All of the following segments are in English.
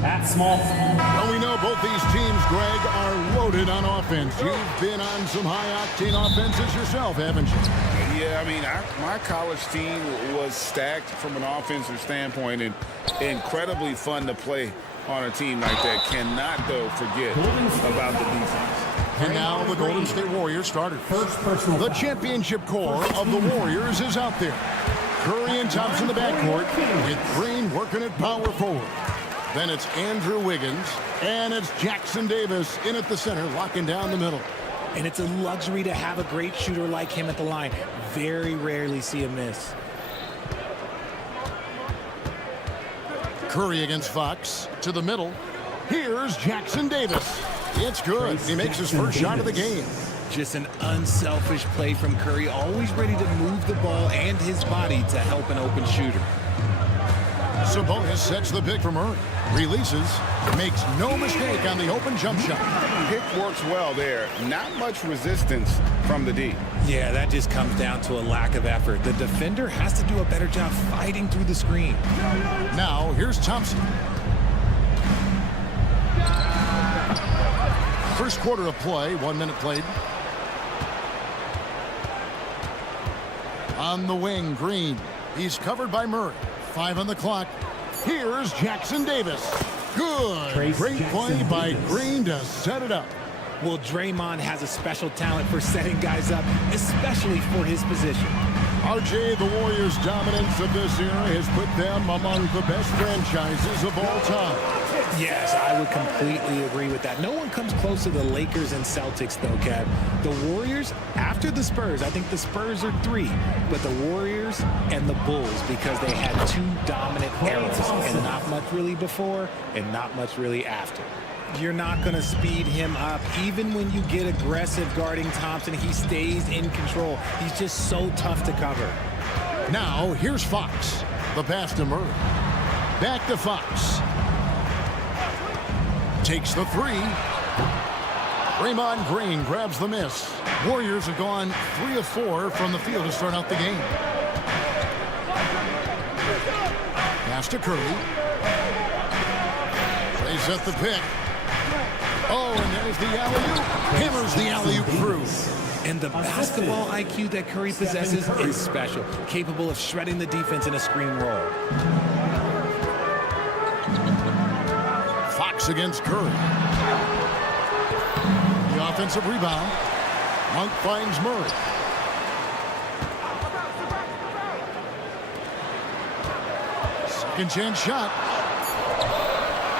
At small. Well, we know both these teams, Greg, are loaded on offense. You've been on some high-octane offenses yourself, haven't you? Yeah, I mean, my college team was stacked from an offensive standpoint and incredibly fun to play on a team like that. Cannot, though, forget about the defense. And now the Golden State Warriors starters. The championship core of the Warriors is out there. Curry and Thompson in the backcourt, with Green working at power forward. Then it's Andrew Wiggins, and it's Jackson Davis in at the center, locking down the middle. And it's a luxury to have a great shooter like him at the line. Very rarely see him miss. Curry against Fox, to the middle. Here's Jackson Davis. It's good. He makes his first shot of the game. Just an unselfish play from Curry, always ready to move the ball and his body to help an open shooter. Sabonis sets the pick for Murray. Releases, makes no mistake on the open jump shot. Pick works well there. Not much resistance from the D. Yeah, that just comes down to a lack of effort. The defender has to do a better job fighting through the screen. Now, here's Thompson. First quarter of play, 1 minute played. On the wing, Green. He's covered by Murray. 5 on the clock. Here's Jackson Davis. Good. Great play by Green to set it up. Well, Draymond has a special talent for setting guys up, especially for his position. RJ, the Warriors' dominance of this era has put them among the best franchises of all time. Yes, I would completely agree with that. No one comes close to the Lakers and Celtics, though, Kev. The Warriors, after the Spurs, I think the Spurs are 3, but the Warriors and the Bulls, because they had 2 dominant eras, and not much really before and not much really after. You're not going to speed him up. Even when you get aggressive guarding Thompson, he stays in control. He's just so tough to cover. Now, here's Fox. The pass to Murray. Back to Fox. Takes the 3. Draymond Green grabs the miss. Warriors have gone 3 of 4 from the field to start out the game. Pass to Curry. They set the pick. Oh, and there's the alley-oop. Hammers the alley-oop through. And the basketball IQ that Curry possesses is special, capable of shredding the defense in a screen roll. Fox against Curry. The offensive rebound. Monk finds Murray. Second chance shot.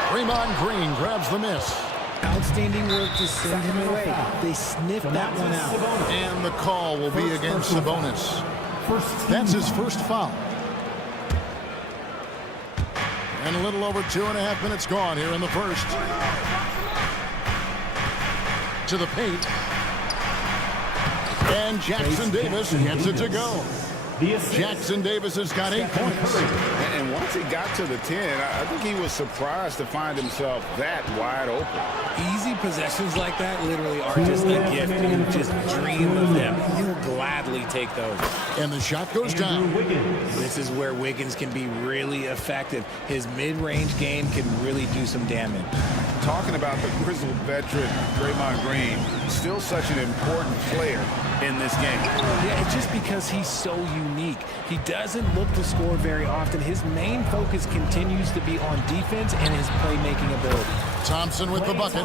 Draymond Green grabs the miss. Outstanding work to send him away. They sniffed that one out. And the call will be against Sabonis. That's his first foul. And a little over 2.5 minutes gone here in the first. To the paint. And Jackson Davis gets it to go. Jackson Davis has got 8 points. And once he got to the 10, I think he was surprised to find himself that wide open. Easy possessions like that literally are just a gift. You just dream of them. He'll gladly take those. And the shot goes down. This is where Wiggins can be really effective. His mid-range game can really do some damage. talking about the grizzled veteran, Draymond Green, still such an important player in this game. Yeah, it's just because he's so unique. He doesn't look to score very often. His main focus continues to be on defense and his playmaking ability. Thompson with the bucket.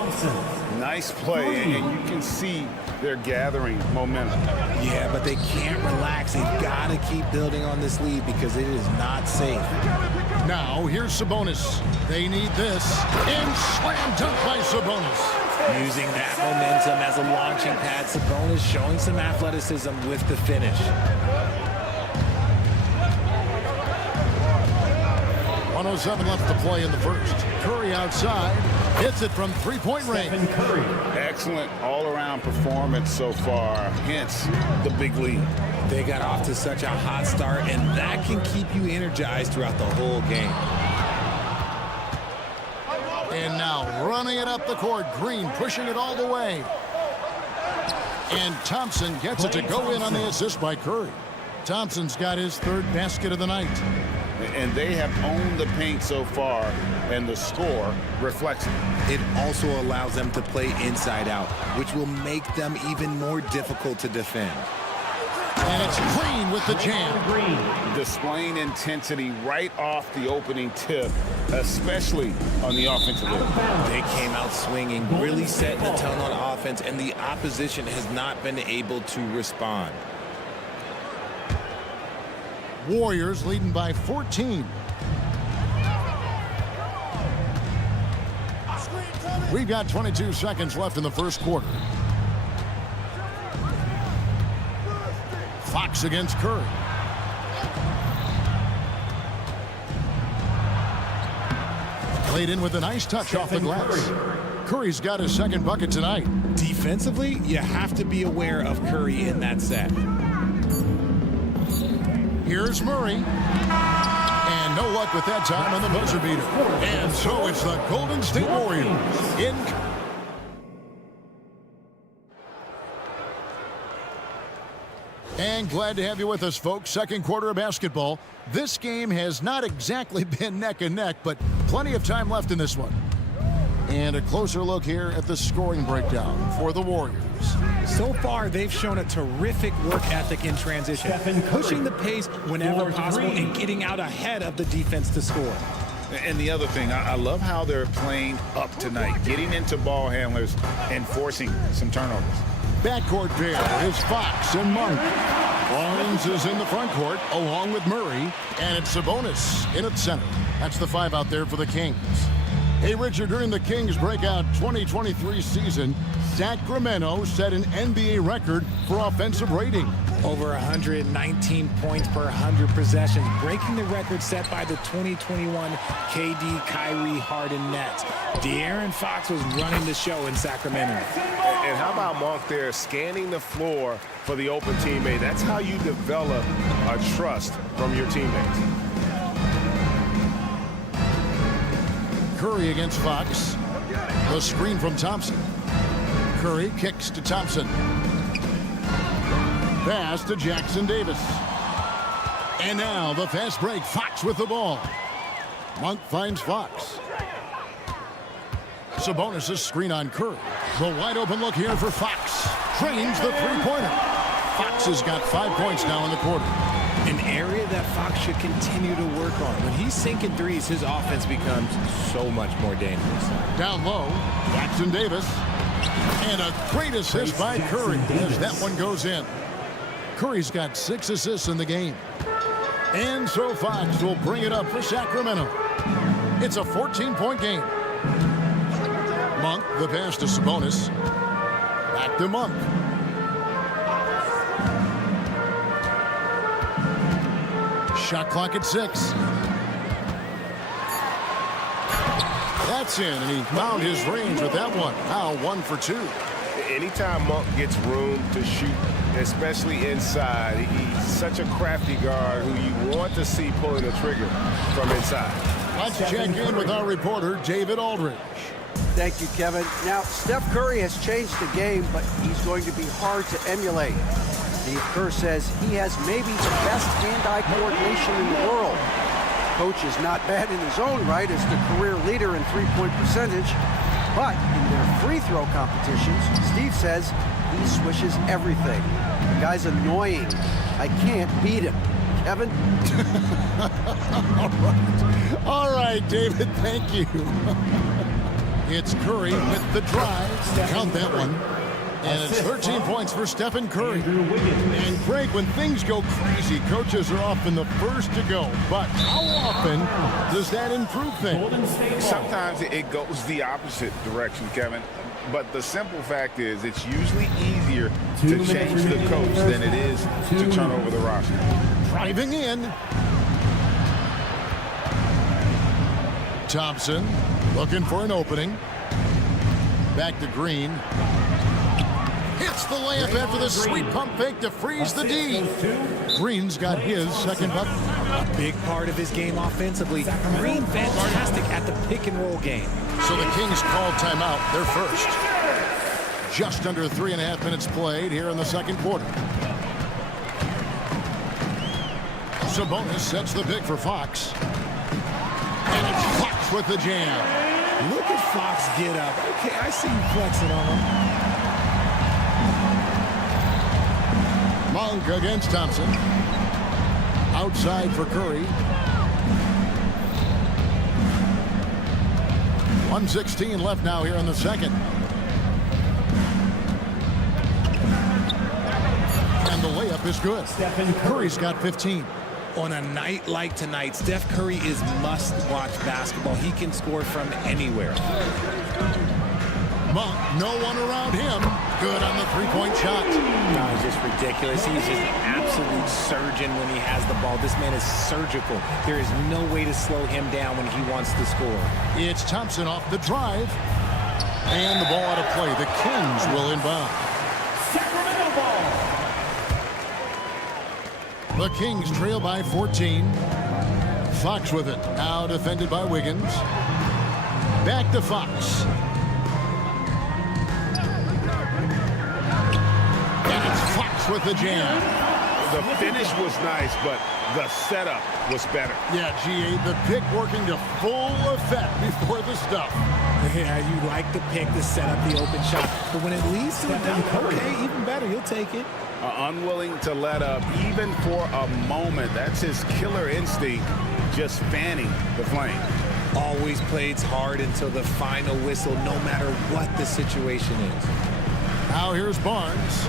Nice play, and you can see they're gathering momentum. Yeah, but they can't relax. They've got to keep building on this lead because it is not safe. Now, here's Sabonis. They need this. And slam dunk by Sabonis. Using that momentum as a launching pad, Sabonis showing some athleticism with the finish. 1:07 left to play in the first. Curry outside. Hits it from three-point range. Excellent all-around performance so far, hence the big lead. They got off to such a hot start, and that can keep you energized throughout the whole game. And now running it up the court. Green pushing it all the way. And Thompson gets it to go in on the assist by Curry. Thompson's got his third basket of the night. And they have owned the paint so far, and the score reflects it. It also allows them to play inside out, which will make them even more difficult to defend. And it's Green with the jam. Displaying intensity right off the opening tip, especially on the offensive end. They came out swinging, really setting the tone on offense, and the opposition has not been able to respond. Warriors leading by 14. We've got 22 seconds left in the first quarter. Fox against Curry. Played in with a nice touch off the glass. Curry's got his second bucket tonight. Defensively, you have to be aware of Curry in that set. Here's Murray. And no luck with that time on the buzzer beater. And so it's the Golden State Warriors in. And glad to have you with us, folks. Second quarter of basketball. This game has not exactly been neck and neck, but plenty of time left in this one. And a closer look here at the scoring breakdown for the Warriors. So far, they've shown a terrific work ethic in transition, pushing the pace whenever possible and getting out ahead of the defense to score. And the other thing, I love how they're playing up tonight, getting into ball handlers and forcing some turnovers. Backcourt pair is Fox and Monk. Barnes is in the front court along with Murray, and it's Sabonis in at center. That's the five out there for the Kings. Hey, Richard, during the Kings' breakout 2023 season, Sacramento set an NBA record for offensive rating. Over 119 points per 100 possessions, breaking the record set by the 2021 KD Kyrie Harden Nets. De'Aaron Fox was running the show in Sacramento. And how about Monk there scanning the floor for the open teammate? That's how you develop a trust from your teammates. Curry against Fox. The screen from Thompson. Curry kicks to Thompson. Pass to Jackson Davis. And now the fast break. Fox with the ball. Monk finds Fox. Sabonis' screen on Curry. The wide open look here for Fox. Trains the three-pointer. Fox has got 5 points now in the quarter. An area that Fox should continue to work on. When he's sinking threes, his offense becomes so much more dangerous. Down low, Jackson Davis. And a great assist by Curry as that one goes in. Curry's got 6 assists in the game. And so Fox will bring it up for Sacramento. It's a 14-point game. Monk, the pass to Sabonis. Back to Monk. Shot clock at 6. That's in, and he found his range with that one. Now 1 for 2. Anytime Monk gets room to shoot, especially inside, he's such a crafty guard who you want to see pulling the trigger from inside. Let's check in with our reporter, David Aldridge. Thank you, Kevin. Now, Steph Curry has changed the game, but he's going to be hard to emulate. Steve Kerr says he has maybe the best hand-eye coordination in the world. Coach is not bad in his own right as the career leader in three-point percentage. But in their free throw competitions, Steve says he swishes everything. The guy's annoying. I can't beat him. Kevin? All right, David, thank you. It's Curry with the drive. Count that one. And it's 13 points for Stephen Curry. And Greg, when things go crazy, coaches are often the first to go. But how often does that improve things? Sometimes it goes the opposite direction, Kevin. But the simple fact is it's usually easier to change the coach than it is to turn over the roster. Driving in. Thompson looking for an opening. Back to Green. Hits the layup after the sweet pump fake to freeze the D. Green's got his second bucket. A big part of his game offensively. Green fantastic at the pick and roll game. So the Kings call timeout, their first. Just under 3.5 minutes played here in the second quarter. Sabonis sets the pick for Fox. And it's Fox with the jam. Look at Fox get up. Okay, I see you flexing on him. Monk against Thompson. Outside for Curry. 1:16 left now here in the second. And the layup is good. Curry's got 15. On a night like tonight, Steph Curry is must-watch basketball. He can score from anywhere. Monk, no one around him. Good on the three-point shot. No, it's just ridiculous. He's just an absolute surgeon when he has the ball. This man is surgical. There is no way to slow him down when he wants to score. It's Thompson off the drive. And the ball out of play. The Kings will inbound. Sacramento ball. The Kings trail by 14. Fox with it. Now defended by Wiggins. Back to Fox. And it's Fox with the jam. The finish was nice, but the setup was better. Yeah, GA, the pick working to full effect before the stuff. Yeah, you like the pick to set up the open shot. But when it leads to the dunk, okay, even better, you'll take it. Unwilling to let up even for a moment. That's his killer instinct, just fanning the flame. Always plays hard until the final whistle, no matter what the situation is. Now here's Barnes.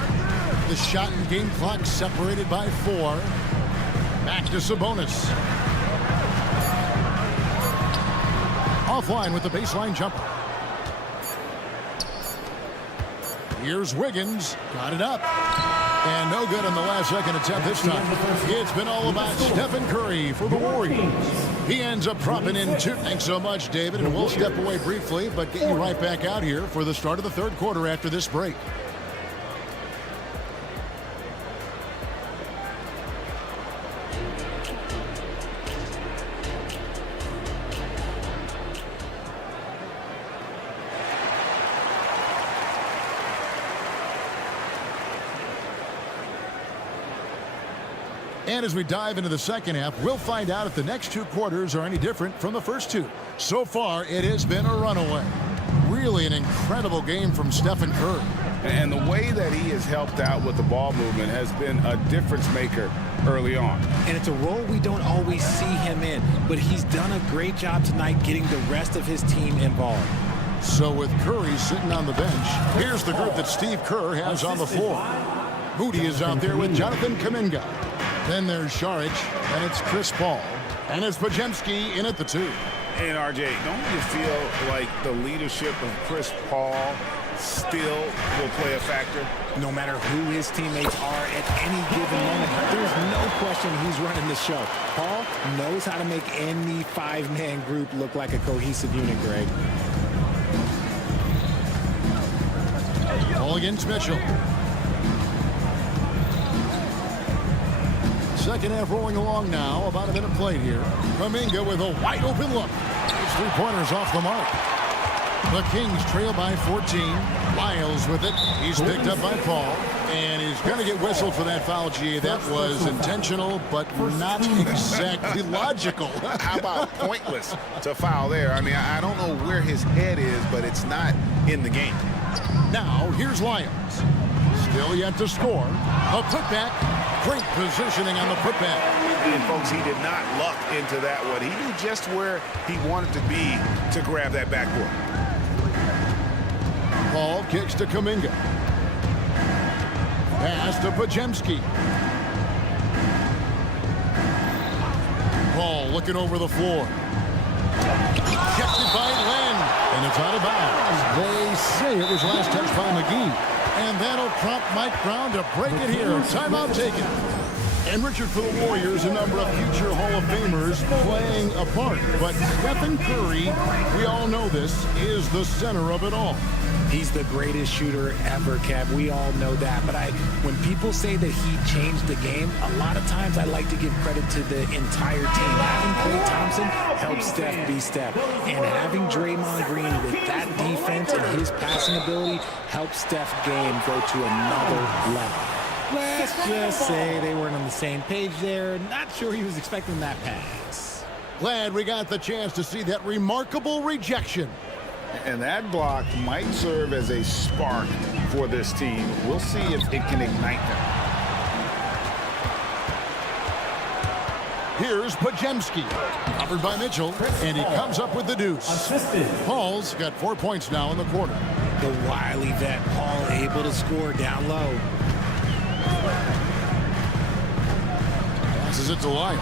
The shot and game clock separated by 4. Back to Sabonis. Offline with the baseline jumper. Here's Wiggins. Got it up. And no good on the last second attempt this time. It's been all about Stephen Curry for the Warriors. He ends up dropping in 2. Thanks so much, David. And we'll step away briefly, but get you right back out here for the start of the third quarter after this break. And as we dive into the second half, we'll find out if the next 2 quarters are any different from the first 2. So far, it has been a runaway. Really an incredible game from Stephen Curry. And the way that he has helped out with the ball movement has been a difference maker early on. And it's a role we don't always see him in, but he's done a great job tonight getting the rest of his team involved. So with Curry sitting on the bench, here's the group that Steve Kerr has on the floor. Moody is out there with Jonathan Kuminga. Then there's Šarić, and it's Chris Paul. And it's Podziemski in at the 2. And RJ, don't you feel like the leadership of Chris Paul still will play a factor? No matter who his teammates are at any given moment, there's no question who's running the show. Paul knows how to make any 5-man group look like a cohesive unit, Greg. Paul against Mitchell. Second half rolling along now. About a minute played here. Kuminga with a wide open look. His 3-pointers off the mark. The Kings trail by 14. Lyles with it. He's picked up by Paul. And he's going to get whistled for that foul, G. That was intentional, but not exactly logical. How about pointless to foul there? I mean, I don't know where his head is, but it's not in the game. Now, here's Lyles. Still yet to score. A putback. Great positioning on the putback. And, folks, he did not luck into that one. He knew just where he wanted to be to grab that backboard. Paul kicks to Kuminga. Pass to Pajemski. Paul looking over the floor. Kept it by Len. And it's out of bounds. They say it was last touch by McGee. And that'll prompt Mike Brown to break it here. Timeout taken. And Richard, for the Warriors, a number of future Hall of Famers playing a part. But Stephen Curry, we all know this, is the center of it all. He's the greatest shooter ever, Kev. We all know that. But when people say that he changed the game, a lot of times I like to give credit to the entire team. Having Klay Thompson helped Steph be Steph. And having Draymond Green with that defense and his passing ability helped Steph's game go to another level. Let's just say they weren't on the same page there. Not sure he was expecting that pass. Glad we got the chance to see that remarkable rejection. And that block might serve as a spark for this team. We'll see if it can ignite them. Here's Pajemski. Covered by Mitchell. And he comes up with the deuce. Assisted. Paul's got 4 points now in the quarter. The wily vet Paul able to score down low. Passes it to Lyles.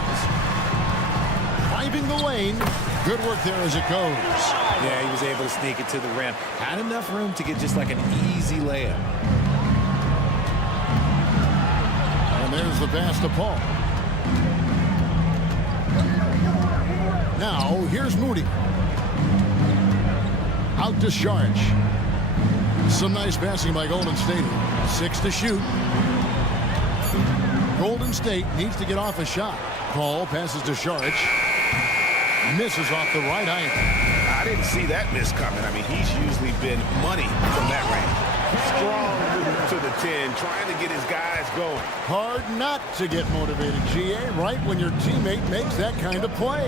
Driving the lane. Good work there as it goes. Yeah, he was able to sneak it to the rim. Had enough room to get just like an easy layup. And there's the pass to Paul. Now, here's Moody. Out to Sharge. Some nice passing by Golden State. 6 to shoot. Golden State needs to get off a shot. Paul passes to Sharge. Misses off the right iron. I didn't see that miss coming. I mean, he's usually been money from that range. Strong move to the 10, trying to get his guys going. Hard not to get motivated, GA, right when your teammate makes that kind of play.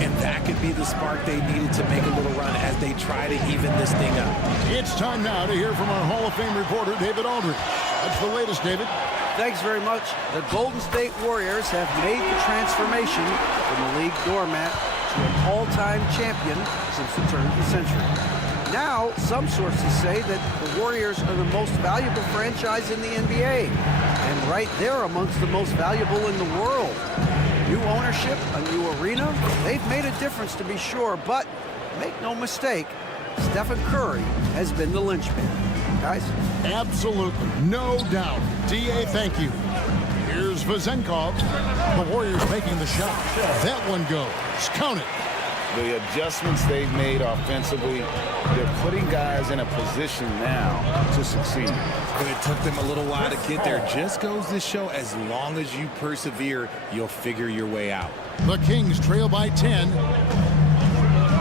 And that could be the spark they needed to make a little run as they try to even this thing up. It's time now to hear from our Hall of Fame reporter, David Aldridge. What's the latest, David? Thanks very much. The Golden State Warriors have made the transformation from the league doormat to an all-time champion since the turn of the century. Now, some sources say that the Warriors are the most valuable franchise in the NBA, and right there amongst the most valuable in the world. New ownership, a new arena, they've made a difference to be sure, but make no mistake, Stephen Curry has been the linchpin. Guys? Absolutely, no doubt. DA, thank you. Here's Vezenkov. The Warriors making the shot. That one goes. Count it. The adjustments they've made offensively, they're putting guys in a position now to succeed. But it took them a little while to get there. Just goes to show, as long as you persevere, you'll figure your way out. The Kings trail by 10.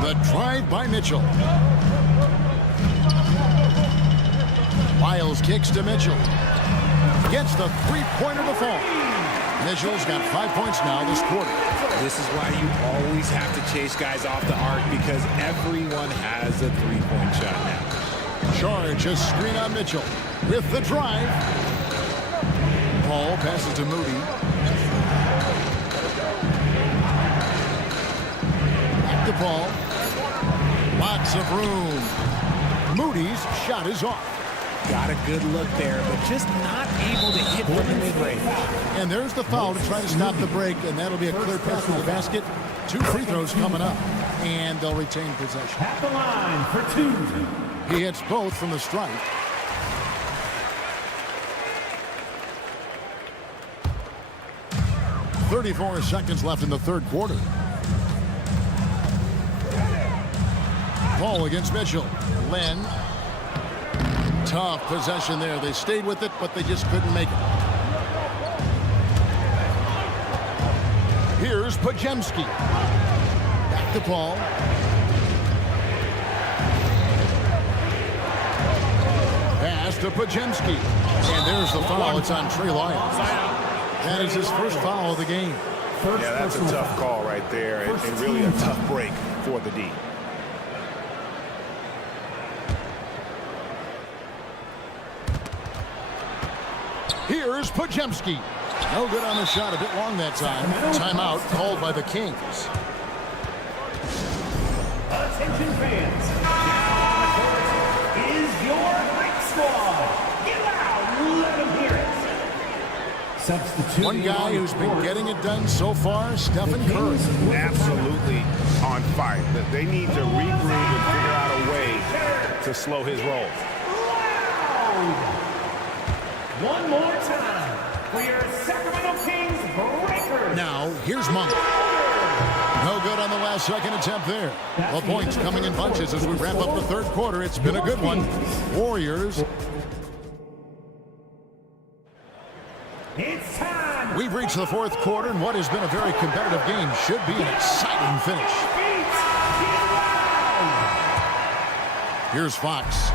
The drive by Mitchell. Lyles kicks to Mitchell. Gets the three-pointer to fall. Mitchell's got 5 points now this quarter. This is why you always have to chase guys off the arc, because everyone has a three-point shot now. Charge a screen on Mitchell with the drive. Paul passes to Moody. Back to Paul. Lots of room. Moody's shot is off. Got a good look there, but just not able to hit from the mid-range. And there's the foul to try to stop the break, and that'll be a clear pass to the basket. 2 free throws coming up, and they'll retain possession. At the line for 2. He hits both from the stripe. .34 seconds left in the third quarter. Paul against Mitchell. Len. Tough possession there. They stayed with it, but they just couldn't make it. Here's Pajemski. Back to Paul. to Pajemski. And there's the foul. It's on Trey Lyons. That is his first foul of the game. Yeah, that's a tough call right there, and really a tough break for the D. Here's Pajemski. No good on the shot. A bit long that time. Timeout called by the Kings. Attention fans. Now on the court is your Greek squad. Get loud. Let them hear it. Substitute. One guy who's been getting it done so far, Stephen Curry. Absolutely on fire. They need to regroup and figure out a way to slow his roll. One more time for your Sacramento Kings breakers. Now, here's Monk. No good on the last second attempt there. The points coming in bunches as we wrap up the third quarter. It's been a good one. Warriors. It's time. We've reached the fourth quarter, and what has been a very competitive game should be an exciting finish. Here's Fox.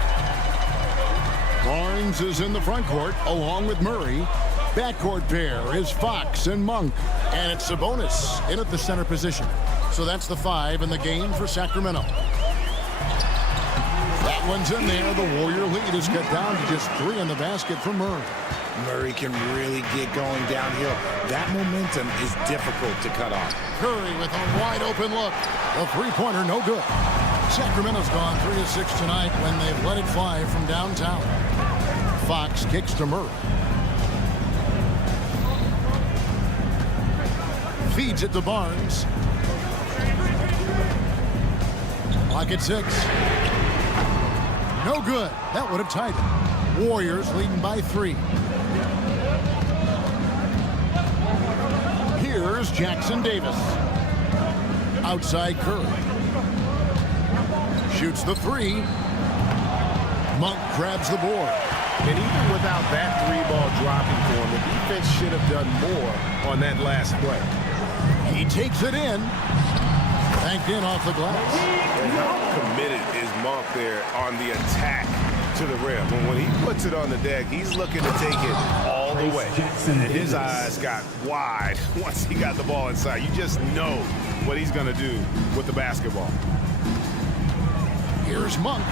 Barnes is in the front court along with Murray. Backcourt pair is Fox and Monk. And it's Sabonis in at the center position. So that's the 5 in the game for Sacramento. That one's in there. The Warrior lead is cut down to just 3 in the basket for Murray. Murray can really get going downhill. That momentum is difficult to cut off. Curry with a wide open look. The three-pointer no good. Sacramento's gone 3 of 6 tonight when they've let it fly from downtown. Fox kicks to Murray. Feeds it to Barnes. Clock at 6. No good. That would have tied it. Warriors leading by 3. Here's Jackson Davis. Outside Curry. Shoots the 3. Monk grabs the board. And even without that 3-ball dropping for him, the defense should have done more on that last play. He takes it in. Banked in off the glass. And how committed is Monk there on the attack to the rim? When he puts it on the deck, he's looking to take it all the way. And his eyes got wide once he got the ball inside. You just know what he's going to do with the basketball. Here's Monk.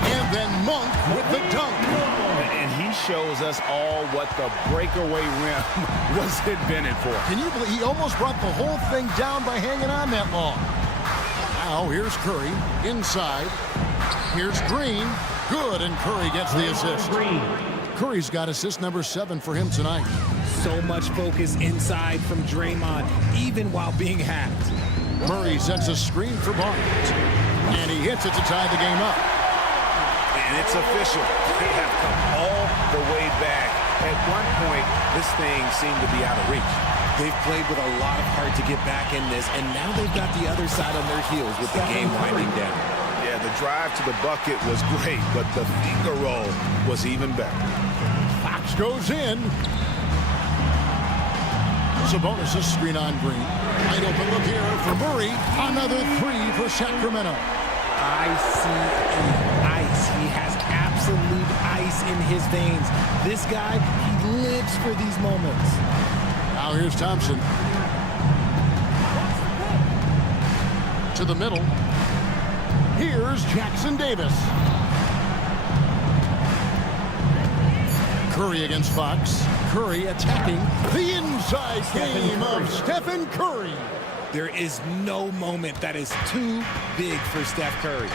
And then Monk with the dunk. And he shows us all what the breakaway rim was invented for. Can you believe he almost brought the whole thing down by hanging on that long? Now here's Curry inside. Here's Green. Good, and Curry gets the assist. Curry's got assist number 7 for him tonight. So much focus inside from Draymond, even while being hacked. Murray sets a screen for Barnes. And he hits it to tie the game up. And it's official. They have come all the way back. At one point, this thing seemed to be out of reach. They've played with a lot of heart to get back in this, and now they've got the other side on their heels with the game winding down. Yeah, the drive to the bucket was great, but the finger roll was even better. Fox goes in. Sabonis a screen on Green. Wide open look here for Murray. Another 3 for Sacramento. Ice. He has absolute ice in his veins. This guy, he lives for these moments. Now here's Thompson. To the middle. Here's Jackson Davis. Curry against Fox. Curry attacking the inside game of Stephen Curry. There is no moment that is too big for Steph Curry.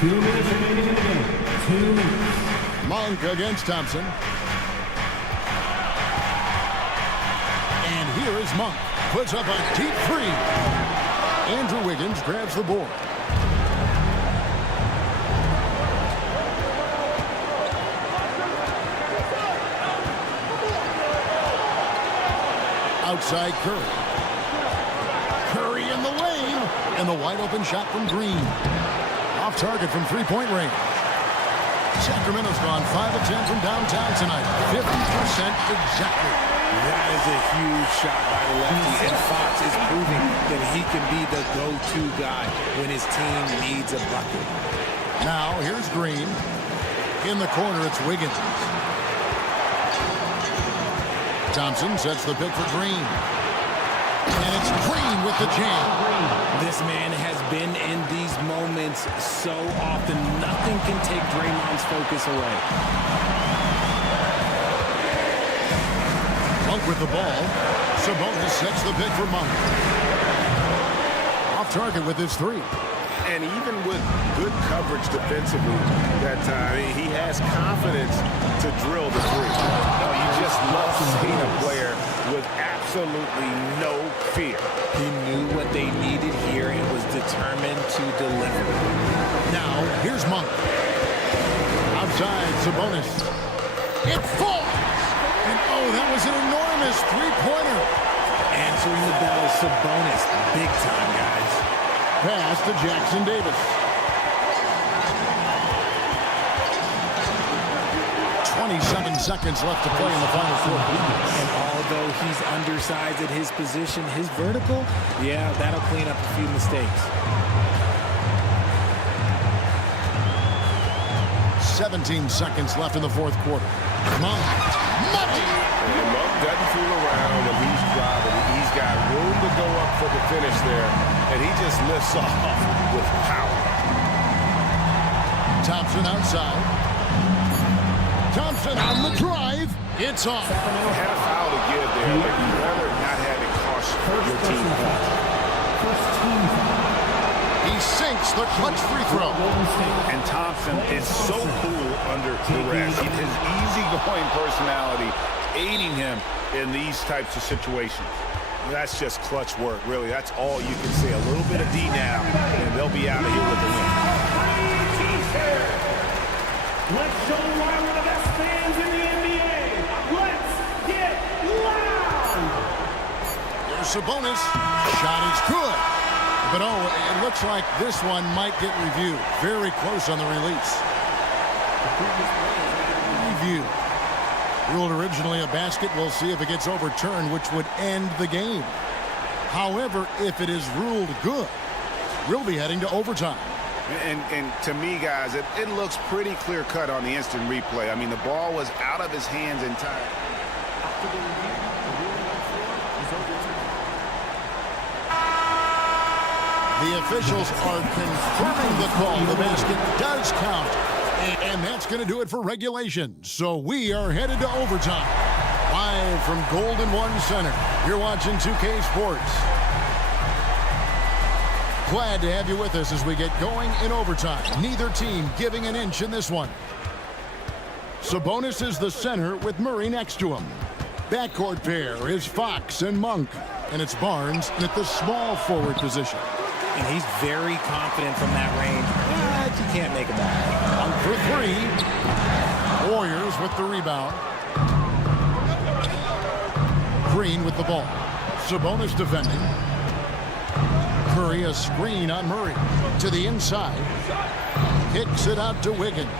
2 minutes remaining in the game. 2 minutes. Monk against Thompson. And here is Monk. Puts up a deep 3. Andrew Wiggins grabs the board. Outside Curry. Curry in the lane. And the wide open shot from Green. Off target from 3-point range. Sacramento's gone 5 of 10 from downtown tonight. 50% exactly. That is a huge shot by the lefty, and Fox is proving that he can be the go-to guy when his team needs a bucket. Now here's Green. In the corner, it's Wiggins. Thompson sets the pick for Green. And it's Green with the jam. This man has been in these moments so often. Nothing can take Draymond's focus away. Monk with the ball. Sabonis sets the pick for Monk. Off target with his three. And even with good coverage defensively that time, he has confidence to drill the three. No, you just love seeing a player with absolutely no fear. He knew what they needed here and was determined to deliver. Now, here's Monk. Outside, Sabonis. It falls! And oh, that was an enormous three-pointer. Answering the bell, Sabonis. Big time, guys. Pass to Jackson Davis. 27 seconds left to play in the final quarter. And although he's undersized at his position, his vertical, yeah, that'll clean up a few mistakes. 17 seconds left in the fourth quarter. Monk. Money! And Monk doesn't fool around when he's driving. He's got room to go up for the finish there, and he just lifts off with power. Thompson outside. Thompson on the drive. It's off. Had a foul to give there, but you'd rather not have it cost your team points. He sinks the clutch free throw. And Thompson is so cool under duress. His easygoing personality aiding him in these types of situations. That's just clutch work, really. That's all you can say. A little bit of D now, and they'll be out of here with the win. Let's show why we're the best fans in the NBA. Let's get loud. There's Sabonis. Shot is good. But oh, it looks like this one might get reviewed. Very close on the release. Review. Ruled originally a basket. We'll see if it gets overturned, which would end the game. However, if it is ruled good, we'll be heading to overtime. And to me, guys, it looks pretty clear-cut on the instant replay. I mean, the ball was out of his hands in time. The officials are confirming the call. The basket does count. And that's going to do it for regulation. So we are headed to overtime. Live from Golden One Center. You're watching 2K Sports. Glad to have you with us as we get going in overtime. Neither team giving an inch in this one. Sabonis is the center with Murray next to him. Backcourt pair is Fox and Monk. And it's Barnes at the small forward position. And he's very confident from that range. But you can't make him all. Monk for three. Warriors with the rebound. Green with the ball. Sabonis defending. Curry a screen on Murray. To the inside. Kicks it out to Wiggins.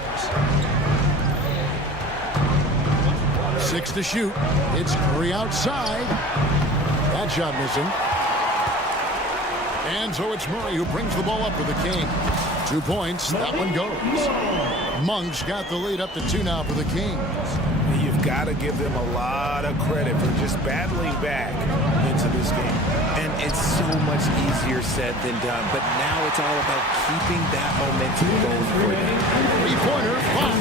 6 to shoot. It's Curry outside. That shot missing. And so it's Murray who brings the ball up for the Kings. 2 points. That one goes. Monk's got the lead up to 2 now for the Kings. You've got to give them a lot of credit for just battling back into this game. And it's so much easier said than done. But now it's all about keeping that momentum going for them. Three-pointer, Fox.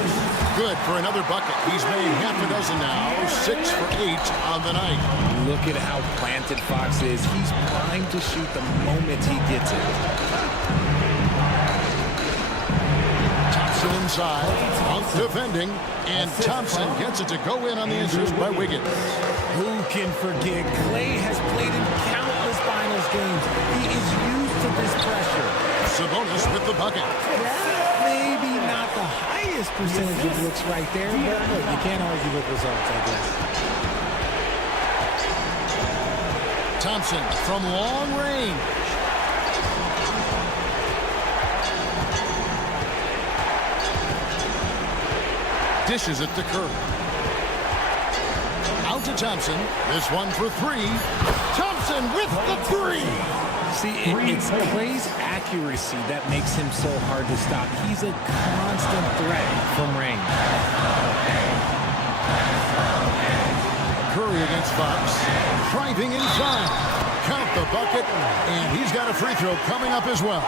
Good for another bucket. He's made half a dozen now. 6 for 8 on the night. Look at how planted Fox is. He's primed to shoot the moment he gets it. Thompson inside. Monk defending. And Thompson gets it to go in on the assist by Wiggins. Who can forget? Clay has played in countless finals games. He is used to this pressure. Sabonis with the bucket. Maybe not the highest percentage of looks right there, but look, you can't argue with results, I guess. Thompson from long range. Dishes it to Curry. Out to Thompson. This one for 3. Thompson with the 3. See, it's Clay's accuracy that makes him so hard to stop. He's a constant threat from range. against Fox. Driving inside. Count the bucket, and he's got a free throw coming up as well.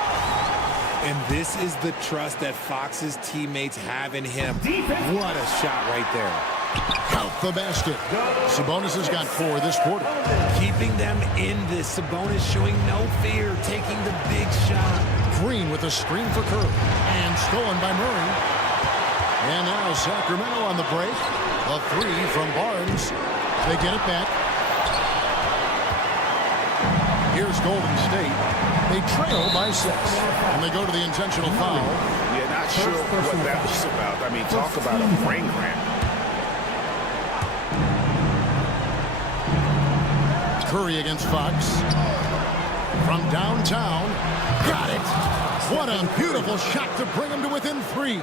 And this is the trust that Fox's teammates have in him. What a shot right there. Count the basket. Sabonis has got 4 this quarter. Keeping them in this. Sabonis showing no fear, taking the big shot. Green with a screen for Curry. And stolen by Murray. And now Sacramento on the break. A 3 from Barnes. They get it back. Here's Golden State. They trail by 6. And they go to the intentional foul. Yeah, not sure what that was about. I mean, talk about a brain cramp. Curry against Fox. From downtown. Got it. What a beautiful shot to bring him to within 3.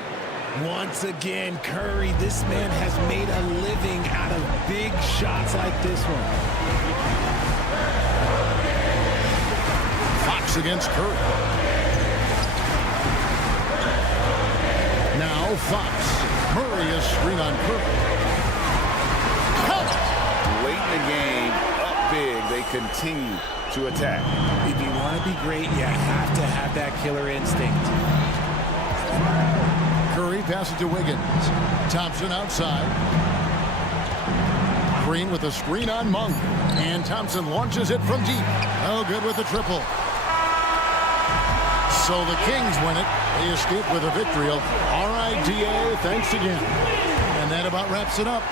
Once again, Curry, this man has made a living out of big shots like this one. Fox against Curry. Now Fox. Murray is screen on Curry. Late in the game, up big, they continue to attack. If you want to be great, you have to have that killer instinct. Curry passes to Wiggins. Thompson outside. Green with a screen on Monk. And Thompson launches it from deep. Oh, good with the triple. So the Kings win it. They escape with a victory of RIDA. Thanks again. And that about wraps it up.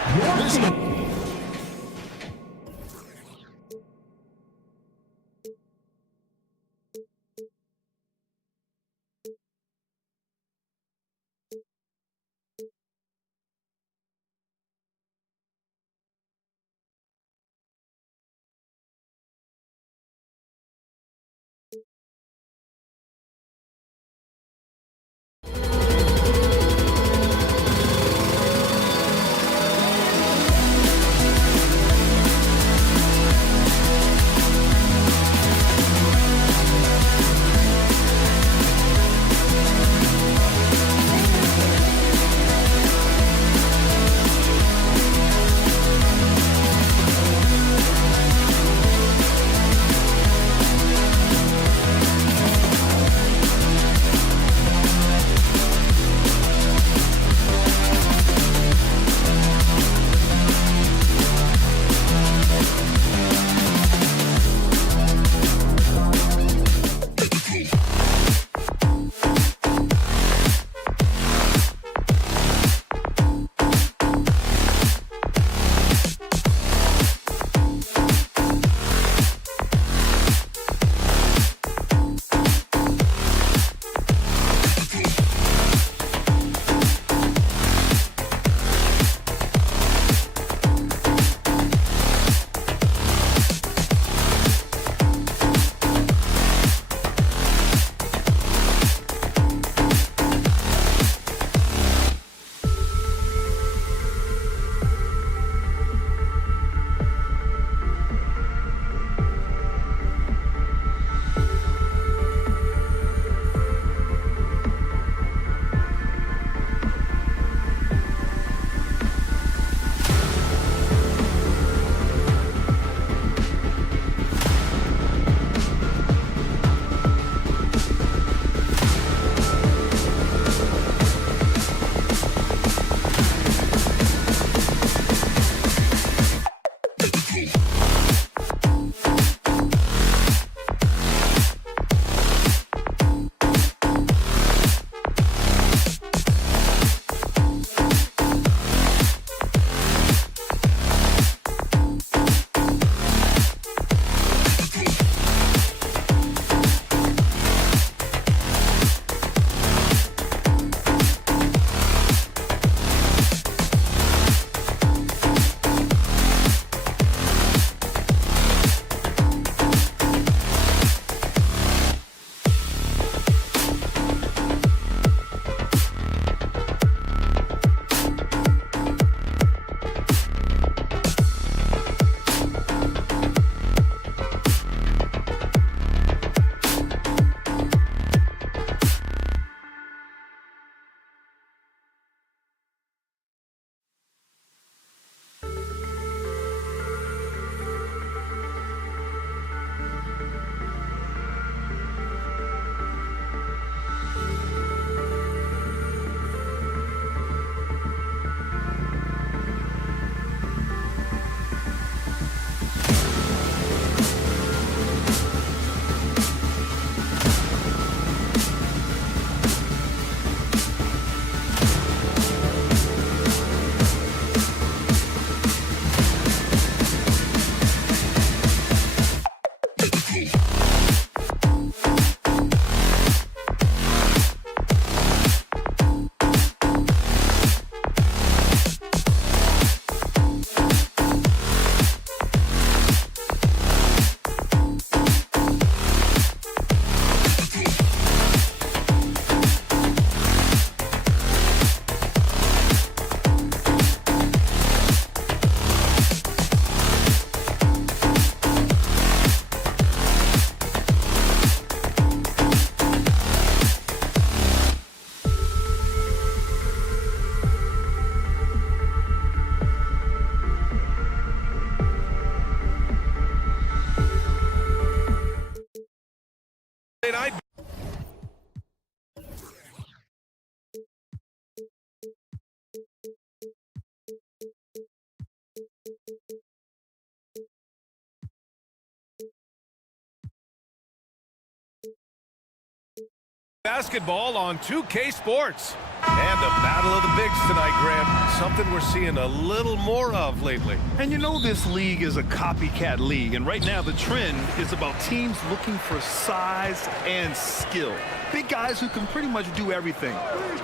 basketball on 2K Sports. And a battle of the bigs tonight, Grant. Something we're seeing a little more of lately. And you know this league is a copycat league, and right now the trend is about teams looking for size and skill. Big guys who can pretty much do everything.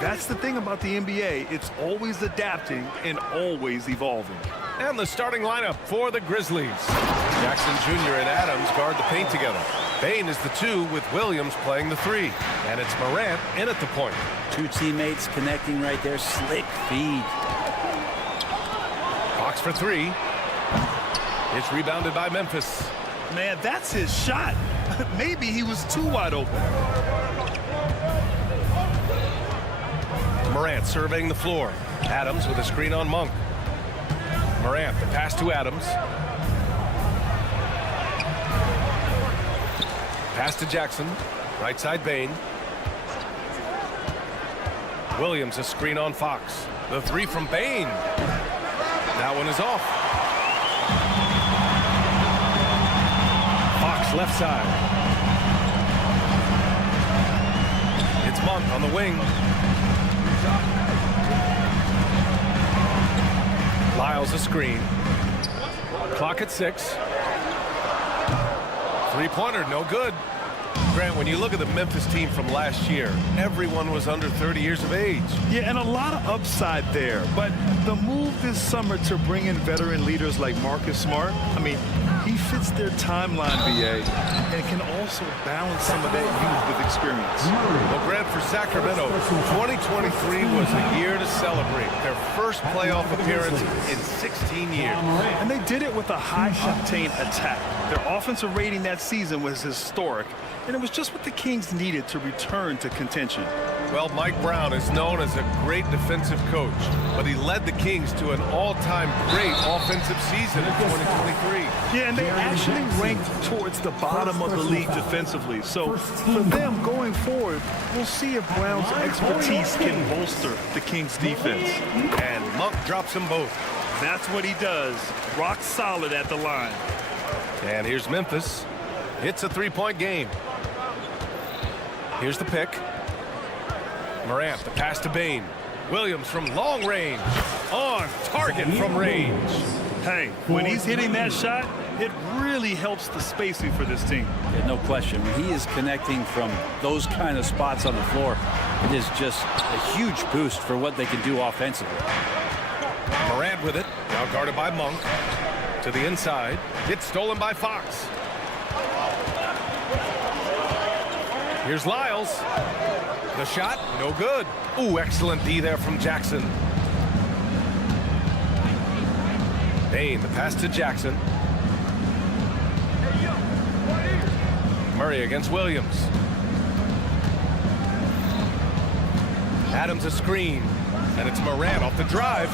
That's the thing about the NBA. It's always adapting and always evolving. And the starting lineup for the Grizzlies. Jackson Jr. and Adams guard the paint together. Bane is the 2 with Williams playing the 3. And it's Morant in at the point. Two teammates connecting right there. Slick feed. Fox for 3. It's rebounded by Memphis. Man, that's his shot. Maybe he was too wide open. Morant surveying the floor. Adams with a screen on Monk. Morant, the pass to Adams. Pass to Jackson. Right side Bane. Williams, a screen on Fox. The 3 from Bane. That one is off. Fox left side. It's Monk on the wing. Lyles a screen. Clock at 6. Three-pointer, no good. Grant, when you look at the Memphis team from last year, everyone was under 30 years of age. Yeah, and a lot of upside there. But the move this summer to bring in veteran leaders like Marcus Smart, I mean, he fits their timeline, BA, and can also balance some of that youth with experience. Well, Grant, for Sacramento, 2023 was a year to celebrate. Their first playoff appearance in 16 years. And they did it with a high-octane attack. Their offensive rating that season was historic, and it was just what the Kings needed to return to contention. Well, Mike Brown is known as a great defensive coach, but he led the Kings to an all-time great offensive season in 2023. Yeah, and they actually ranked towards the bottom of the league defensively. So for them going forward, we'll see if Brown's expertise can bolster the Kings' defense. And Monk drops them both. That's what he does. Rock solid at the line. And here's Memphis. It's a 3-point game. Here's the pick. Morant, the pass to Bane. Williams from long range. On target from range. Hey, when he's hitting that shot, it really helps the spacing for this team. Yeah, no question. When he is connecting from those kind of spots on the floor, it is just a huge boost for what they can do offensively. Morant with it. Now guarded by Monk. To the inside. It's stolen by Fox. Here's Lyles. The shot, no good. Ooh, excellent D there from Jackson. Bane, the pass to Jackson. Murray against Williams. Adams a screen. And it's Morant off the drive.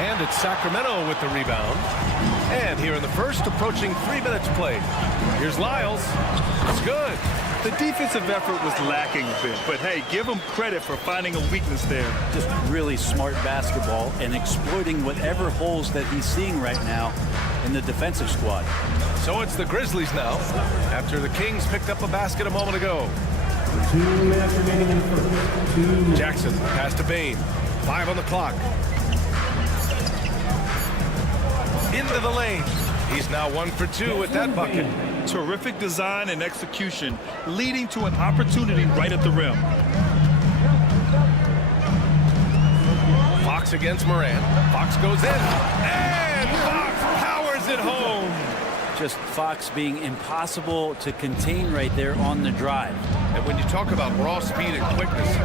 And it's Sacramento with the rebound. And here in the first, approaching 3 minutes played. Here's Lyles. It's good. The defensive effort was lacking a bit, but hey, give him credit for finding a weakness there. Just really smart basketball and exploiting whatever holes that he's seeing right now in the defensive squad. So it's the Grizzlies now, after the Kings picked up a basket a moment ago. 2 minutes remaining in the first. 2 minutes. Jackson, pass to Bane. 5 on the clock. Into the lane. He's now 1 for 2 with that bucket. Terrific design and execution, leading to an opportunity right at the rim. Fox against Morant. Fox goes in. And Fox powers it home. Just Fox being impossible to contain right there on the drive. And when you talk about raw speed and quickness,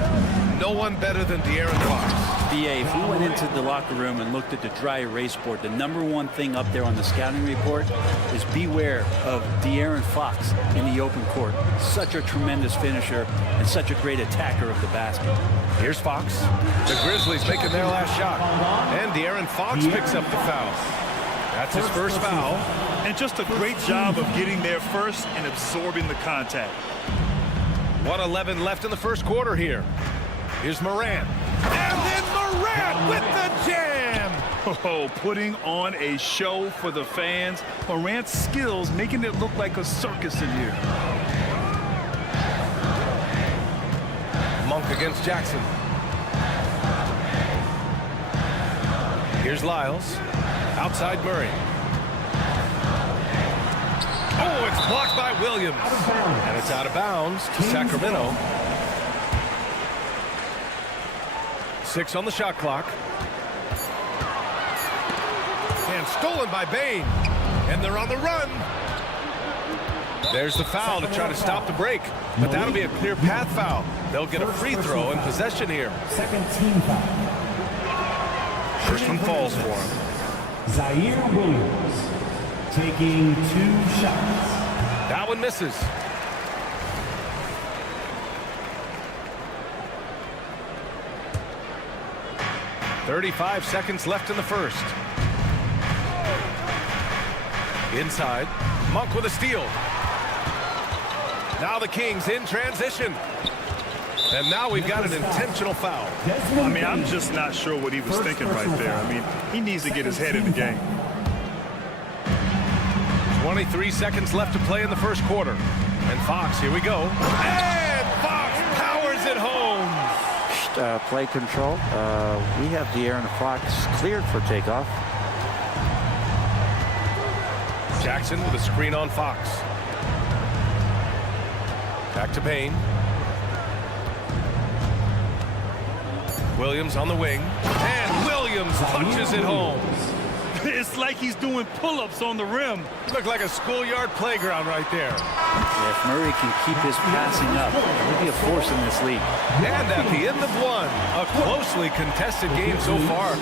no one better than De'Aaron Fox. BA, if we went into the locker room and looked at the dry erase board, the #1 thing up there on the scouting report is beware of De'Aaron Fox in the open court. Such a tremendous finisher and such a great attacker of the basket. Here's Fox. The Grizzlies making their last shot. And De'Aaron Fox picks up the foul. That's his first foul. And just a great job of getting there first and absorbing the contact. 1:11 left in the first quarter here. Here's Morant. And then Morant with the jam. Oh, putting on a show for the fans. Morant's skills making it look like a circus in here. Monk against Jackson. Here's Lyles. Outside Murray. Oh, it's blocked by Williams. And it's out of bounds to Sacramento. 6 on the shot clock. And stolen by Bain. And they're on the run. There's the foul to try to stop the break. But that'll be a clear path foul. They'll get a free throw in possession here. Second team foul. First one falls for him. Zaire Williams taking 2 shots. That one misses. .35 seconds left in the first. Inside. Monk with a steal. Now the Kings in transition. And now we've got an intentional foul. I mean, I'm just not sure what he was thinking right there. I mean, he needs to get his head in the game. 23 seconds left to play in the first quarter. And Fox, here we go. And Fox powers it home. Play control. We have De'Aaron Fox cleared for takeoff. Jackson with a screen on Fox. Back to Bain. Williams on the wing. And Williams punches it home. It's like he's doing pull-ups on the rim. Looked like a schoolyard playground right there. Yeah, if Murray can keep his passing up, he'll be a force in this league. And at the end of one, a closely contested game so far.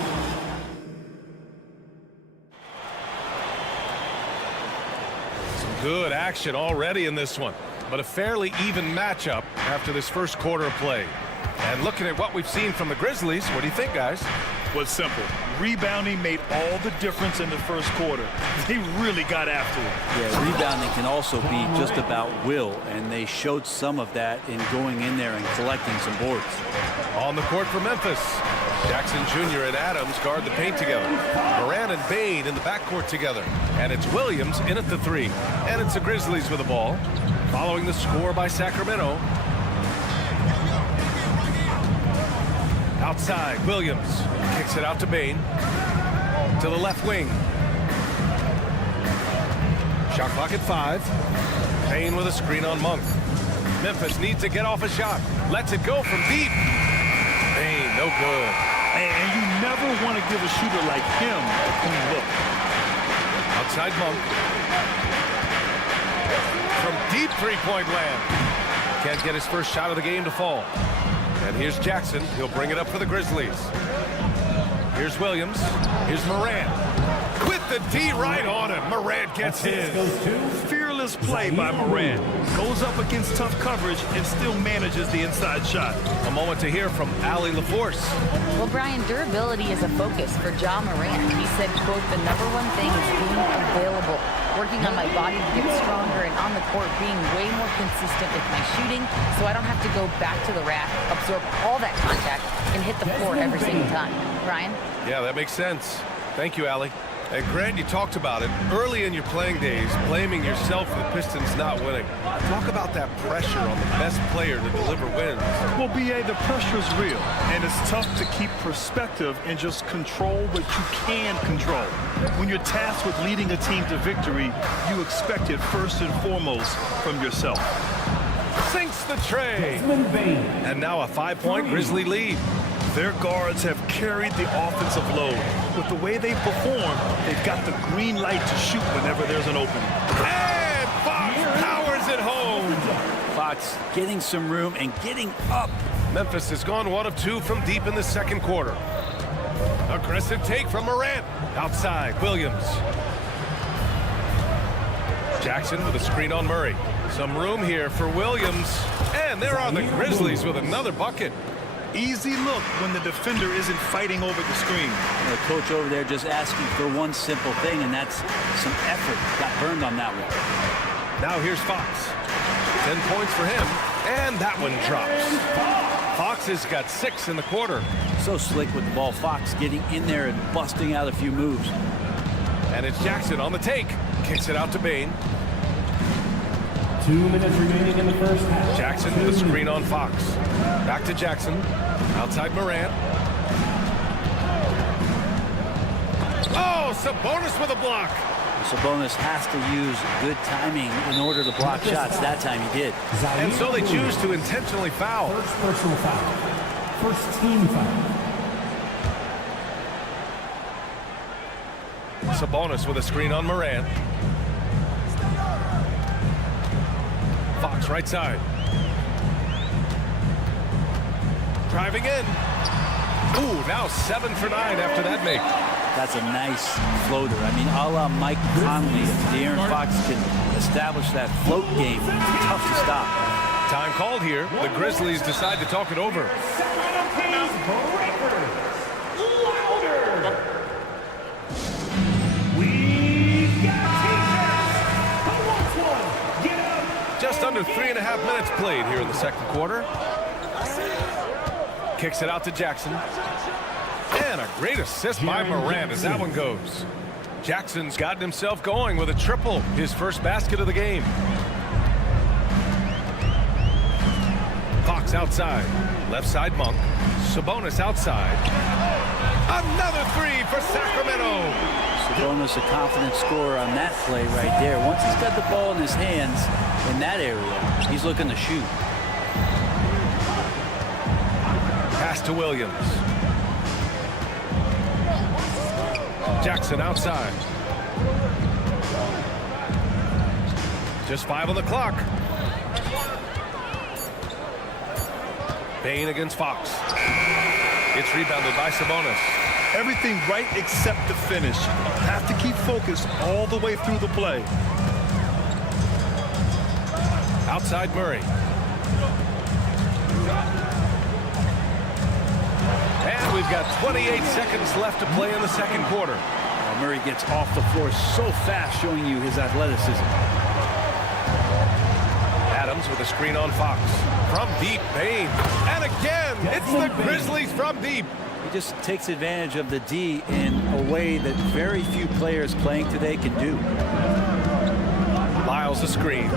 Some good action already in this one, but a fairly even matchup after this first quarter of play. And looking at what we've seen from the Grizzlies, what do you think, guys? Was simple. Rebounding made all the difference in the first quarter. They really got after it. Yeah, rebounding can also be just about will, and they showed some of that in going in there and collecting some boards. On the court for Memphis, Jackson Jr. and Adams guard the paint together. Moran and Bain in the backcourt together. And it's Williams in at the 3. And it's the Grizzlies with the ball, following the score by Sacramento. Outside, Williams kicks it out to Bain. To the left wing. Shot clock at 5. Bain with a screen on Monk. Memphis needs to get off a shot. Lets it go from deep. Bain, no good. And you never want to give a shooter like him a clean look. Outside Monk. From deep three-point land. Can't get his first shot of the game to fall. And here's Jackson. He'll bring it up for the Grizzlies. Here's Williams. Here's Moran. With the D right on him. Moran gets his. Fearless play by Moran. Goes up against tough coverage and still manages the inside shot. A moment to hear from Allie LaForce. Well, Brian, durability is a focus for Ja Moran. He said, quote, the #1 thing is being available. Working on my body to get stronger and on the court being way more consistent with my shooting so I don't have to go back to the rack, absorb all that contact, and hit the floor every single time. Ryan? Yeah, that makes sense. Thank you, Allie. And Grant, you talked about it early in your playing days, blaming yourself for the Pistons not winning. Talk about that pressure on the best player to deliver wins. Well, B.A., the pressure is real, and it's tough to keep perspective and just control what you can control. When you're tasked with leading a team to victory, you expect it first and foremost from yourself. Sinks the tray. And now a 5-point Grizzly lead. Their guards have carried the offensive load. With the way they perform, they've got the green light to shoot whenever there's an opening. And Fox powers it home. Fox getting some room and getting up. Memphis has gone 1 of 2 from deep in the second quarter. Aggressive take from Morant. Outside, Williams. Jackson with a screen on Murray. Some room here for Williams. And there are the Grizzlies with another bucket. Easy look when the defender isn't fighting over the screen. The coach over there just asking for one simple thing, and that's some effort. Got burned on that one. Now here's Fox. 10 points for him, and that one drops. Fox has got 6 in the quarter. So slick with the ball. Fox getting in there and busting out a few moves. And it's Jackson on the take. Kicks it out to Bain. 2 minutes remaining in the first half. Jackson with a screen on Fox. Back to Jackson. Outside Morant. Oh, Sabonis with a block. Sabonis has to use good timing in order to block shots. That time he did. And so they choose to intentionally foul. First personal foul. First team foul. Sabonis with a screen on Morant. Fox right side. Driving in. Ooh, now 7 for 9 after that make. That's a nice floater. I mean, a la Mike Conley. If De'Aaron Fox can establish that float game, it's tough to stop. Time called here. The Grizzlies decide to talk it over. Just under 3.5 minutes played here in the second quarter. Kicks it out to Jackson. And a great assist by Morant as that one goes. Jackson's gotten himself going with a triple, his first basket of the game. Fox outside. Left side Monk. Sabonis outside. Another three for Sacramento. Sabonis, a confident scorer on that play right there. Once he's got the ball in his hands in that area, he's looking to shoot. Pass to Williams. Jackson outside. Just 5 on the clock. Bain against Fox. It's rebounded by Sabonis. Everything right except the finish. Have to keep focused all the way through the play. Outside Murray. And we've got 28 seconds left to play in the second quarter. Murray gets off the floor so fast, showing you his athleticism. Adams with a screen on Fox. From deep, Bain. And again, it's the Grizzlies from deep. He just takes advantage of the D in a way that very few players playing today can do. Lyles a screen.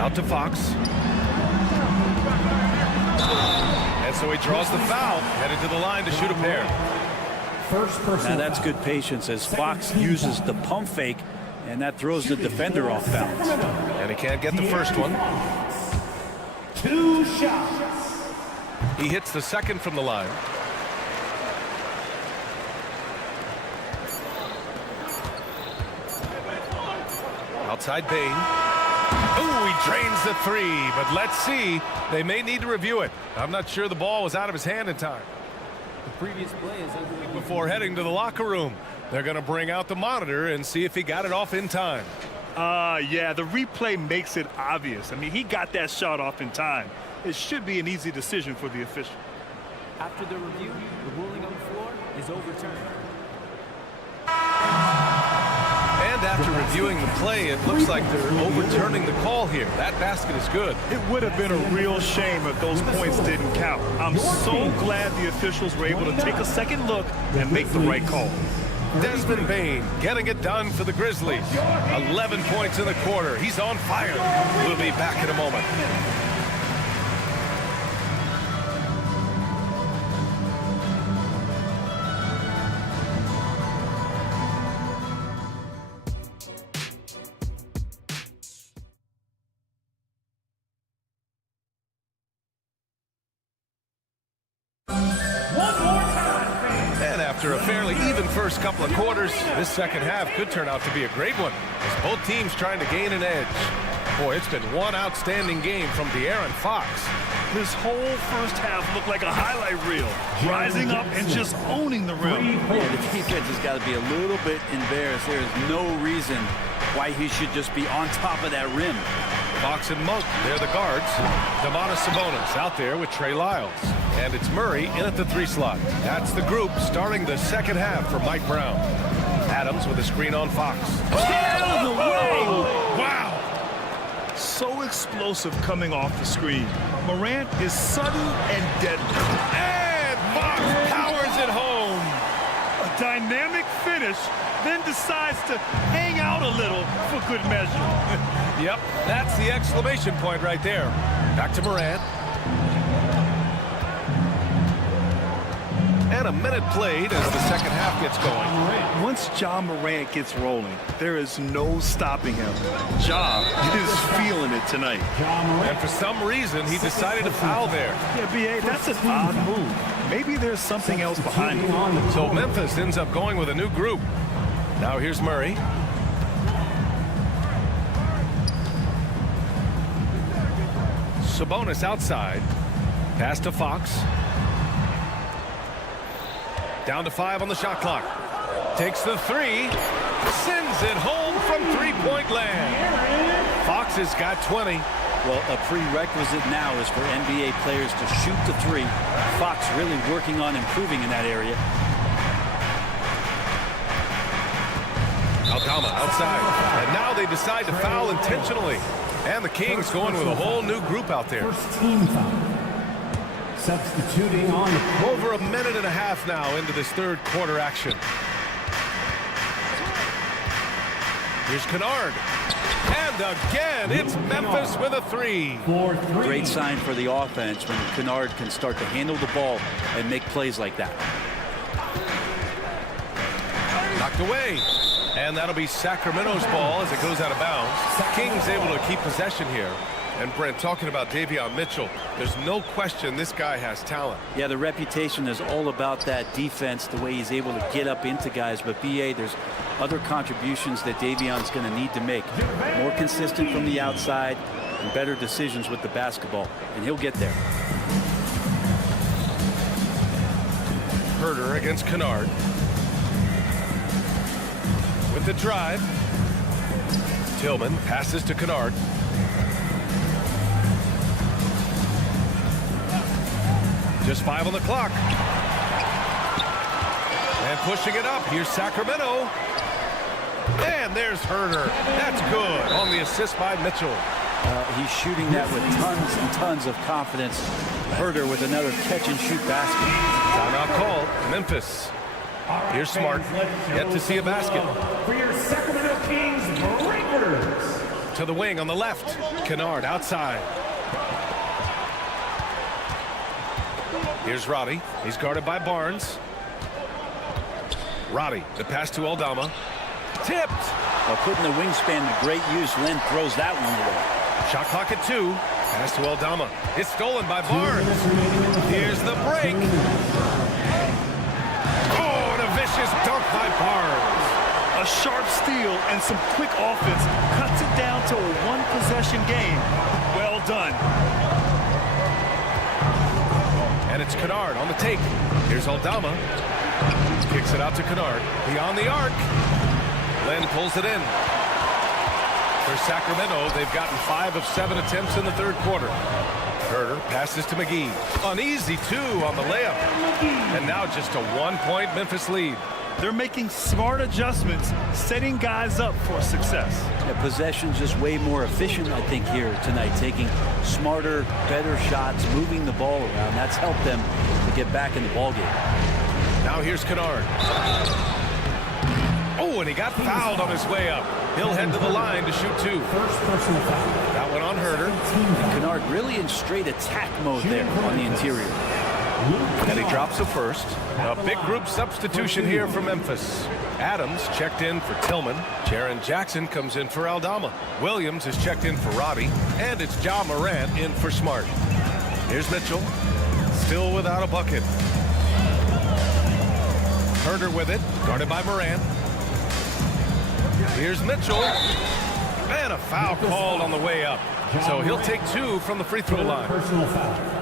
Out to Fox. And so he draws the foul, headed to the line to shoot a pair. Now that's good patience as Fox uses the pump fake, and that throws the defender off balance. And he can't get the first one. 2 shots. He hits the second from the line. Outside Bain. Ooh, he drains the three, but let's see. They may need to review it. I'm not sure the ball was out of his hand in time. The previous play is before heading to the locker room. They're going to bring out the monitor and see if he got it off in time. Yeah, the replay makes it obvious. I mean, he got that shot off in time. It should be an easy decision for the official. After the review, the ruling on the floor is overturned. And after reviewing the play, it looks like they're overturning the call here. That basket is good. It would have been a real shame if those points didn't count. I'm so glad the officials were able to take a second look and make the right call. Desmond Bain getting it done for the Grizzlies. 11 points in the quarter. He's on fire. We'll be back in a moment. After a fairly even first couple of quarters, this second half could turn out to be a great one, as both teams trying to gain an edge. Boy, it's been one outstanding game from De'Aaron Fox. This whole first half looked like a highlight reel, rising up and just owning the rim. Yeah, the defense has got to be a little bit embarrassed. There is no reason why he should just be on top of that rim. Fox and Monk, they're the guards. Domantas Sabonis out there with Trey Lyles. And it's Murray in at the 3 slot. That's the group starting the second half for Mike Brown. Adams with a screen on Fox. Out of the way! Wow! So explosive coming off the screen. Morant is sudden and deadly. And Fox powers it home. A dynamic finish finish, then decides to hang out a little for good measure. Yep, that's the exclamation point right there. Back to Morant. And a minute played as the second half gets going. Once Ja Morant gets rolling, there is no stopping him. Ja is feeling it tonight. And for some reason, he decided to foul there. Yeah, B.A., that's an odd move. Maybe there's something else behind it. So Memphis ends up going with a new group. Now here's Murray. Sabonis outside. Pass to Fox. Down to 5 on the shot clock. Takes the 3. Sends it home from three-point land. Fox has got 20. Well, a prerequisite now is for NBA players to shoot the 3. Fox really working on improving in that area. Aldama outside. And now they decide to foul intentionally. And the Kings going with a whole new group out there. First team foul. Substituting on the court. Over a minute and a half now into this third quarter action. Here's Kennard. And again, it's Memphis with a 3. Great sign for the offense when Kennard can start to handle the ball and make plays like that. Knocked away. And that'll be Sacramento's ball as it goes out of bounds. Kings able to keep possession here. And Brent, talking about Davion Mitchell, there's no question this guy has talent. Yeah, the reputation is all about that defense, the way he's able to get up into guys. But B.A., there's other contributions that Davion's going to need to make. More consistent from the outside and better decisions with the basketball. And he'll get there. Herter against Kennard. With the drive. Tillman passes to Kennard. Just 5 on the clock. And pushing it up. Here's Sacramento. And there's Herter. That's good on the assist by Mitchell. He's shooting that with tons and tons of confidence. Herter with another catch-and-shoot basket. Timeout called. Memphis. Here's Smart. Yet to see a basket. For your Sacramento Kings Breakers. To the wing on the left. Kennard outside. Here's Roddy. He's guarded by Barnes. Roddy, the pass to Aldama. Tipped. Well, putting the wingspan to great use. Len throws that one away. Shot clock at 2. Pass to Aldama. It's stolen by Barnes. Here's the break. Oh, and a vicious dunk by Barnes. A sharp steal and some quick offense cuts it down to a one-possession game. Well done. And it's Kennard on the take. Here's Aldama. Kicks it out to Kennard. Beyond the arc. Len pulls it in. For Sacramento, they've gotten 5 of 7 attempts in the third quarter. Herter passes to McGee. An easy 2 on the layup. And now just a 1-point Memphis lead. They're making smart adjustments, setting guys up for success. The possession's just way more efficient, I think, here tonight. Taking smarter, better shots, moving the ball around. That's helped them to get back in the ballgame. Now here's Kennard. Oh, and he got fouled on his way up. He'll head to the line to shoot 2. First personal foul. That one on Herter. And Kennard really in straight attack mode there on the interior. And he drops the first. A big group substitution here for Memphis. Adams checked in for Tillman. Jaren Jackson comes in for Aldama. Williams is checked in for Roddy. And it's Ja Morant in for Smart. Here's Mitchell. Still without a bucket. Herter with it. Guarded by Morant. Here's Mitchell. And a foul called on the way up. So he'll take 2 from the free throw line. Personal foul.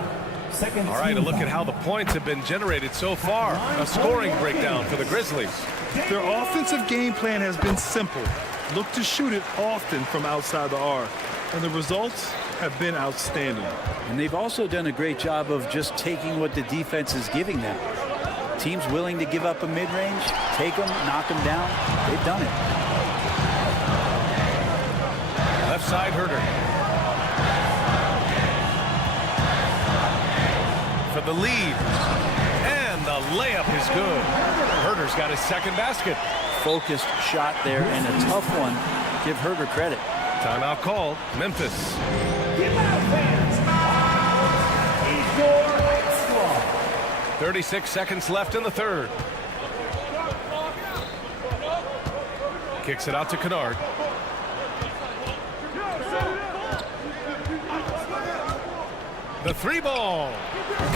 All right, a look at how the points have been generated so far. A scoring breakdown for the Grizzlies. Their offensive game plan has been simple. Look to shoot it often from outside the arc. And the results have been outstanding. And they've also done a great job of just taking what the defense is giving them. Teams willing to give up a mid-range, take them, knock them down. They've done it. Left side, Herter. For the lead. And the layup is good. Herter's got his second basket. focused shot there and a tough one. Give Herter credit. Timeout called. Memphis. Give out, fans. Is your squad. 36 seconds left in the third. Kicks it out to Kennard. The three ball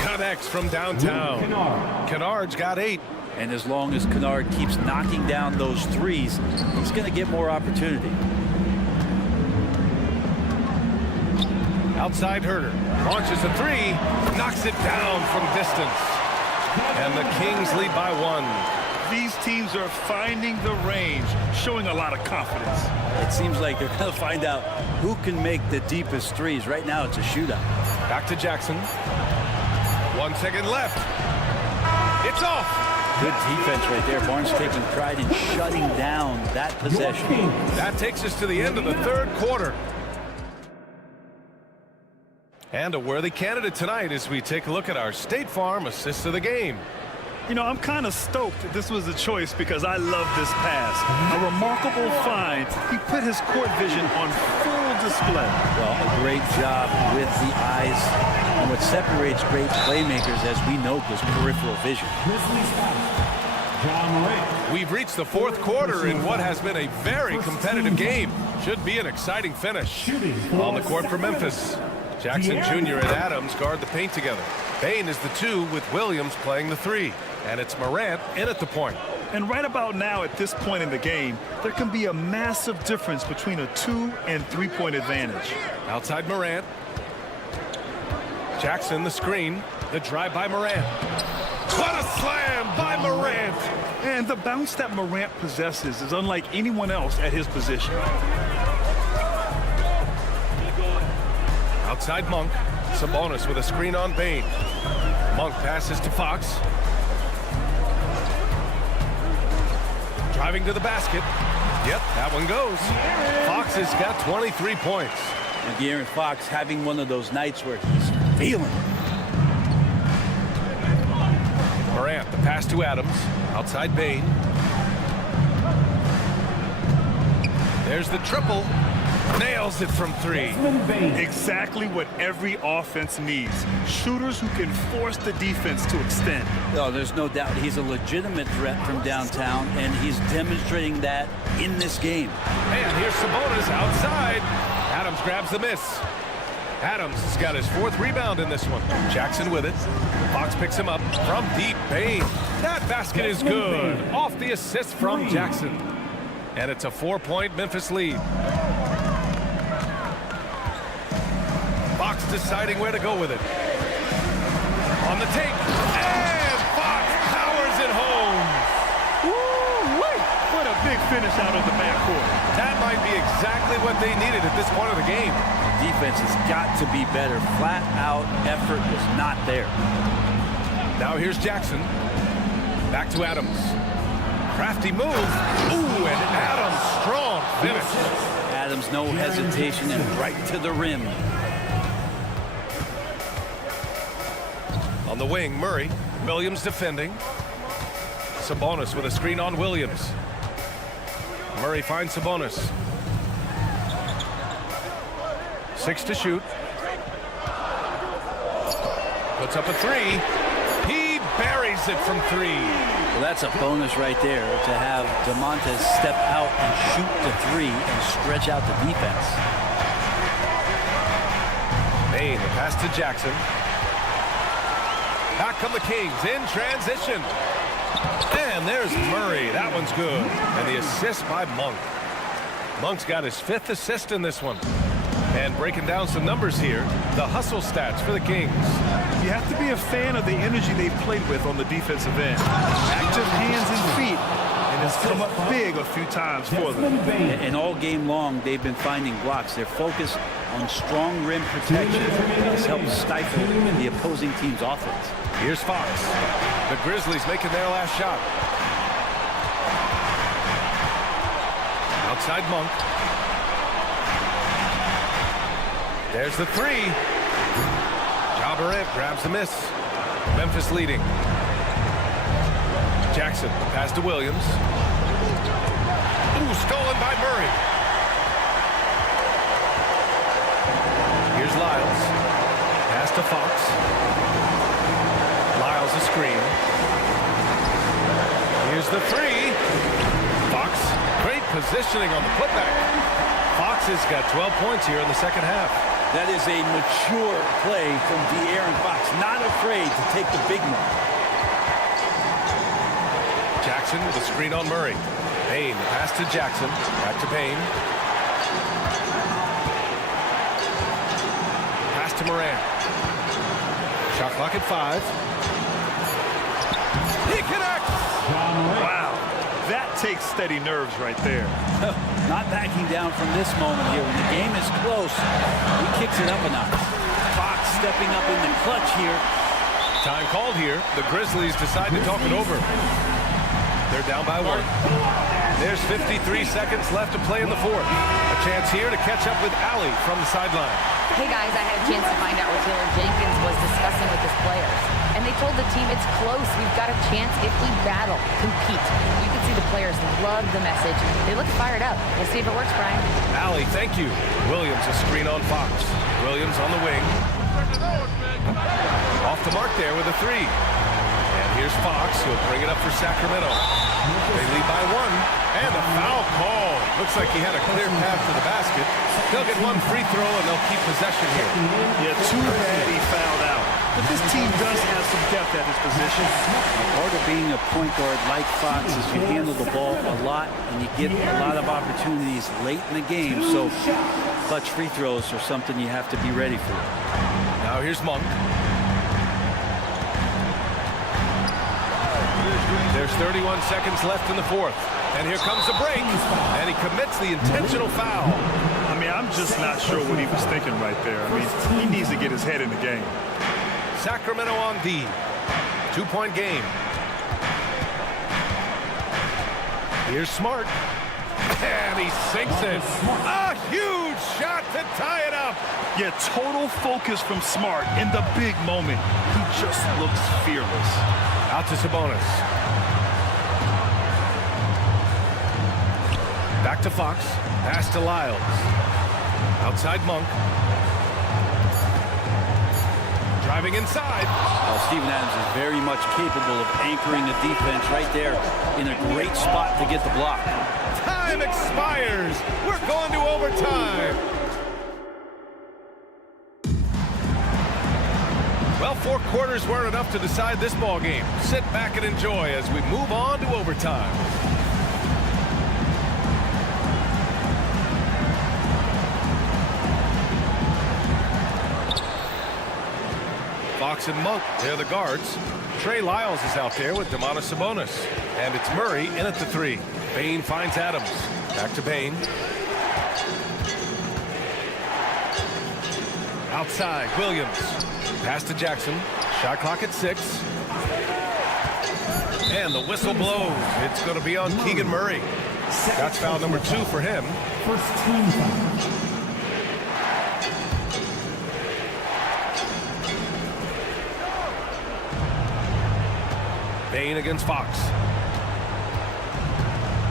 connects from downtown. Kennard's got 8. And as long as Kennard keeps knocking down those threes, he's going to get more opportunity. Outside Herter launches a 3, knocks it down from distance. And the Kings lead by 1. These teams are finding the range, showing a lot of confidence. It seems like they're going to find out who can make the deepest threes. Right now, it's a shootout. Back to Jackson. 1 second left. It's off. Good defense right there. Barnes taking pride in shutting down that possession. That takes us to the end of the third quarter. And a worthy candidate tonight as we take a look at our State Farm assist of the game. You know, I'm kind of stoked this was a choice because I love this pass. A remarkable find. He put his court vision on full display. Well, a great job with the eyes. And what separates great playmakers, as we note, is peripheral vision. We've reached the fourth quarter in what has been a very competitive game. Should be an exciting finish. On the court for Memphis. Jackson Jr. and Adams guard the paint together. Bain is the 2 with Williams playing the 3. And it's Morant in at the point. And right about now, at this point in the game, there can be a massive difference between a 2- and 3-point advantage. Outside Morant. Jackson the screen. The drive by Morant. What a slam by Morant! And the bounce that Morant possesses is unlike anyone else at his position. Outside Monk. Sabonis with a screen on Bain. Monk passes to Fox. Driving to the basket. Yep, that one goes. Fox has got 23 points. And De'Aaron Fox having one of those nights where he's feeling it. Morant, the pass to Adams. Outside Bain. There's the triple. Nails it from 3. Exactly what every offense needs. Shooters who can force the defense to extend. No, there's no doubt he's a legitimate threat from downtown, and he's demonstrating that in this game. And here's Sabonis outside. Adams grabs the miss. Adams has got his 4th rebound in this one. Jackson with it. Fox picks him up from deep. Bain. That basket is good. Off the assist from Jackson. And it's a 4-point Memphis lead. Fox deciding where to go with it. On the take. And Fox powers it home. Woo-wee! What a big finish out of the backcourt. That might be exactly what they needed at this point of the game. Defense has got to be better. Flat out effort was not there. Now here's Jackson. Back to Adams. Crafty move. Ooh, and Adams strong finish. Adams no hesitation and right to the rim. On the wing, Murray. Williams defending. Sabonis with a screen on Williams. Murray finds Sabonis. 6 to shoot. Puts up a 3. He buries it from 3. Well, that's a bonus right there to have DeMontes step out and shoot the 3 and stretch out the defense. Bain, the pass to Jackson. Back come the Kings in transition. And there's Murray. That one's good. And the assist by Monk. Monk's got his 5th assist in this one. And breaking down some numbers here, the hustle stats for the Kings. You have to be a fan of the energy they've played with on the defensive end. Active hands and feet, and it's come up big a few times for them. And all game long, they've been finding blocks. They're focused on strong rim protection. This helps stifle the opposing team's offense. Here's Fox. The Grizzlies making their last shot. Outside Monk. There's the 3. Ja Morant grabs the miss. Memphis leading. Jackson, pass to Williams. Ooh, stolen by Murray. Here's Lyles. Pass to Fox. Lyles a screen. Here's the three. Fox, great positioning on the putback. Fox has got 12 points here in the second half. That is a mature play from De'Aaron Fox. Not afraid to take the big one. Jackson with a screen on Murray. Payne, pass to Jackson. Back to Payne. Pass to Moran. Shot clock at 5. He connects! Wow. That takes steady nerves right there. Not backing down from this moment here. When the game is close, he kicks it up a notch. Fox stepping up in the clutch here. Time called here. The Grizzlies decide to talk it over. They're down by 1. There's 53 seconds left to play in the fourth. A chance here to catch up with Allie from the sideline. Hey guys, I had a chance to find out what Taylor Jenkins was discussing with his players. And they told the team it's close. We've got a chance if we battle, compete. You can see the players love the message. They look fired up. We'll see if it works, Brian. Allie, thank you. Williams a screen on Fox. Williams on the wing. Off the mark there with a 3. And here's Fox. He'll bring it up for Sacramento. They lead by 1. And a foul call. Looks like he had a clear path to the basket. They'll get 1 free throw and they'll keep possession here. Yeah, too bad he fouled out. But this team does have some depth at his position. Part of being a point guard like Fox is you handle the ball a lot and you get a lot of opportunities late in the game. So clutch free throws are something you have to be ready for. Now here's Monk. There's 31 seconds left in the fourth. And here comes the break. And he commits the intentional foul. I mean, I'm just not sure what he was thinking right there. I mean, he needs to get his head in the game. Sacramento on D. 2-point game. Here's Smart. And he sinks it. A huge shot to tie it up. Yeah, total focus from Smart in the big moment. He just looks fearless. Out to Sabonis. Back to Fox. Pass to Lyles. Outside Monk. Driving inside. Well, Steven Adams is very much capable of anchoring the defense right there in a great spot to get the block. Time expires. We're going to overtime. Well, 4 quarters weren't enough to decide this ball game. Sit back and enjoy as we move on to overtime. Fox and Monk, they're the guards. Trey Lyles is out there with Domantas Sabonis. And it's Murray in at the 3. Payne finds Adams. Back to Payne. Outside, Williams. Pass to Jackson. Shot clock at 6. And the whistle blows. It's going to be on Keegan Murray. That's foul number 2 for him. First team foul. Payne against Fox.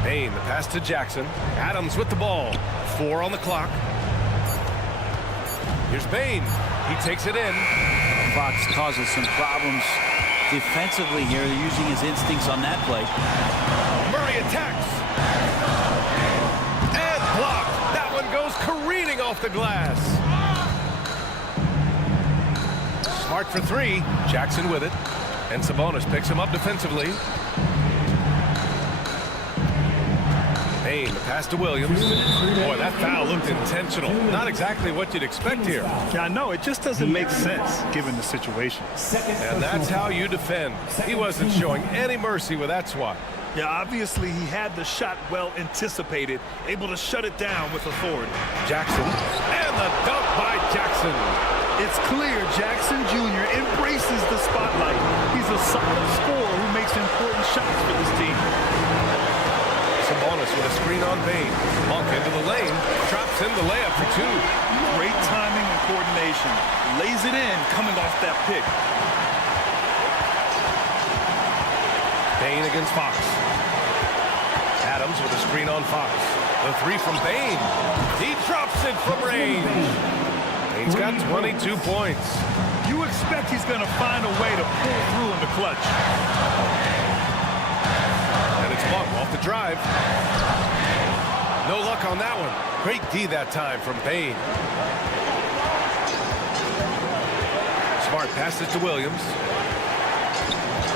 Payne, the pass to Jackson. Adams with the ball. 4 on the clock. Here's Payne. He takes it in. Fox causes some problems defensively here. They're using his instincts on that play. Murray attacks. And blocked. That one goes careening off the glass. Smart for 3. Jackson with it. And Sabonis picks him up defensively. Payne, the pass to Williams. Boy, that foul looked intentional. Not exactly what you'd expect here. Yeah, I know. It just doesn't make sense given the situation. And that's how you defend. He wasn't showing any mercy with that swat. Yeah, obviously he had the shot well anticipated, able to shut it down with authority. Jackson. And the dunk by Jackson. It's clear Jackson Jr. embraces the spotlight. He's a solid scorer who makes important shots for this team. Sabonis with a screen on Payne. Monk into the lane. Drops in the layup for 2. Great timing and coordination. Lays it in coming off that pick. Payne against Fox. Adams with a screen on Fox. The three from Bain. He drops it from range. Bain's got 22 points. You expect he's going to find a way to pull through in the clutch. And it's Monk off the drive. No luck on that one. Great D that time from Bain. Smart passes to Williams.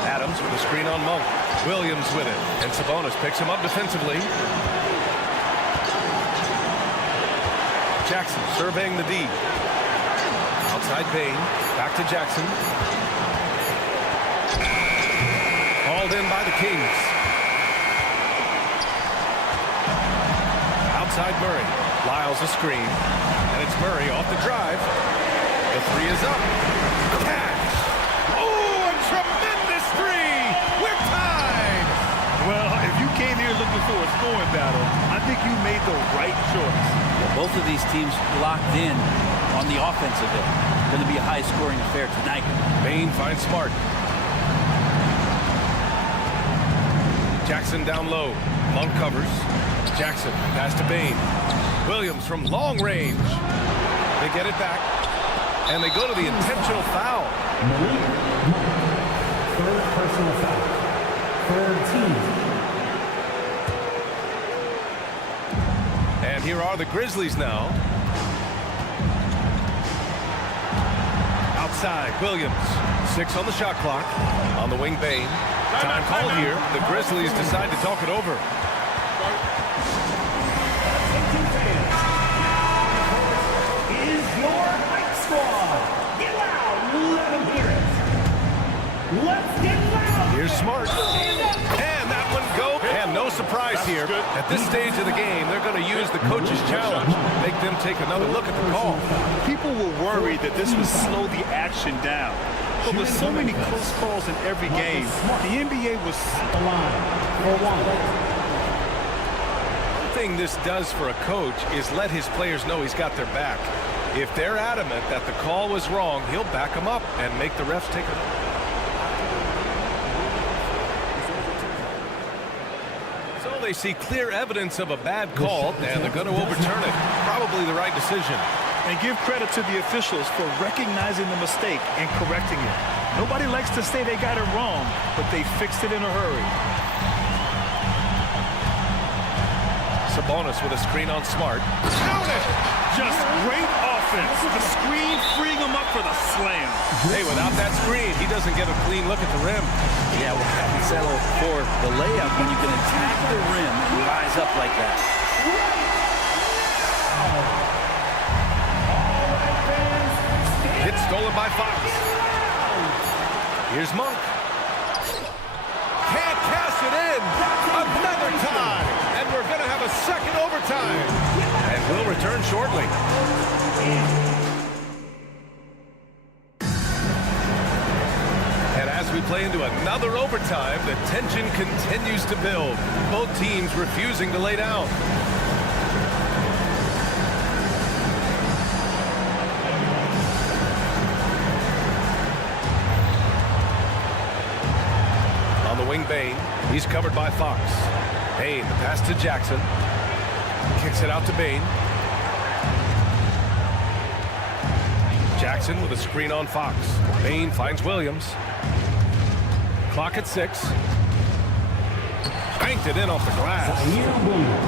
Adams with a screen on Monk. Williams with it. And Sabonis picks him up defensively. Jackson surveying the D. Outside Bain. Back to Jackson. Hauled in by the Kings. Outside Murray. Lyles a screen. And it's Murray off the drive. The three is up. Cash. Oh, a tremendous three. We're tied. Well, if you came here looking for a scoring battle, I think you made the right choice. Both of these teams locked in on the offensive end. Going to be a high-scoring affair tonight. Bain finds Smart. Jackson down low. Monk covers. Jackson pass to Bain. Williams from long range. They get it back. And they go to the intentional foul. Third personal foul. Third team. And here are the Grizzlies now. Outside, Williams. 6 on the shot clock. On the wing, Bain. Time called here. The Grizzlies decide to talk it over. Is your hype squad. Get loud. Let them hear it. Let's get loud. Here's Smart. And that one go. And no surprise here. At this stage of the game, they're going to use the coach's challenge. Make them take another look at the call. People were worried that this would slow the action down. But with so many close calls in every game, the NBA was the line for one. One thing this does for a coach is let his players know he's got their back. If they're adamant that the call was wrong, he'll back them up and make the refs take it. So they see clear evidence of a bad call, and they're going to overturn it. Probably the right decision. and give credit to the officials for recognizing the mistake and correcting it. Nobody likes to say they got it wrong, but they fixed it in a hurry. Sabonis with a screen on Smart. Count it! Just great offense. The screen freeing him up for the slam. Hey, without that screen, he doesn't get a clean look at the rim. Yeah, we'll have to settle for the layup when you can attack the rim and rise up like that. Hit stolen by Fox. Here's Monk. Can't cash it in. Another time. And we're going to have a second overtime. And we'll return shortly. And as we play into another overtime, the tension continues to build. Both teams refusing to lay down. On the wing, Bain. He's covered by Fox. Bain, the pass to Jackson. Kicks it out to Bain. Jackson with a screen on Fox. Bain finds Williams. Clock at 6. Banked it in off the glass.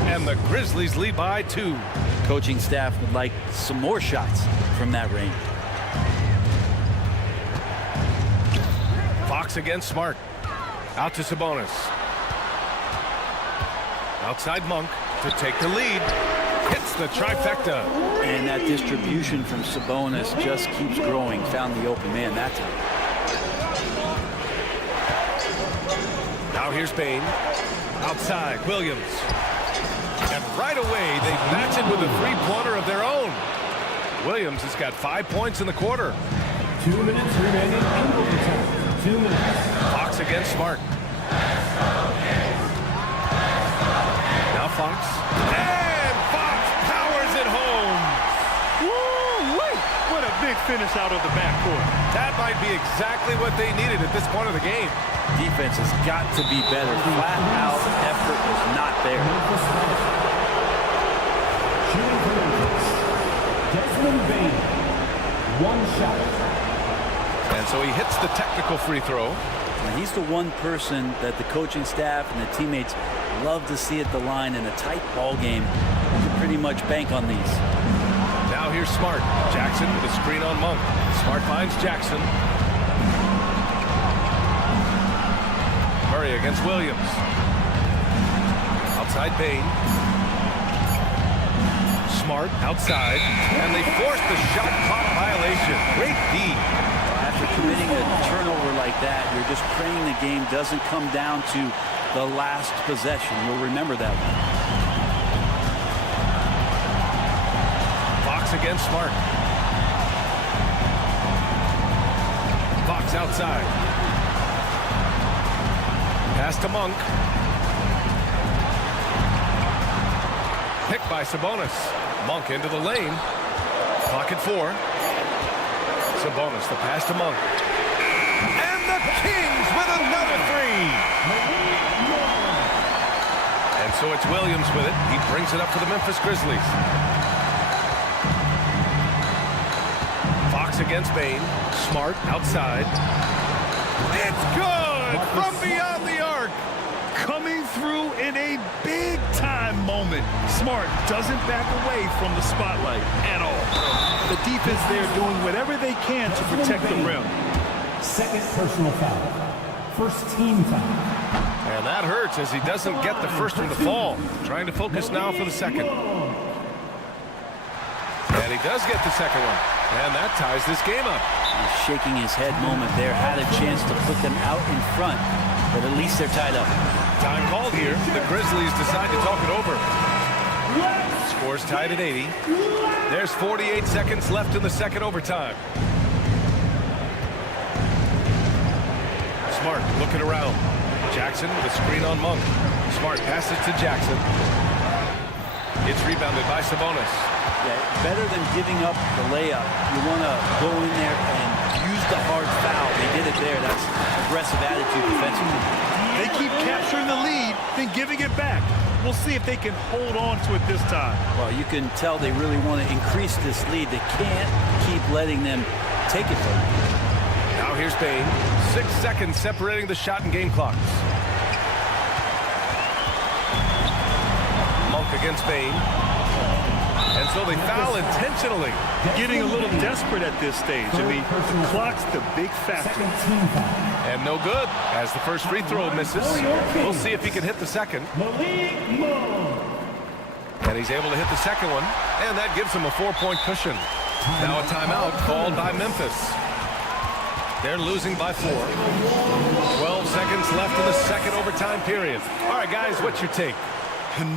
And the Grizzlies lead by 2. Coaching staff would like some more shots from that range. Fox against Smart. Out to Sabonis. Outside Monk to take the lead. Hits the trifecta. And that distribution from Sabonis just keeps growing. Found the open man that time. Now here's Bain. Outside, Williams. And right away, they match it with a three-pointer of their own. Williams has got 5 points in the quarter. 2 minutes remaining in overtime. 2 minutes. Fox against Smart. Now Fox. And Fox powers it home. Woo-wee! What a big finish out of the backcourt. That might be exactly what they needed at this point of the game. Defense has got to be better. Flat out effort was not there. Shooting for Memphis, Desmond Bain. One shot. And so he hits the technical free throw. And he's the one person that the coaching staff and the teammates love to see at the line in a tight ball game. You can pretty much bank on these. Now here's Smart. Jackson with a screen on Monk. Smart finds Jackson. Murray against Williams. Outside Bain. Smart outside. And they force the shot clock violation. Great D. After committing a turnover like that, you're just praying the game doesn't come down to the last possession. You'll remember that one. Fox against Smart. Fox outside. Pass to Monk. Picked by Sabonis. Monk into the lane. Clock at 4. Sabonis, the pass to Monk. And the Kings with another 3. And so it's Williams with it. He brings it up for the Memphis Grizzlies. Fox against Bain. Smart outside. It's good from beyond the arc. Coming through in a big-time moment. Smart doesn't back away from the spotlight at all. The defense there doing whatever they can to protect the rim. Second personal foul. First team foul. And that hurts as he doesn't get the first one to fall. Trying to focus now for the second. And he does get the second one. And that ties this game up. He's shaking his head moment there. Had a chance to put them out in front. But at least they're tied up. Time called here. The Grizzlies decide to talk it over. Scores tied at 80. There's 48 seconds left in the second overtime. Smart looking around. Jackson with a screen on Monk. Smart passes to Jackson. It's rebounded by Sabonis. Yeah, better than giving up the layup. You want to go in there and use the hard foul. They did it there. That's aggressive attitude defensively. They keep capturing the lead, then giving it back. We'll see if they can hold on to it this time. Well, you can tell they really want to increase this lead. They can't keep letting them take it from them. Now here's Bain. 6 seconds separating the shot and game clocks. Monk against Bain. And so they foul intentionally. Getting a little desperate at this stage. I mean, the clock's the big factor. And no good as the first free throw misses. We'll see if he can hit the second. And he's able to hit the second one. And that gives him a 4-point cushion. Now a timeout called by Memphis. They're losing by 4. 12 seconds left in the second overtime period. All right, guys, what's your take?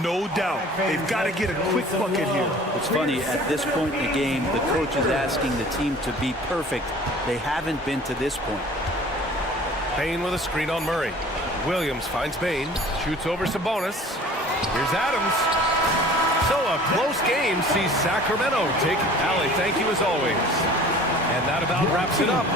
No doubt. They've got to get a quick bucket here. It's funny, at this point in the game, the coach is asking the team to be perfect. They haven't been to this point. Bain with a screen on Murray. Williams finds Bain. Shoots over Sabonis. Here's Adams. So a close game sees Sacramento take it. Allie, thank you as always. And that about wraps it up.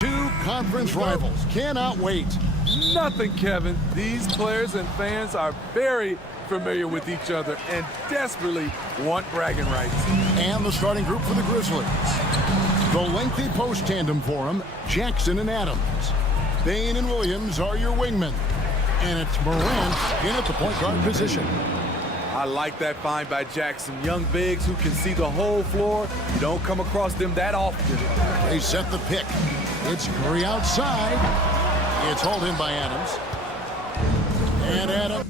Two conference rivals cannot wait. Nothing, Kevin. These players and fans are very familiar with each other and desperately want bragging rights. And the starting group for the Grizzlies. The lengthy post tandem for them, Jackson and Adams. Bain and Williams are your wingmen. And it's Morant in at the point guard position. I like that find by Jackson. Young bigs who can see the whole floor. You don't come across them that often. They set the pick. It's Curry outside. It's hauled in by Adams. And Adams.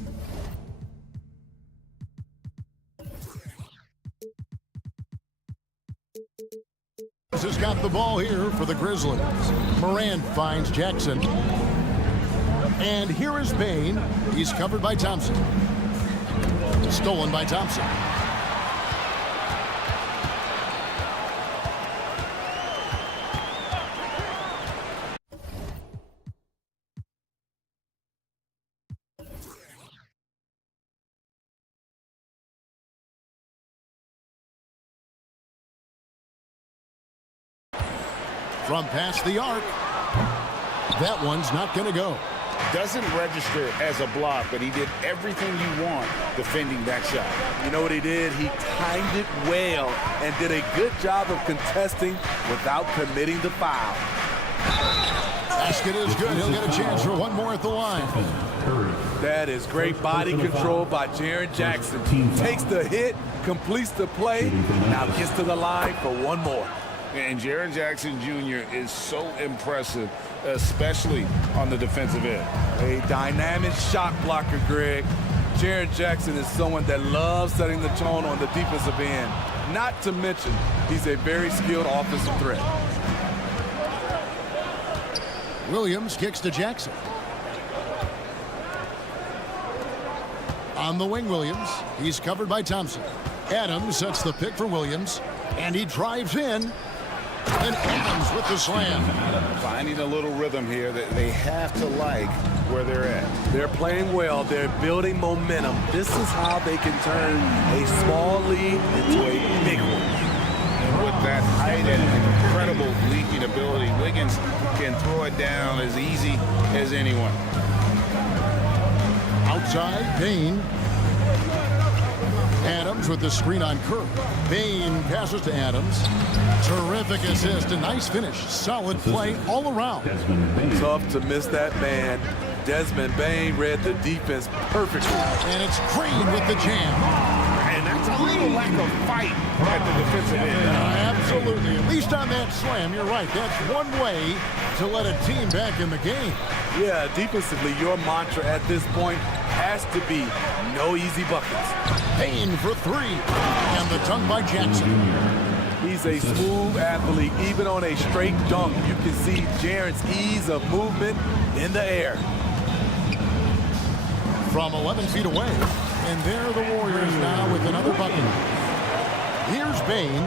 Has got the ball here for the Grizzlies. Morant finds Jackson. And here is Bain. He's covered by Thompson. Stolen by Thompson. From past the arc. That one's not going to go. Doesn't register as a block, but he did everything you want defending that shot. You know what he did? He timed it well and did a good job of contesting without committing the foul. Basket is good. He'll get a chance for one more at the line. That is great body control by Jaren Jackson. Takes the hit, completes the play, now gets to the line for one more. And Jaren Jackson Jr. is so impressive, especially on the defensive end. A dynamic shot blocker, Greg. Jaren Jackson is someone that loves setting the tone on the defensive end. Not to mention, he's a very skilled offensive threat. Williams kicks to Jackson. On the wing, Williams. He's covered by Thompson. Adams sets the pick for Williams, and he drives in. And Adams with the slam. Finding a little rhythm here that they have to like where they're at. They're playing well. They're building momentum. This is how they can turn a small lead into a big one. And with that height and incredible leaking ability, Wiggins can throw it down as easy as anyone. Outside, Bain. Adams with the screen on Curry. Bain passes to Adams. Terrific assist, a nice finish. Solid play all around. Tough to miss that man. Desmond Bain read the defense perfectly. And it's Green with the jam. And that's a little lack of fight at the defensive end. Absolutely. At least on that slam, you're right. That's one way to let a team back in the game. Yeah, defensively, your mantra at this point has to be no easy buckets. Bain for three. And the dunk by Jackson. He's a smooth athlete. Even on a straight dunk, you can see Jaren's ease of movement in the air. From 11 feet away. And there are the Warriors now with another bucket. Here's Bain.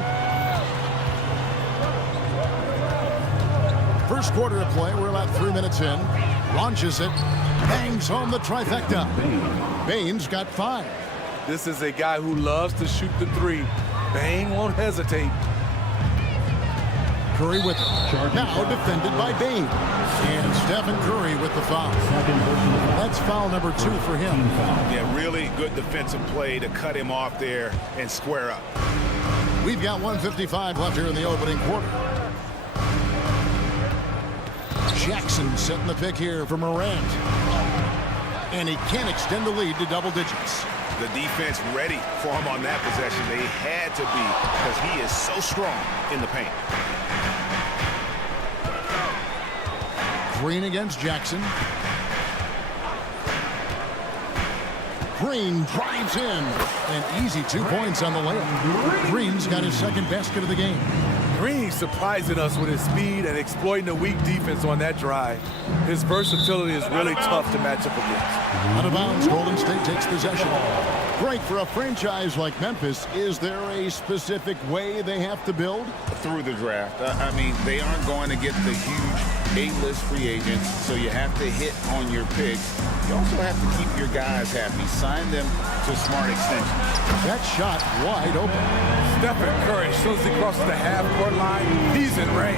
First quarter of play. We're about 3 minutes in. Launches it. Bangs home the trifecta. Bain's got 5. This is a guy who loves to shoot the three. Bain won't hesitate. Curry with it. Now defended by Bain. And Stephen Curry with the foul. That's foul number 2 for him. Yeah, really good defensive play to cut him off there and square up. We've got 1:55 left here in the opening quarter. Jackson setting the pick here for Morant. And he can't extend the lead to double digits. The defense ready for him on that possession. They had to be because he is so strong in the paint. Green against Jackson. Green drives in. An easy 2 points on the layup. Green's got his second basket of the game. Green surprising us with his speed and exploiting the weak defense on that drive. His versatility is really tough to match up against. Out of bounds, Golden State takes possession. Greg, for a franchise like Memphis, is there a specific way they have to build? Through the draft. I mean, they aren't going to get the huge A-list free agents, so you have to hit on your picks. You also have to keep your guys happy. Sign them to smart extensions. That shot wide open. Stephen Curry, as soon as he crosses the half-court line, he's in range.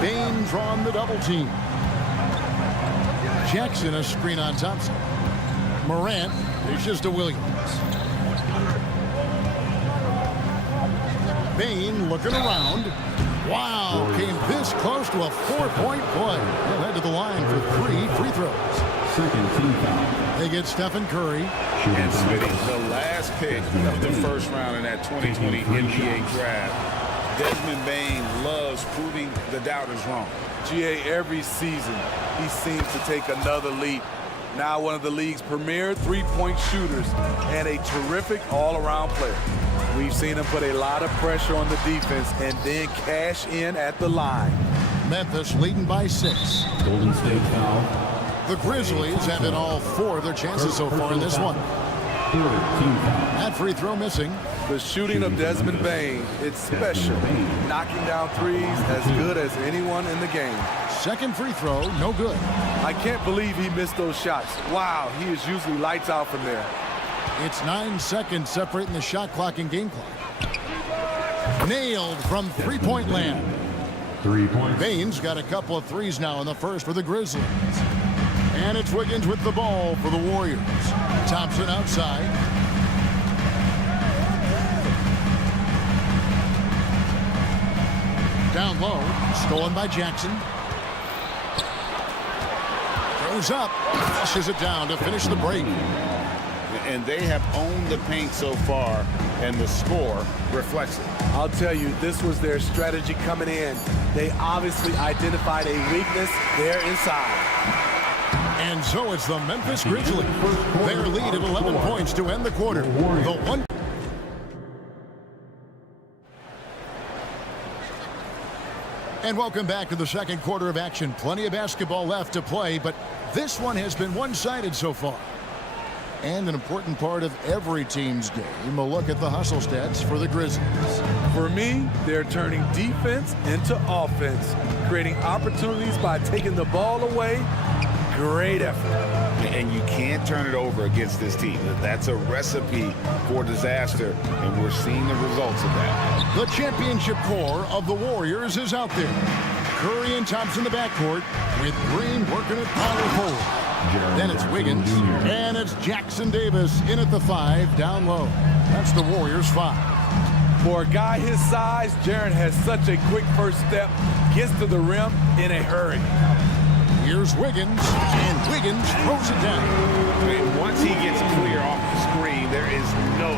Bain drawn the double team. Jackson a screen on Thompson. Morant dishes to Williams. Bain looking around. Wow, came this close to a 4-point play. He'll head to the line for 3 free throws. Second team foul. They get Stephen Curry. And Smitty, the last pick of the first round in that 2020 NBA draft, Desmond Bain loves proving the doubters wrong. GA, every season, he seems to take another leap. Now one of the league's premier three-point shooters and a terrific all-around player. We've seen him put a lot of pressure on the defense and then cash in at the line. Memphis leading by 6. Golden State foul. The Grizzlies have hit all 4 of their chances so far in this one. Third team foul. That free throw missing. The shooting of Desmond Bain, it's special. Knocking down threes as good as anyone in the game. Second free throw, no good. I can't believe he missed those shots. Wow, he is usually lights out from there. It's 9 seconds separating the shot clock and game clock. Nailed from three-point land. 3 points. Bain's got a couple of threes now in the first for the Grizzlies. And it's Wiggins with the ball for the Warriors. Thompson outside. Down low, stolen by Jackson. Throws up, flushes it down to finish the break. And they have owned the paint so far, and the score reflects it. I'll tell you, this was their strategy coming in. They obviously identified a weakness there inside. And so it's the Memphis Grizzlies. Their lead at 11 points to end the quarter. The one. And welcome back to the second quarter of action. Plenty of basketball left to play, but this one has been one-sided so far. And an important part of every team's game, a look at the hustle stats for the Grizzlies. For me, they're turning defense into offense, creating opportunities by taking the ball away. Great effort. And you can't turn it over against this team. That's a recipe for disaster, and we're seeing the results of that. The championship core of the Warriors is out there. Curry and Thompson in the backcourt, with Green working at power forward. Then it's Wiggins, and it's Jackson Davis in at the 5, down low. That's the Warriors' 5. For a guy his size, Jaren has such a quick first step, gets to the rim in a hurry. Here's Wiggins, and Wiggins throws it down. And once he gets clear off the screen, there is no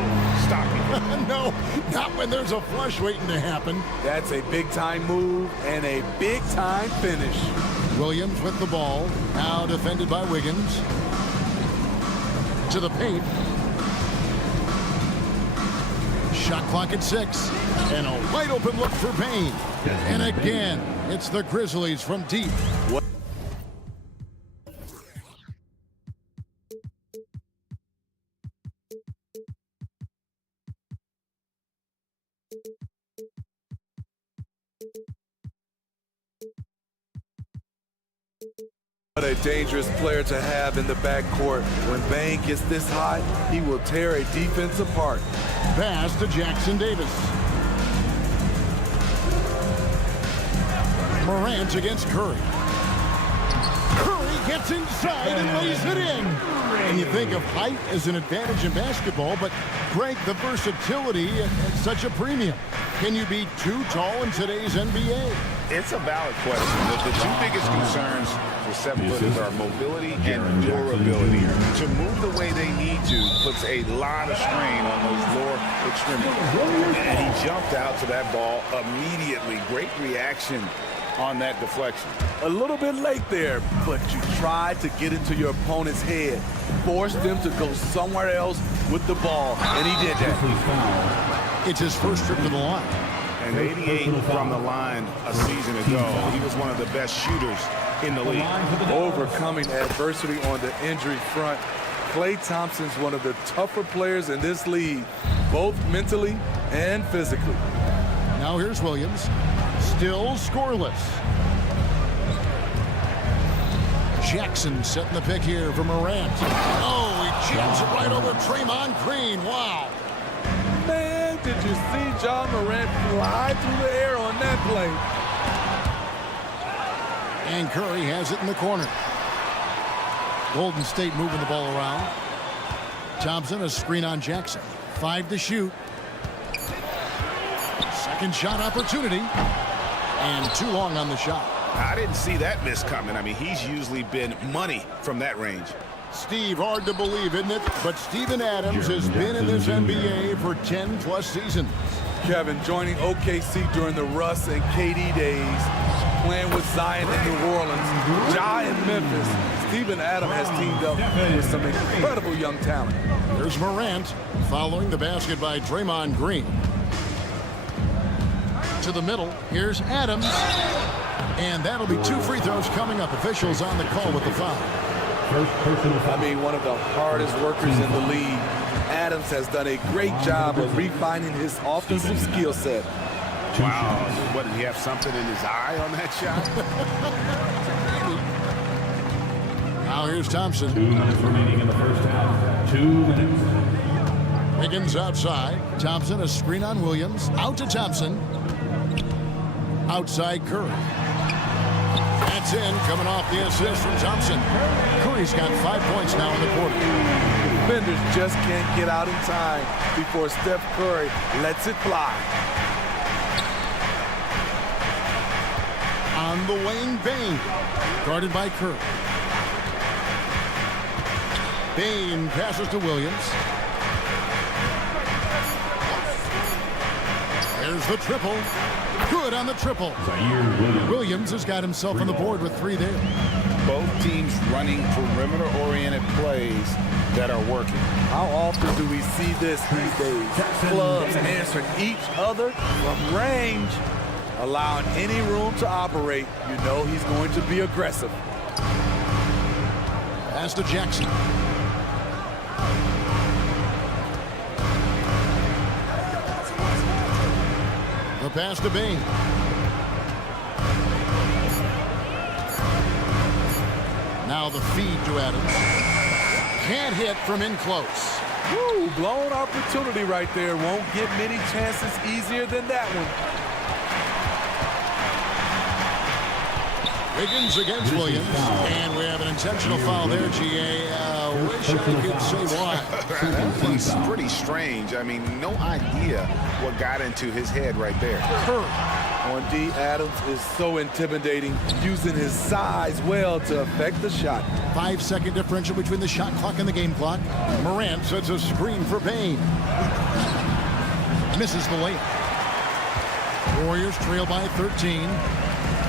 stopping him. No, not when there's a flush waiting to happen. That's a big-time move and a big-time finish. Williams with the ball, now defended by Wiggins. To the paint. Shot clock at 6, and a wide open look for Bain. And again, it's the Grizzlies from deep. What a dangerous player to have in the backcourt. When Bain gets this hot, he will tear a defense apart. Pass to Jackson Davis. Morant against Curry. Curry gets inside and lays it in. And you think of height as an advantage in basketball, but Greg, the versatility at such a premium. Can you be too tall in today's NBA? It's a valid question. The two biggest concerns for 7-footers are mobility and durability. To move the way they need to puts a lot of strain on those lower extremities. And he jumped out to that ball immediately. Great reaction on that deflection. A little bit late there, but you tried to get into your opponent's head. Force them to go somewhere else with the ball, and he did that. It's his first trip to the line. And 88 from the line a season ago. He was one of the best shooters in the league. Overcoming adversity on the injury front. Klay Thompson's one of the tougher players in this league, both mentally and physically. Now here's Williams. Still scoreless. Jackson setting the pick here for Morant. Oh, he jams it right over Draymond Green. Wow. Man, did you see John Morant fly through the air on that play? And Curry has it in the corner. Golden State moving the ball around. Thompson, a screen on Jackson. 5 to shoot. Second shot opportunity. And too long on the shot. I didn't see that miss coming. I mean, he's usually been money from that range. Steve, hard to believe, isn't it? But Steven Adams has been in this NBA for 10-plus seasons. Kevin, joining OKC during the Russ and KD days, playing with Zion in New Orleans, Ja in Memphis, Steven Adams has teamed up with some incredible young talent. Here's Morant following the basket by Draymond Green. To the middle, here's Adams. And that'll be 2 free throws coming up. Officials on the call with the foul. I mean, one of the hardest workers in the league. Adams has done a great job of refining his offensive skill set. Wow. What, did he have something in his eye on that shot? Now here's Thompson. 2 minutes remaining in the first half. 2 minutes. Higgins outside. Thompson, a screen on Williams. Out to Thompson. Outside Curry. That's in, coming off the assist from Thompson. Curry's got 5 points now in the quarter. Defenders just can't get out in time before Steph Curry lets it fly. On the wing, Bane. Guarded by Curry. Bane passes to Williams. There's the triple. Good on the triple. Williams has got himself on the board with 3 there. Both teams running perimeter-oriented plays that are working. How often do we see this these days? Clubs answering each other from range, allowing any room to operate. You know he's going to be aggressive. Pass to Jackson. The pass to Bane. Now the feed to Adams. Can't hit from in close. Woo, blown opportunity right there. Won't get many chances easier than that one. Higgins against Williams. And we have an intentional foul there, G.A. Wish I could say why. That was pretty strange. I mean, no idea what got into his head right there. On D, Adams is so intimidating, using his size well to affect the shot. 5-second differential between the shot clock and the game clock. Morant sets a screen for Bane. Misses the layup. Warriors trail by 13.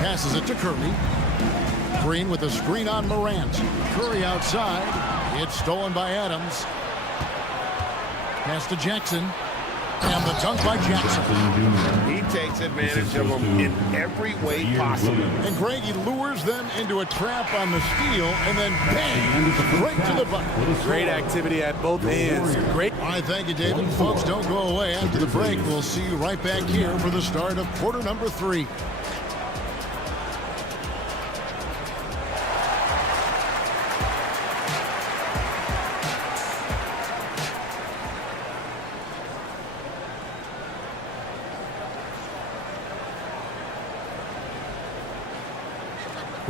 Passes it to Curry. Green with a screen on Morant. Curry outside. It's stolen by Adams. Pass to Jackson. And the dunk by Jackson. He takes advantage of them in every way possible. And Greg, he lures them into a trap on the steal, and then bang, right to the bucket. Great activity at both ends. Great. All right, thank you, David. Folks, don't go away. After the break, we'll see you right back here for the start of quarter number 3.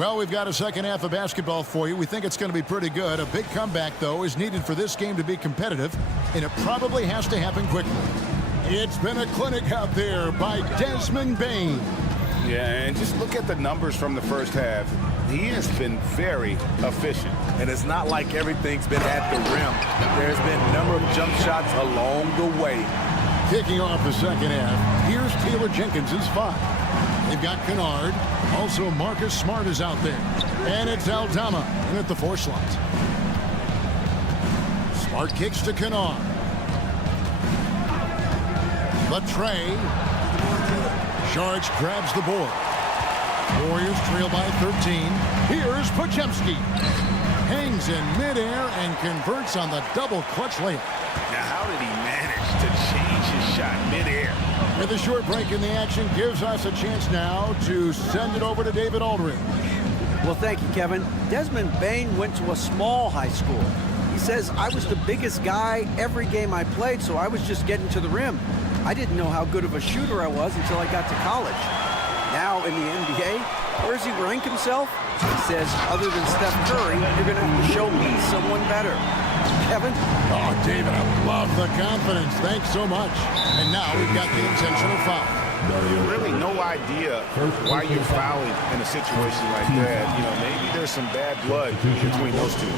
Well, we've got a second half of basketball for you. We think it's going to be pretty good. A big comeback, though, is needed for this game to be competitive, and it probably has to happen quickly. It's been a clinic out there by Desmond Bane. Yeah, and just look at the numbers from the first half. He has been very efficient. And it's not like everything's been at the rim. There's been a number of jump shots along the way. Kicking off the second half, here's Taylor Jenkins's 5. They've got Kennard. Also, Marcus Smart is out there. And it's Aldama in at the 4 slot. Smart kicks to Kennard. The tray. Sharge grabs the board. Warriors trail by 13. Here's Podziemski. Hangs in midair and converts on the double clutch layup. Now, how did he manage to change his shot midair? With a short break in the action, gives us a chance now to send it over to David Aldridge. Well, thank you, Kevin. Desmond Bane went to a small high school. He says, I was the biggest guy every game I played, so I was just getting to the rim. I didn't know how good of a shooter I was until I got to college. Now in the NBA, where does he rank himself? He says, other than Steph Curry, you're going to have to show me someone better. Kevin? Oh, David, I love the confidence. Thanks so much. And now we've got the intentional foul. Really no idea why you're fouling in a situation like that. You know, maybe there's some bad blood between those two.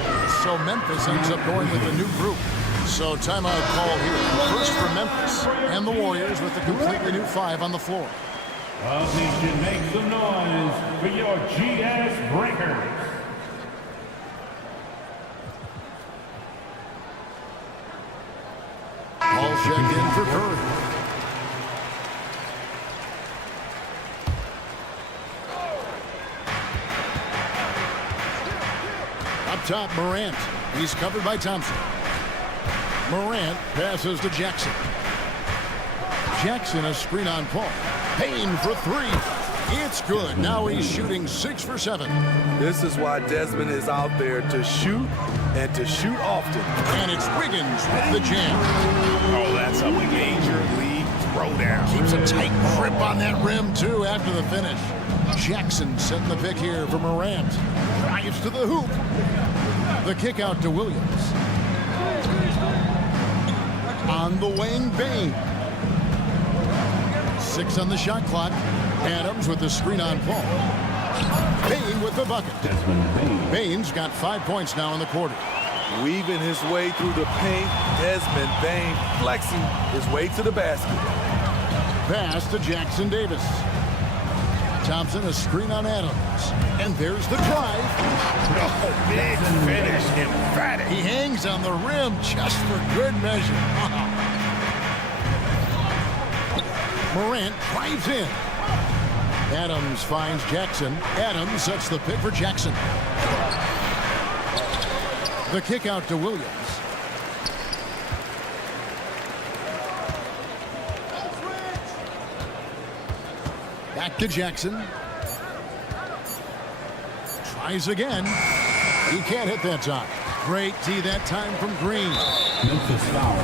So Memphis ends up going with a new group. So timeout call here. First for Memphis and the Warriors with a completely new 5 on the floor. Attention, make some noise for your GS Breakers. Ball check in for Curry. Up top, Morant. He's covered by Thompson. Morant passes to Jackson. Jackson a screen on Paul. Payne for 3. It's good. Now he's shooting 6 for 7. This is why Desmond is out there to shoot and to shoot often. And it's Wiggins with the jam. Oh, that's a major league throwdown. Keeps a tight grip on that rim, too, after the finish. Jackson setting the pick here for Morant. Drives to the hoop. The kick out to Williams. On the wing, Bane. 6 on the shot clock. Adams with the screen on Paul. Bane with the bucket. Bane's got 5 points now in the quarter. Weaving his way through the paint, Desmond Bane flexing his way to the basket. Pass to Jackson Davis. Thompson a screen on Adams. And there's the drive. Oh, big finish, emphatic. He hangs on the rim just for good measure. Morant drives in. Adams finds Jackson. Adams sets the pick for Jackson. The kick out to Williams. Back to Jackson. Tries again. He can't hit that time. Great D that time from Green.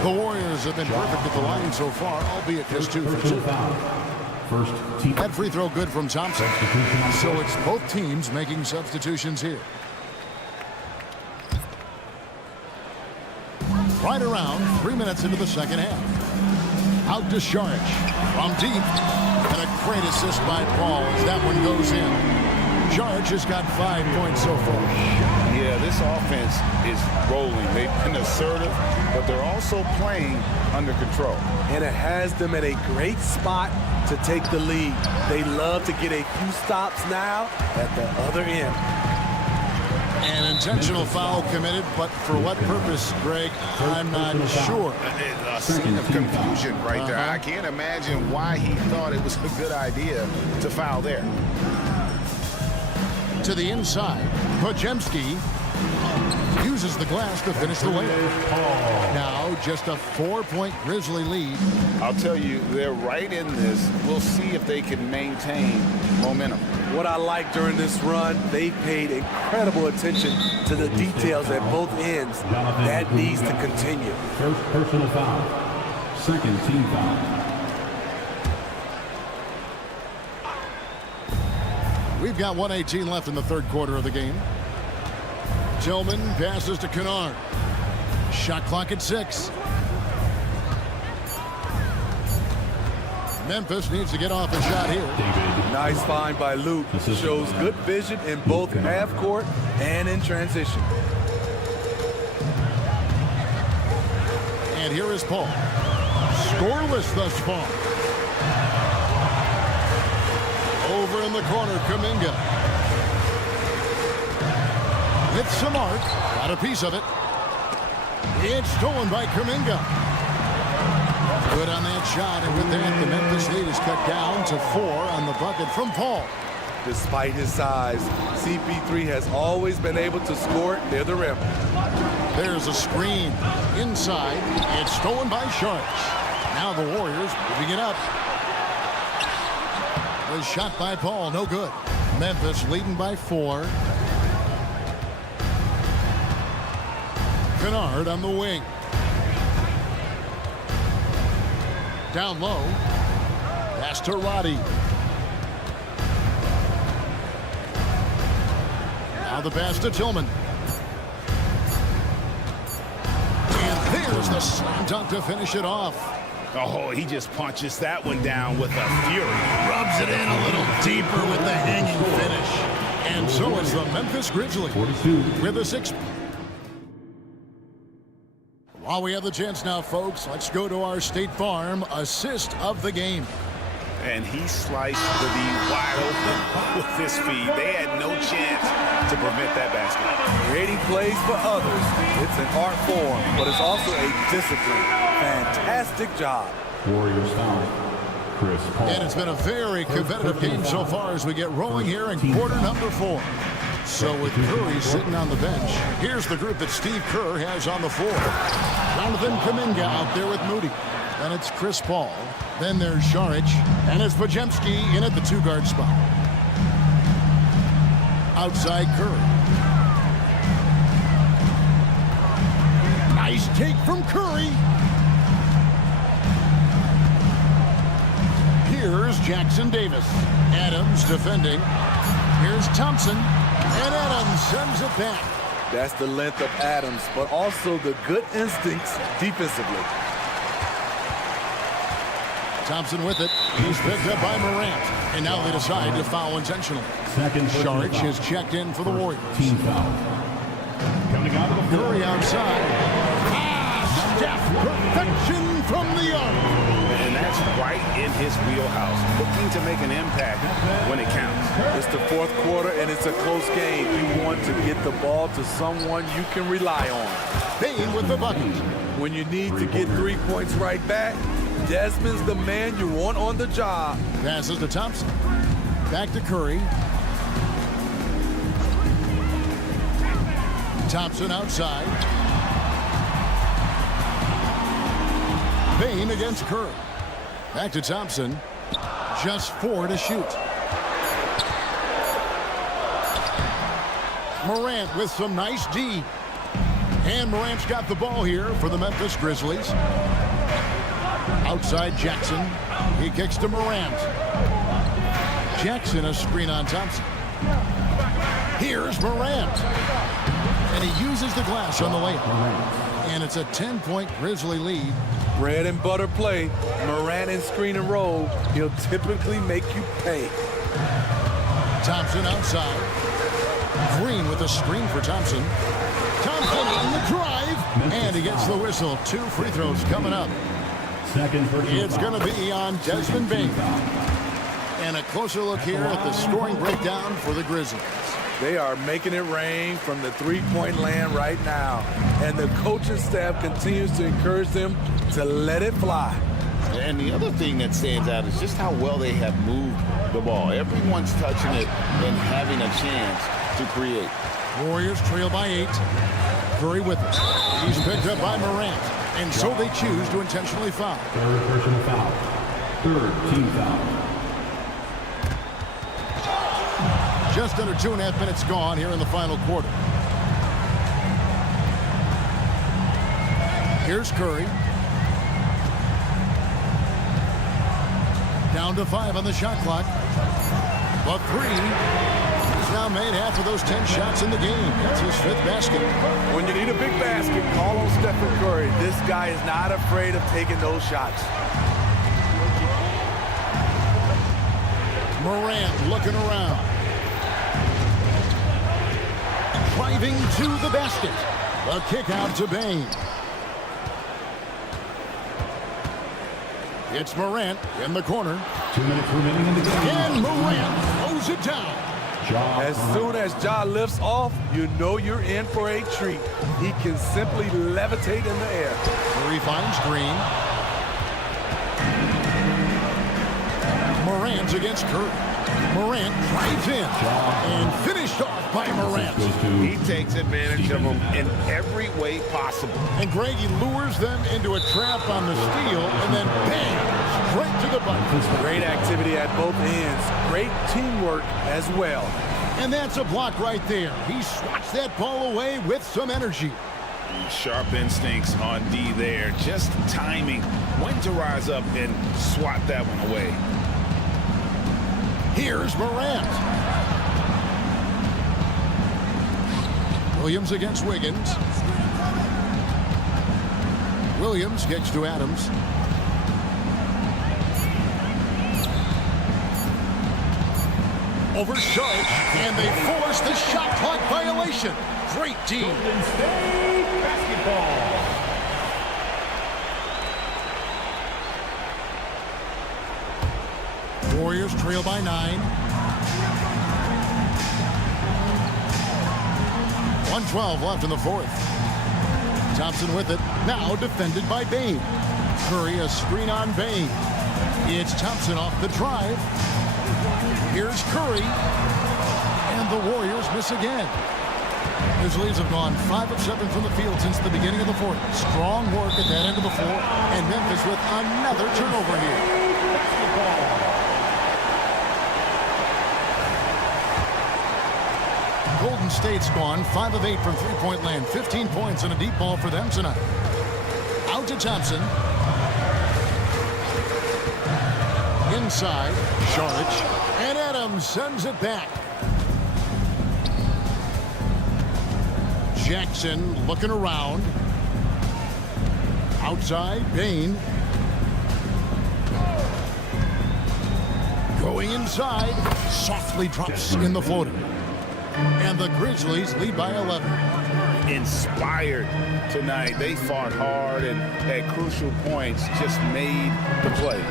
The Warriors have been perfect at the line so far, albeit just 2 for 2. That free throw good from Thompson. So it's both teams making substitutions here. Right around 3 minutes into the second half. Out to Sharge. From deep. And a great assist by Paul as that one goes in. Sharge has got 5 points so far. Yeah, this offense is rolling. They've been assertive, but they're also playing under control. And it has them at a great spot to take the lead. They love to get a few stops now at the other end. An intentional foul committed, but for what purpose, Greg, I'm not sure. A scene of confusion right there. I can't imagine why he thought it was a good idea to foul there. To the inside, Podziemski uses the glass to finish the layup. Now just a 4-point Grizzly lead. I'll tell you, they're right in this. We'll see if they can maintain momentum. What I like during this run, they paid incredible attention to the details at both ends. That needs to continue. First personal foul. Second team foul. We've got 1:18 left in the third quarter of the game. Tillman passes to Kennard. Shot clock at 6. Memphis needs to get off a shot here. Nice find by Luke. Shows good vision in both half court and in transition. And here is Paul. Scoreless thus far. Over in the corner, Kuminga. With some art. Got a piece of it. It's stolen by Kuminga. Good on that shot, and with that, the Memphis lead is cut down to 4 on the bucket from Paul. Despite his size, CP3 has always been able to score near the rim. There's a screen. Inside, it's stolen by Sharks. Now the Warriors moving it up. The shot by Paul, no good. Memphis leading by 4. Kennard on the wing. Down low. Pass to Roddy. Now the pass to Tillman. And there's the slam dunk to finish it off. Oh, he just punches that one down with a fury. Rubs it in a little deeper with the hanging finish. And so it's the Memphis Grizzlies with a 6. While we have the chance now, folks, let's go to our State Farm assist of the game. And he sliced the D wide open with this feed. They had no chance to prevent that basket. Creating plays for others. It's an art form, but it's also a discipline. Fantastic job. Warriors foul. Chris Paul. And it's been a very competitive game so far as we get rolling here in quarter number 4. So with Curry sitting on the bench, here's the group that Steve Kerr has on the floor. Jonathan Kuminga out there with Moody. Then it's Chris Paul. Then there's Saric. And it's Podziemski in at the 2-guard spot. Outside Curry. Nice take from Curry. Here's Jackson Davis. Adams defending. Here's Thompson. And Adams sends it back. That's the length of Adams, but also the good instincts defensively. Thompson with it. He's picked up by Morant. And now they decide to foul intentionally. Saric is checked in for the Warriors. Team foul. Coming out of the Curry outside. Steph, perfection from the arc. And that's right in his wheelhouse, looking to make an impact when it counts. It's the fourth quarter, and it's a close game. You want to get the ball to someone you can rely on. Bane with the bucket. When you need to get 3 points right back, Desmond's the man you want on the job. Passes to Thompson. Back to Curry. Thompson outside. Bane against Curry. Back to Thompson. Just 4 to shoot. Morant with some nice D. And Morant's got the ball here for the Memphis Grizzlies. Outside Jackson. He kicks to Morant. Jackson a screen on Thompson. Here's Morant. And he uses the glass on the layup. And it's a 10-point Grizzly lead. Bread and butter play. Morant and screen and roll. He'll typically make you pay. Thompson outside. Green with a screen for Thompson. Thompson on the drive. And he gets the whistle. 2 free throws coming up. It's going to be on Desmond Bane. And a closer look here at the scoring breakdown for the Grizzlies. They are making it rain from the three-point land right now. And the coaching staff continues to encourage them to let it fly. And the other thing that stands out is just how well they have moved the ball. Everyone's touching it and having a chance to create. Warriors trail by 8. Curry with it. He's picked up by Morant. And so they choose to intentionally foul. Third personal foul. Third team foul. Just under 2.5 minutes gone here in the final quarter. Here's Curry. Down to 5 on the shot clock. The three. He's now made half of those 10 shots in the game. That's his 5th basket. When you need a big basket, call on Stephen Curry. This guy is not afraid of taking those shots. Morant looking around. Driving to the basket. A kick out to Bain. It's Morant in the corner. 2 minutes remaining in the game. And Morant throws it down. As soon as Ja lifts off, you know you're in for a treat. He can simply levitate in the air. Curry finds Green. Morant against Curry. Morant drives in and finished off by Morant. He takes advantage of them in every way possible. And Greg, he lures them into a trap on the steal and then bang, straight to the bucket. Great activity at both ends. Great teamwork as well. And that's a block right there. He swats that ball away with some energy. Sharp instincts on D there. Just timing when to rise up and swat that one away. Here's Morant. Williams against Wiggins. Williams gets to Adams. Over Sharp, and they force the shot clock violation. Great team. Golden State basketball. Warriors trail by 9. 1:12 left in the 4th. Thompson with it. Now defended by Bain. Curry a screen on Bain. It's Thompson off the drive. Here's Curry. And the Warriors miss again. Grizzlies have gone 5 of 7 from the field since the beginning of the 4th. Strong work at that end of the floor. And Memphis with another turnover here. Golden State's gone 5 of 8 from three-point land. 15 points and a deep ball for them tonight. Out to Thompson. Inside. Sharp. And Adams sends it back. Jackson looking around. Outside. Bain. Going inside. Softly drops in the floater. And the Grizzlies lead by 11. Inspired tonight. They fought hard and at crucial points just made the plays.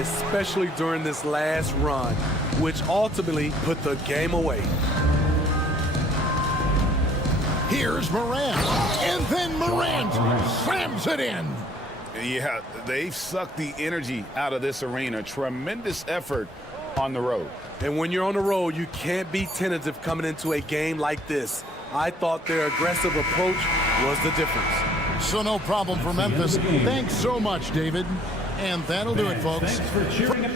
Especially during this last run, which ultimately put the game away. Here's Morant. And then Morant slams it in. Yeah, they've sucked the energy out of this arena. Tremendous effort on the road. And when you're on the road, you can't be tentative coming into a game like this. I thought their aggressive approach was the difference. So no problem for Memphis. Thanks so much, David. And that'll do it, folks. Thanks for cheering.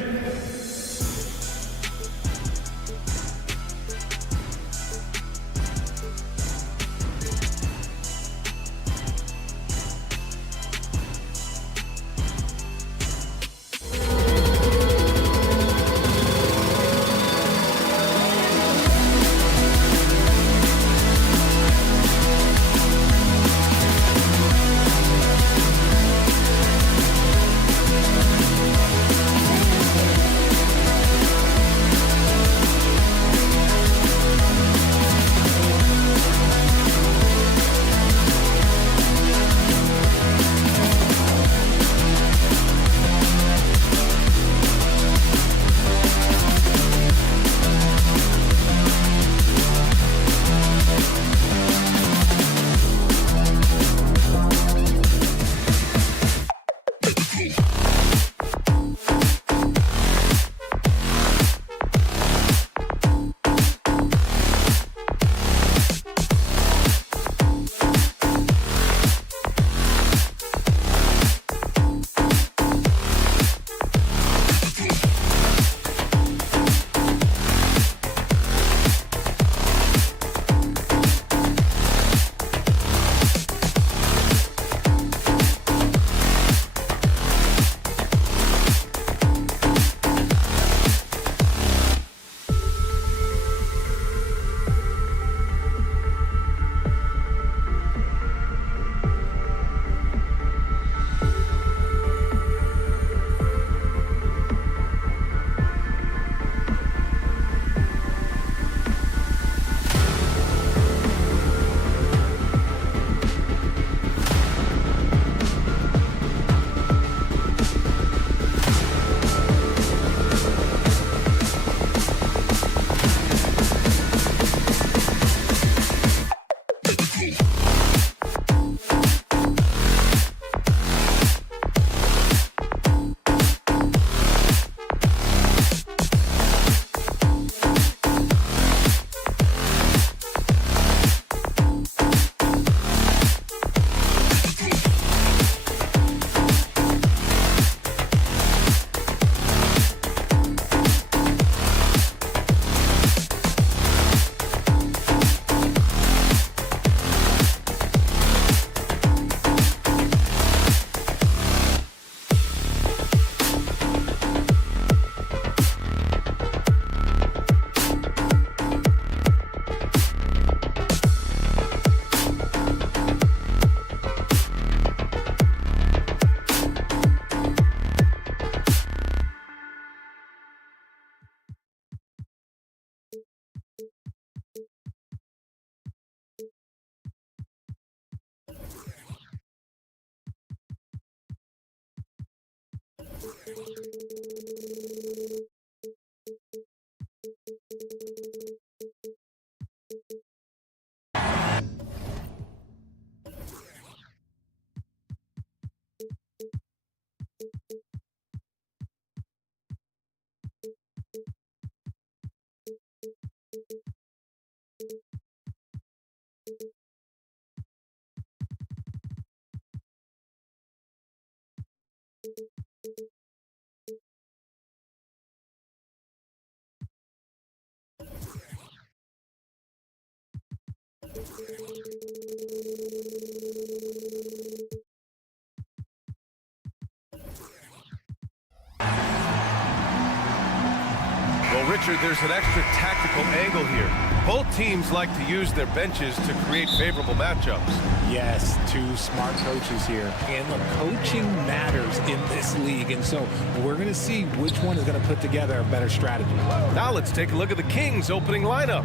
Well, Richard, there's an extra tactical angle here. Both teams like to use their benches to create favorable matchups. Yes, two smart coaches here. And look, coaching matters in this league. And so we're going to see which one is going to put together a better strategy. Now let's take a look at the Kings' opening lineup.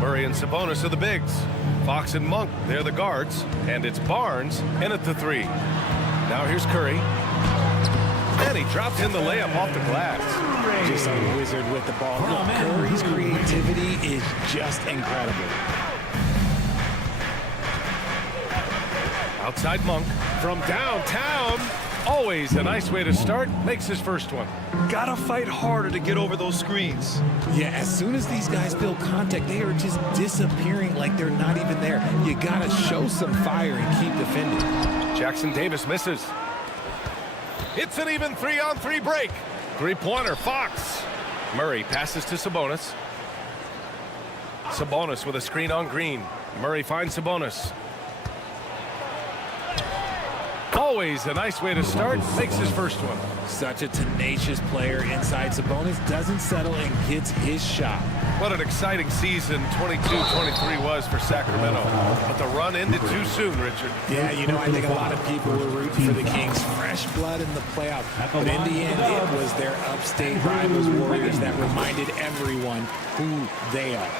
Murray and Sabonis are the bigs. Fox and Monk, they're the guards. And it's Barnes in at the 3. Now here's Curry. And he drops in the layup off the glass. Just a wizard with the ball. Look, Curry's creativity is just incredible. Outside Monk from downtown. Always a nice way to start. Makes his first one. Gotta fight harder to get over those screens. Yeah, as soon as these guys feel contact, they are just disappearing like they're not even there. You gotta show some fire and keep defending. Jackson Davis misses. It's an even 3-on-3 break. Three-pointer, Fox. Murray passes to Sabonis. Sabonis with a screen on Green. Murray finds Sabonis. Always a nice way to start. Makes his first one. Such a tenacious player inside. Sabonis doesn't settle and gets his shot. What an exciting season 22-23 was for Sacramento. But the run ended too soon, Richard. Yeah, you know, I think a lot of people were rooting for the Kings. Fresh blood in the playoff. But in the end, it was their upstate rivals Warriors that reminded everyone who they are.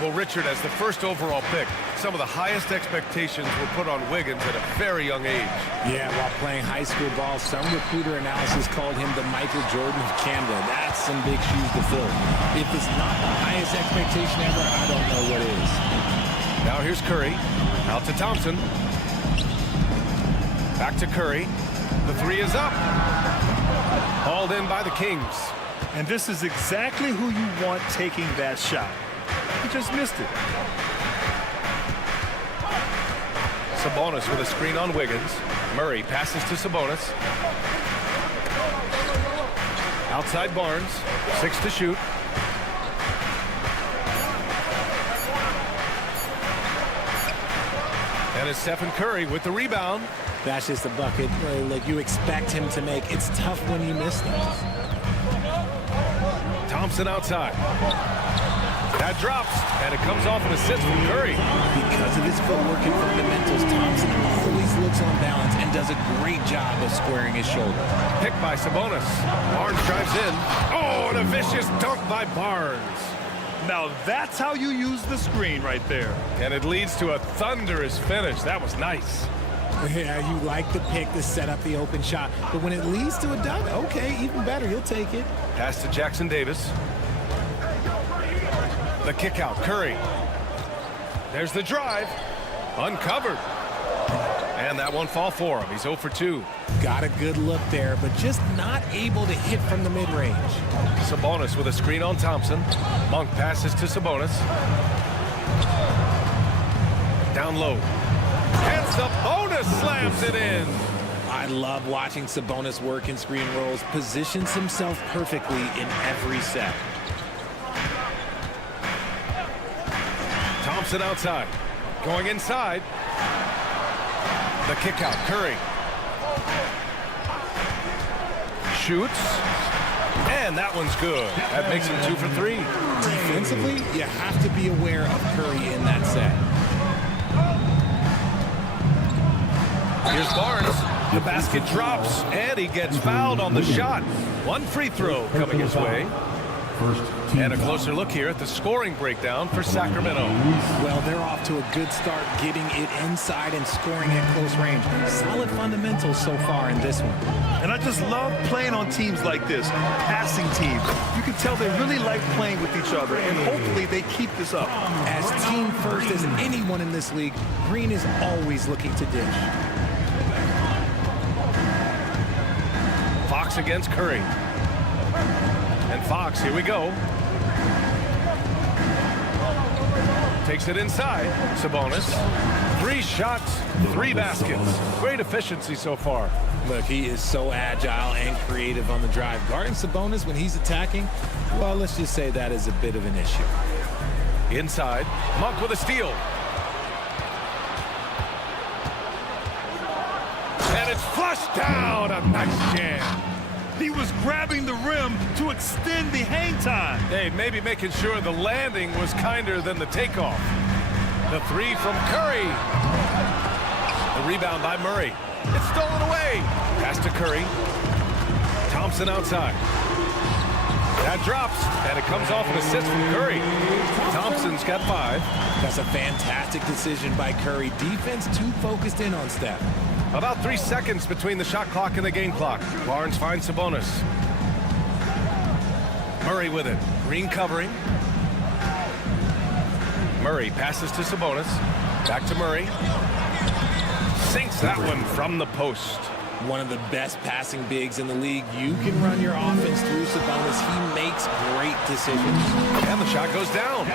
Well, Richard, as the first overall pick, some of the highest expectations were put on Wiggins at a very young age. Yeah, while playing high school ball, some recruiter analysis called him the Michael Jordan of Canada. That's some big shoes to fill. If it's not the highest expectation ever, I don't know what is. Now here's Curry. Out to Thompson. Back to Curry. The 3 is up. Hauled in by the Kings. And this is exactly who you want taking that shot. He just missed it. Sabonis with a screen on Wiggins. Murray passes to Sabonis. Outside Barnes. 6 to shoot. And it's Stephen Curry with the rebound. That's just a bucket like you expect him to make. It's tough when you miss those. Thompson outside. That drops, and it comes off an assist from Curry. Because of his footwork and fundamentals, Thompson always looks on balance and does a great job of squaring his shoulder. Picked by Sabonis. Barnes drives in. Oh, and a vicious dunk by Barnes. Now that's how you use the screen right there. And it leads to a thunderous finish. That was nice. Yeah, you like the pick to set up the open shot. But when it leads to a dunk, okay, even better. You'll take it. Pass to Jackson Davis. The kick out, Curry. There's the drive. Uncovered. And that won't fall for him. He's 0 for 2. Got a good look there, but just not able to hit from the mid-range. Sabonis with a screen on Thompson. Monk passes to Sabonis. Down low. And Sabonis slams it in. I love watching Sabonis work in screen rolls. Positions himself perfectly in every set. Thompson outside. Going inside. The kick out, Curry. Shoots. And that one's good. That makes him 2 for 3. Defensively, you have to be aware of Curry in that set. Here's Barnes. The basket drops, and he gets fouled on the shot. One free throw coming his way. And a closer look here at the scoring breakdown for Sacramento. Well, they're off to a good start getting it inside and scoring at close range. Solid fundamentals so far in this one. And I just love playing on teams like this, passing teams. You can tell they really like playing with each other, and hopefully they keep this up. As team first as anyone in this league, Green is always looking to dish. Fox against Curry. And Fox, here we go. Takes it inside. Sabonis. 3 shots, 3 baskets. Great efficiency so far. Look, he is so agile and creative on the drive. Guarding Sabonis when he's attacking, well, let's just say that is a bit of an issue. Inside, Monk with a steal. And it's flushed down. A nice jam. He was grabbing the rim to extend the hang time. Hey, maybe making sure the landing was kinder than the takeoff. The 3 from Curry. The rebound by Murray. It's stolen away. Pass to Curry. Thompson outside. That drops, and it comes off an assist from Curry. Thompson's got 5. That's a fantastic decision by Curry. Defense too focused in on Steph. About 3 seconds between the shot clock and the game clock. Barnes finds Sabonis. Murray with it. Green covering. Murray passes to Sabonis. Back to Murray. Sinks that one from the post. One of the best passing bigs in the league. You can run your offense through Sabonis. He makes great decisions. And the shot goes down.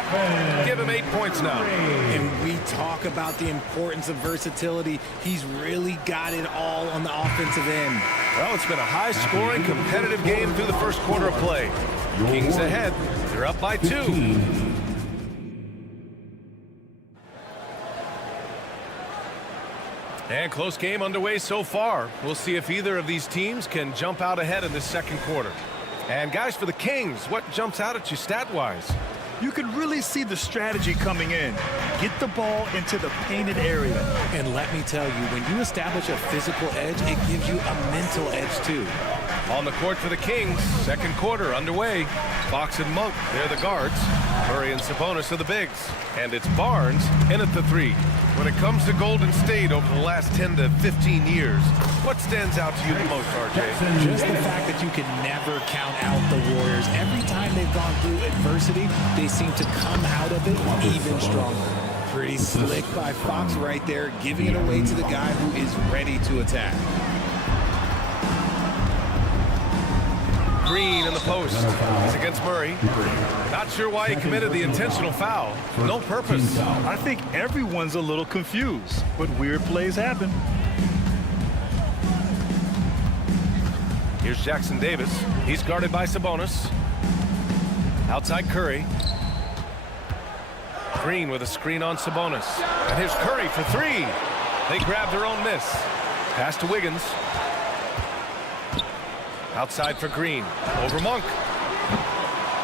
Give him 8 points now. And we talk about the importance of versatility. He's really got it all on the offensive end. Well, it's been a high-scoring, competitive game through the first quarter of play. Kings ahead. They're up by 2. And close game underway so far. We'll see if either of these teams can jump out ahead in this second quarter. And guys, for the Kings, what jumps out at you stat-wise? You can really see the strategy coming in. Get the ball into the painted area. And let me tell you, when you establish a physical edge, it gives you a mental edge too. On the court for the Kings, second quarter underway. Fox and Monk, they're the guards. Murray and Sabonis are the bigs. And it's Barnes in at the 3. When it comes to Golden State over the last 10 to 15 years, what stands out to you the most, RJ? Just the fact that you can never count out the Warriors. Every time they've gone through adversity, they seem to come out of it even stronger. Pretty slick by Fox right there, giving it away to the guy who is ready to attack. Green in the post. He's against Murray. Not sure why he committed the intentional foul. No purpose. I think everyone's a little confused, but weird plays happen. Here's Jackson Davis. He's guarded by Sabonis. Outside Curry. Green with a screen on Sabonis. And here's Curry for 3. They grab their own miss. Pass to Wiggins. Outside for Green. Over Monk.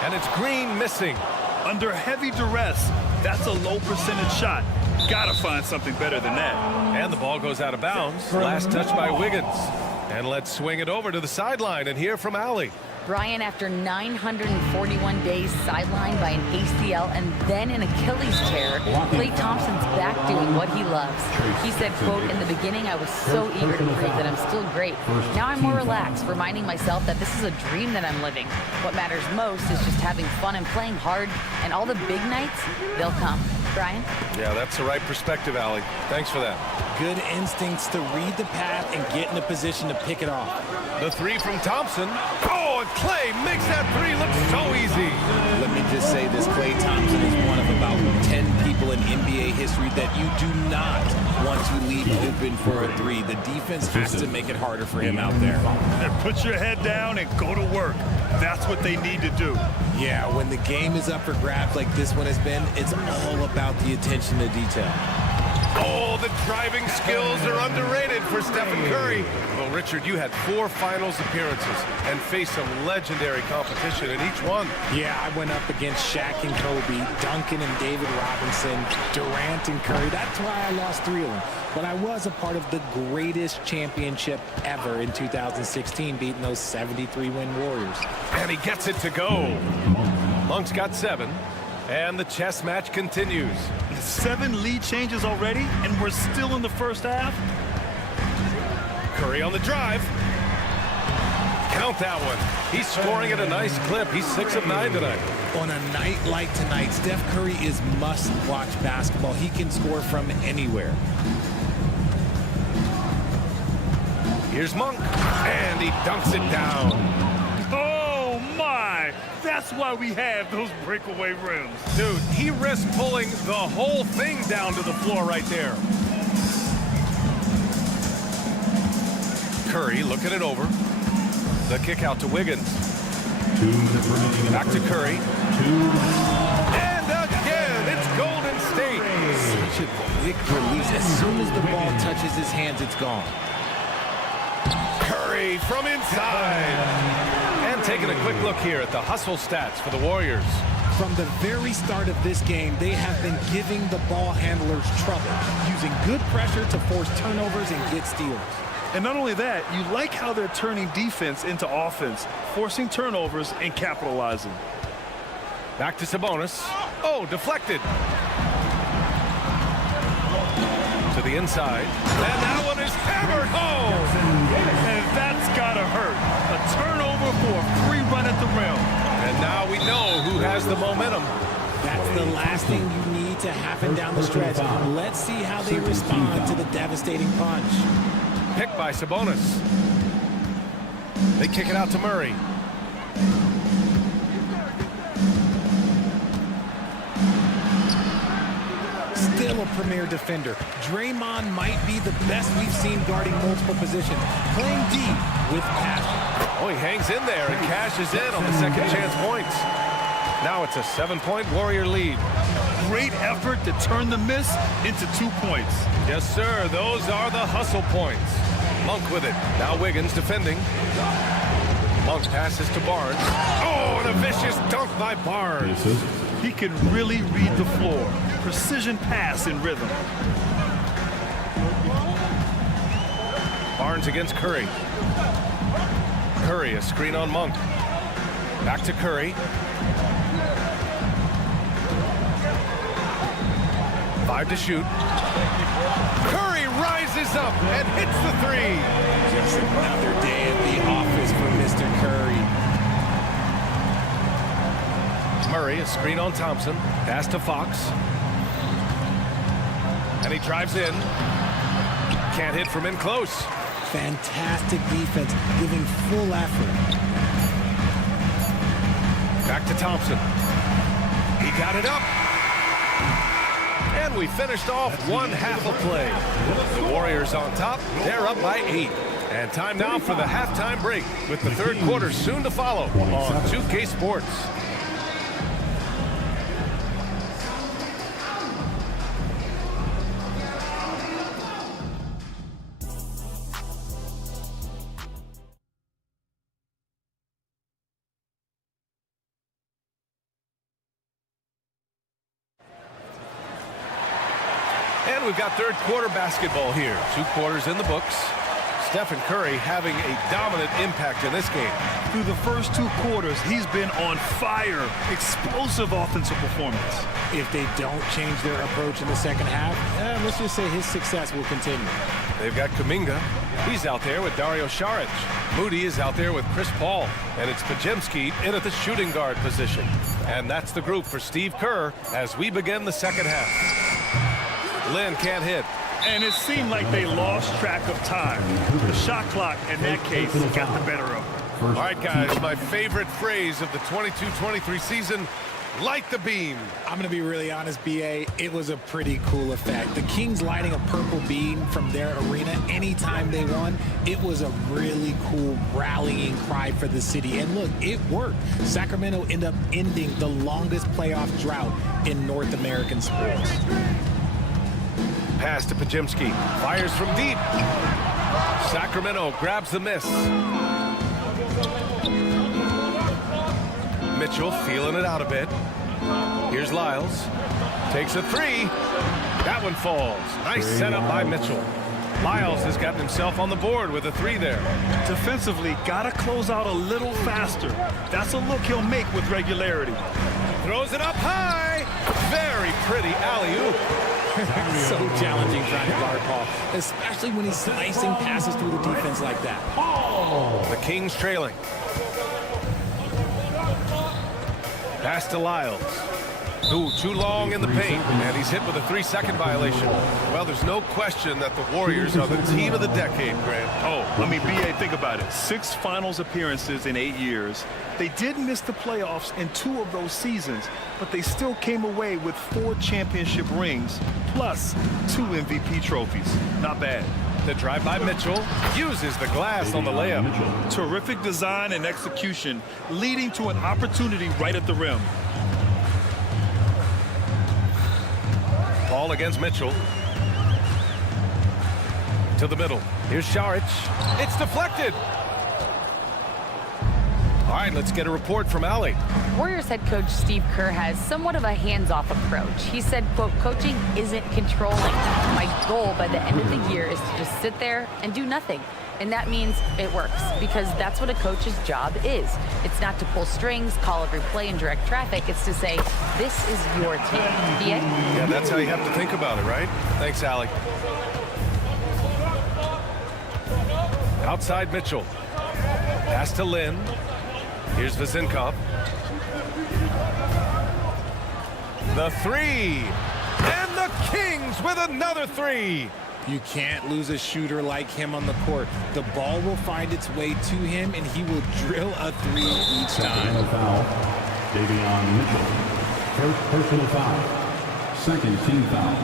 And it's Green missing. Under heavy duress, that's a low percentage shot. Gotta find something better than that. And the ball goes out of bounds. Last touch by Wiggins. And let's swing it over to the sideline and hear from Allie. Brian, after 941 days sidelined by an ACL and then an Achilles tear, Klay Thompson's back doing what he loves. He said, quote, "In the beginning, I was so eager to prove that I'm still great. Now I'm more relaxed, reminding myself that this is a dream that I'm living. What matters most is just having fun and playing hard, and all the big nights, they'll come." Brian? Yeah, that's the right perspective, Allie. Thanks for that. Good instincts to read the path and get in a position to pick it off. The 3 from Thompson. Oh, and Klay makes that 3 look so easy. Let me just say this, Klay Thompson is one of about 10 people in NBA history that you do not want to leave open for a 3. The defense has to make it harder for him out there. And put your head down and go to work. That's what they need to do. Yeah, when the game is up for grabs like this one has been, it's all about the attention to detail. Oh, the driving skills are underrated for Stephen Curry. Well, Richard, you had 4 finals appearances and faced some legendary competition in each one. Yeah, I went up against Shaq and Kobe, Duncan and David Robinson, Durant and Curry. That's why I lost 3 of them. But I was a part of the greatest championship ever in 2016, beating those 73-win Warriors. And he gets it to go. Monk's got 7. And the chess match continues. 7 lead changes already, and we're still in the first half. Curry on the drive. Count that one. He's scoring at a nice clip. He's 6 of 9 tonight. On a night like tonight, Steph Curry is must-watch basketball. He can score from anywhere. Here's Monk, and he dunks it down. Oh, my! That's why we have those breakaway rims. Dude, he risked pulling the whole thing down to the floor right there. Curry looking it over. The kick out to Wiggins. Back to Curry. And again, it's Golden State. Such a quick release. As soon as the ball touches his hands, it's gone. Curry from inside. And taking a quick look here at the hustle stats for the Warriors. From the very start of this game, they have been giving the ball handlers trouble, using good pressure to force turnovers and get steals. And not only that, you like how they're turning defense into offense, forcing turnovers and capitalizing. Back to Sabonis. Oh, deflected. To the inside. And that one is hammered home. And that's gotta hurt. A turnover for a free run at the rim. And now we know who has the momentum. That's the last thing you need to happen down the stretch. Let's see how they respond to the devastating punch. Picked by Sabonis. They kick it out to Murray. Still a premier defender. Draymond might be the best we've seen guarding multiple positions, playing deep with passion. Oh, he hangs in there and cashes in on the second chance points. Now it's a 7-point Warrior lead. Great effort to turn the miss into 2 points. Yes, sir. Those are the hustle points. Monk with it. Now Wiggins defending. Monk passes to Barnes. Oh, and a vicious dunk by Barnes. He can really read the floor. Precision pass in rhythm. Barnes against Curry. Curry, a screen on Monk. Back to Curry. 5 to shoot. Curry rises up and hits the 3. Just another day at the office for Mr. Curry. Murray, a screen on Thompson. Pass to Fox. And he drives in. Can't hit from in close. Fantastic defense, giving full effort. Back to Thompson. He got it up. And we finished off one half of play. The Warriors on top. They're up by 8. And time now for the halftime break with the third quarter soon to follow on 2K Sports. And we've got third quarter basketball here. 2 quarters in the books. Stephen Curry having a dominant impact in this game. Through the first 2 quarters, he's been on fire. Explosive offensive performance. If they don't change their approach in the second half, let's just say his success will continue. They've got Kuminga. He's out there with Dario Saric. Moody is out there with Chris Paul. And it's Pajemski in at the shooting guard position. And that's the group for Steve Kerr as we begin the second half. Lynn can't hit. And it seemed like they lost track of time. The shot clock, in that case, got the better of them. All right, guys, my favorite phrase of the 22-23 season, light the beam. I'm going to be really honest, B.A., it was a pretty cool effect. The Kings lighting a purple beam from their arena anytime they won, it was a really cool rallying cry for the city. And look, it worked. Sacramento ended up ending the longest playoff drought in North American sports. Pass to Pajemski. Fires from deep. Sacramento grabs the miss. Mitchell feeling it out a bit. Here's Lyles. Takes a three. That one falls. Nice setup by Mitchell. Lyles has gotten himself on the board with a three there. Defensively, gotta close out a little faster. That's a look he'll make with regularity. Throws it up high. Very pretty alley-oop. So challenging trying to guard Paul, especially when he's slicing passes through the defense like that. The Kings trailing. Pass to Lyles. Ooh, too long in the paint, and he's hit with a 3-second violation. Well, there's no question that the Warriors are the team of the decade, Grant. Oh, I mean, B.A., think about it. 6 finals appearances in 8 years. They did miss the playoffs in 2 of those seasons, but they still came away with 4 championship rings, plus 2 MVP trophies. Not bad. The drive by Mitchell uses the glass on the layup. Terrific design and execution, leading to an opportunity right at the rim. Ball against Mitchell. To the middle. Here's Saric. It's deflected. All right, let's get a report from Allie. Warriors head coach Steve Kerr has somewhat of a hands-off approach. He said, quote, coaching isn't controlling. My goal by the end of the year is to just sit there and do nothing. And that means it works, because that's what a coach's job is. It's not to pull strings, call every play, and direct traffic. It's to say, this is your team. BA? Yeah, that's how you have to think about it, right? Thanks, Allie. Outside Mitchell. Pass to Lynn. Here's Vezinkov. The three. And the Kings with another three. You can't lose a shooter like him on the court. The ball will find its way to him, and he will drill a three each time. Foul. Davion Mitchell. First personal foul. Second team foul.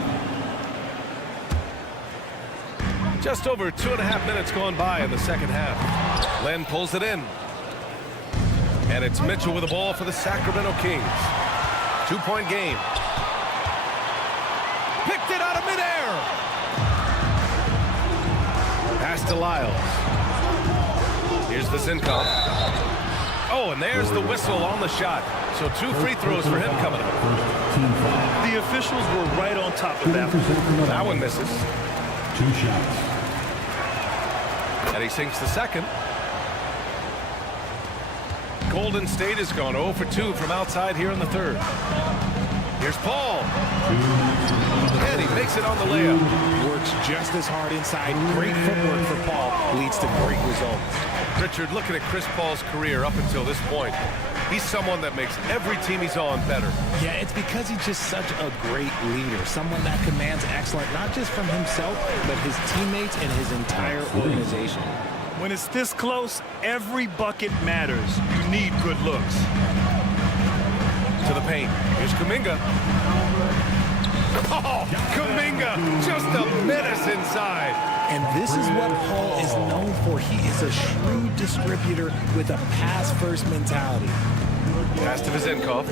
Just over 2.5 minutes gone by in the second half. Len pulls it in. And it's Mitchell with the ball for the Sacramento Kings. 2-point game. Picked it out of midair. Pass to Lyles. Here's Vezinkov. Oh, and there's the whistle on the shot. So 2 free throws for him coming up. The officials were right on top of that. That one misses. 2 shots. And he sinks the second. Golden State has gone 0 for 2 from outside here in the third. Here's Paul. And he makes it on the layup. Works just as hard inside. Great footwork for Paul. Leads to great results. Richard, looking at Chris Paul's career up until this point, he's someone that makes every team he's on better. Yeah, it's because he's just such a great leader. Someone that commands excellence, not just from himself, but his teammates and his entire organization. When it's this close, every bucket matters. You need good looks. To the paint. Here's Kuminga. Oh, Kuminga, just a menace inside. And this is what Paul is known for. He is a shrewd distributor with a pass-first mentality. Pass to Vezinkov.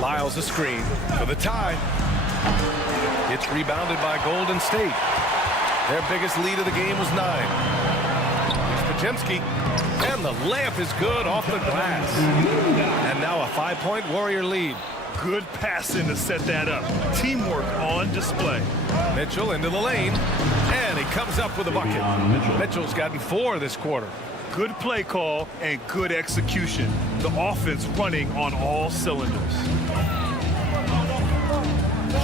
Lyles a screen for the tie. It's rebounded by Golden State. Their biggest lead of the game was 9. Pajemski, and the layup is good off the glass. And now a 5-point Warrior lead. Good passing to set that up. Teamwork on display. Mitchell into the lane, and he comes up with a bucket. Mitchell's gotten 4 this quarter. Good play call and good execution. The offense running on all cylinders.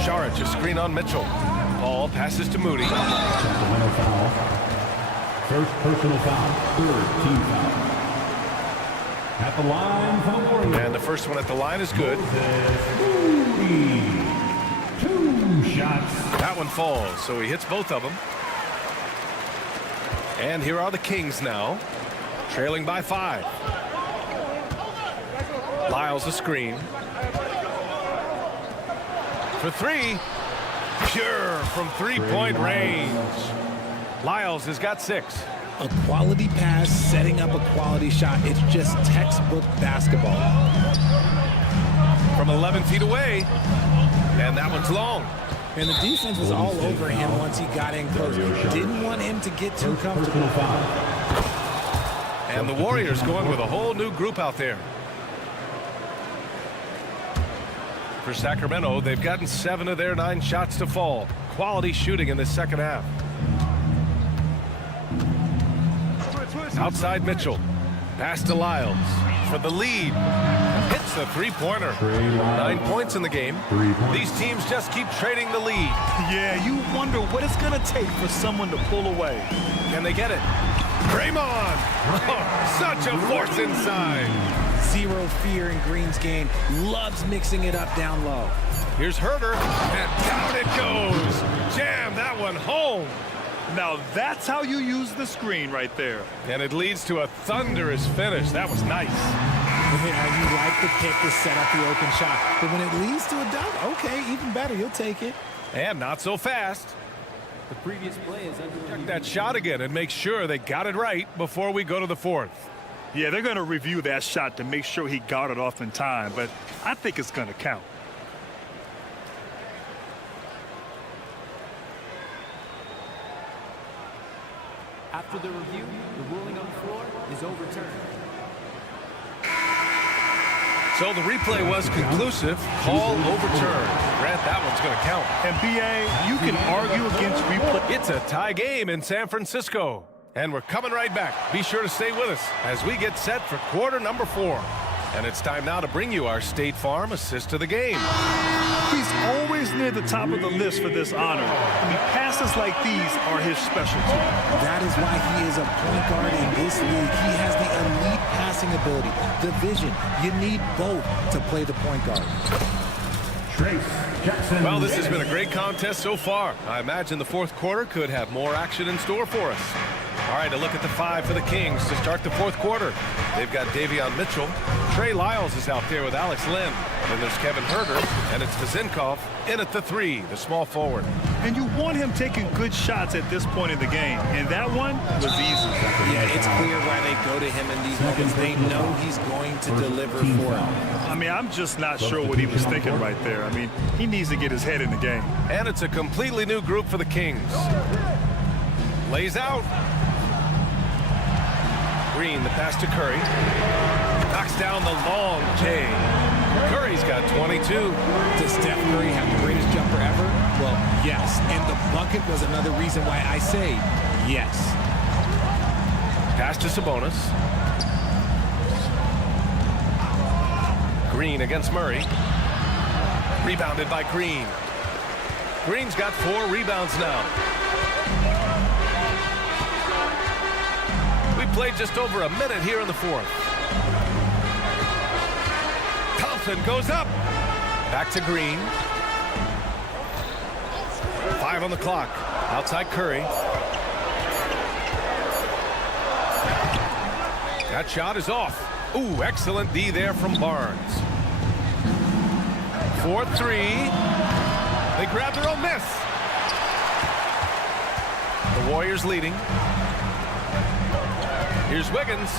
Saric a screen on Mitchell. Ball passes to Moody. First personal foul. Third team foul. At the line for the Warriors. And the first one at the line is good. 2 shots. That one falls, so he hits both of them. And here are the Kings now, trailing by 5. Lyles a screen. For 3. Pure from 3-point range. Lyles has got 6. A quality pass, setting up a quality shot. It's just textbook basketball. From 11 feet away. And that one's long. And the defense was all over him once he got in close. Didn't want him to get too comfortable. And the Warriors going with a whole new group out there. For Sacramento, they've gotten 7 of their 9 shots to fall. Quality shooting in the second half. Outside Mitchell. Pass to Lyles for the lead. Hits a three-pointer. 9 points in the game. These teams just keep trading the lead. Yeah, you wonder what it's going to take for someone to pull away. Can they get it? Draymond! Oh, such a force inside. Zero fear in Green's game. Loves mixing it up down low. Here's Herter, and down it goes. Jam that one home. Now that's how you use the screen right there. And it leads to a thunderous finish. That was nice. Yeah, you like the pick to set up the open shot. But when it leads to a dunk, okay, even better. You'll take it. And not so fast. The previous play is Check that shot again and make sure they got it right before we go to the fourth. Yeah, they're going to review that shot to make sure he got it off in time, but I think it's going to count. After the review, the ruling on the floor is overturned. So the replay was conclusive. Call overturned. Grant, that one's going to count. And BA, you can argue against replay. It's a tie game in San Francisco. And we're coming right back. Be sure to stay with us as we get set for quarter number 4. And it's time now to bring you our State Farm assist of the game. He's always near the top of the list for this honor. I mean, passes like these are his specialty. That is why he is a point guard in this league. He has the elite passing ability, the vision. You need both to play the point guard. Well, this has been a great contest so far. I imagine the fourth quarter could have more action in store for us. All right, a look at the 5 for the Kings to start the fourth quarter. They've got Davion Mitchell. Trey Lyles is out there with Alex Len. Then there's Kevin Herter, and it's Vazinkov in at the 3, the small forward. And you want him taking good shots at this point in the game. And that one was easy. Yeah, it's clear why they go to him in these moments. They know he's going to deliver for them. I mean, I'm just not sure what he was thinking right there. I mean, he needs to get his head in the game. And it's a completely new group for the Kings. Lays out. Green, the pass to Curry. Knocks down the long J. Curry's got 22. Does Steph Curry have the greatest jumper ever? Well, yes. And the bucket was another reason why I say yes. Pass to Sabonis. Green against Murray. Rebounded by Green. Green's got 4 rebounds now. We played just over a minute here in the fourth. Thompson goes up. Back to Green. 5 on the clock. Outside Curry. That shot is off. Ooh, excellent D there from Barnes. 4-3. They grab their own miss. The Warriors leading. Here's Wiggins.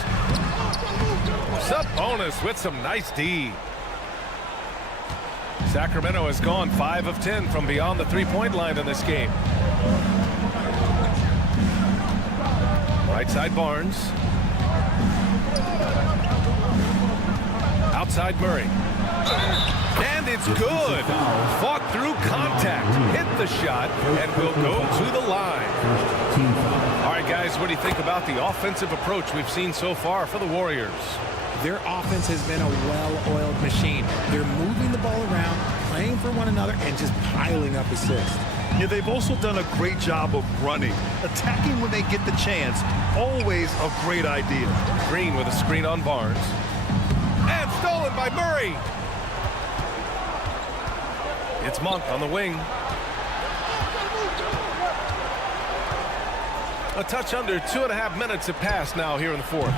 Sabonis with some nice D. Sacramento has gone 5 of 10 from beyond the three-point line in this game. Right side Barnes. Outside Murray. And it's good. Fought through contact. Hit the shot and will go to the line. All right, guys, what do you think about the offensive approach we've seen so far for the Warriors? Their offense has been a well-oiled machine. They're moving the ball around, playing for one another, and just piling up assists. Yeah, they've also done a great job of running. Attacking when they get the chance. Always a great idea. Green with a screen on Barnes. And stolen by Murray. It's Monk on the wing. A touch under 2.5 minutes have passed now here in the fourth.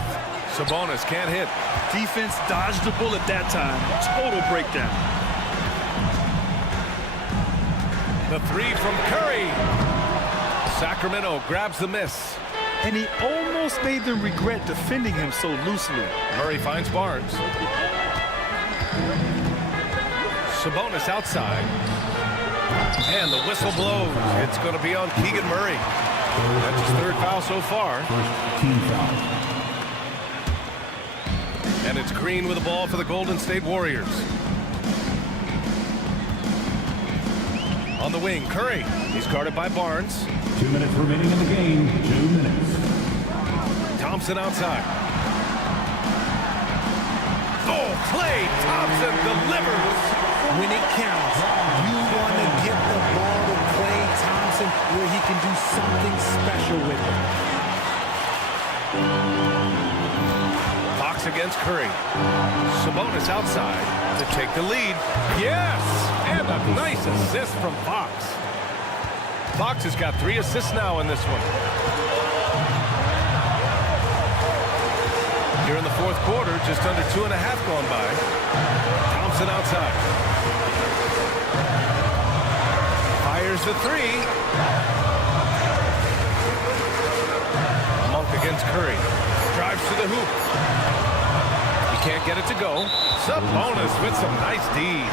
Sabonis can't hit. Defense dodged the bullet that time. Total breakdown. The 3 from Curry. Sacramento grabs the miss. And he almost made them regret defending him so loosely. Murray finds Barnes. Sabonis outside. And the whistle blows. It's going to be on Keegan Murray. That's his third foul so far. Team foul. And it's Green with the ball for the Golden State Warriors. On the wing, Curry. He's guarded by Barnes. 2 minutes remaining in the game. 2 minutes. Thompson outside. Oh, Klay Thompson delivers. When it counts, you want to get the ball to Klay Thompson where he can do something special with it. Fox against Curry. Sabonis outside to take the lead. Yes! And a nice assist from Fox. Fox has got 3 assists now in this one. Here in the fourth quarter, just under 2.5 gone by. Thompson outside. Fires the 3. Monk against Curry. Drives to the hoop. He can't get it to go. Sabonis with some nice D.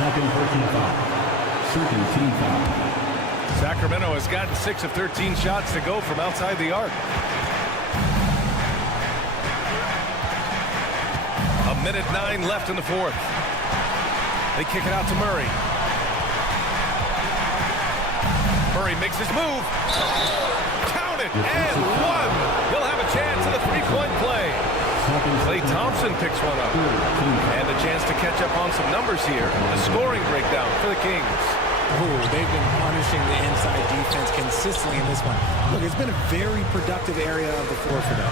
Second personal foul. Second team foul. Sacramento has gotten 6 of 13 shots to go from outside the arc. 1:09 left in the fourth. They kick it out to Murray. Murray makes his move. Count it, and one. He'll have a chance at a three-point play. Klay Thompson picks one up. And a chance to catch up on some numbers here. The scoring breakdown for the Kings. Ooh, they've been punishing the inside defense consistently in this one. Look, it's been a very productive area of the floor for them.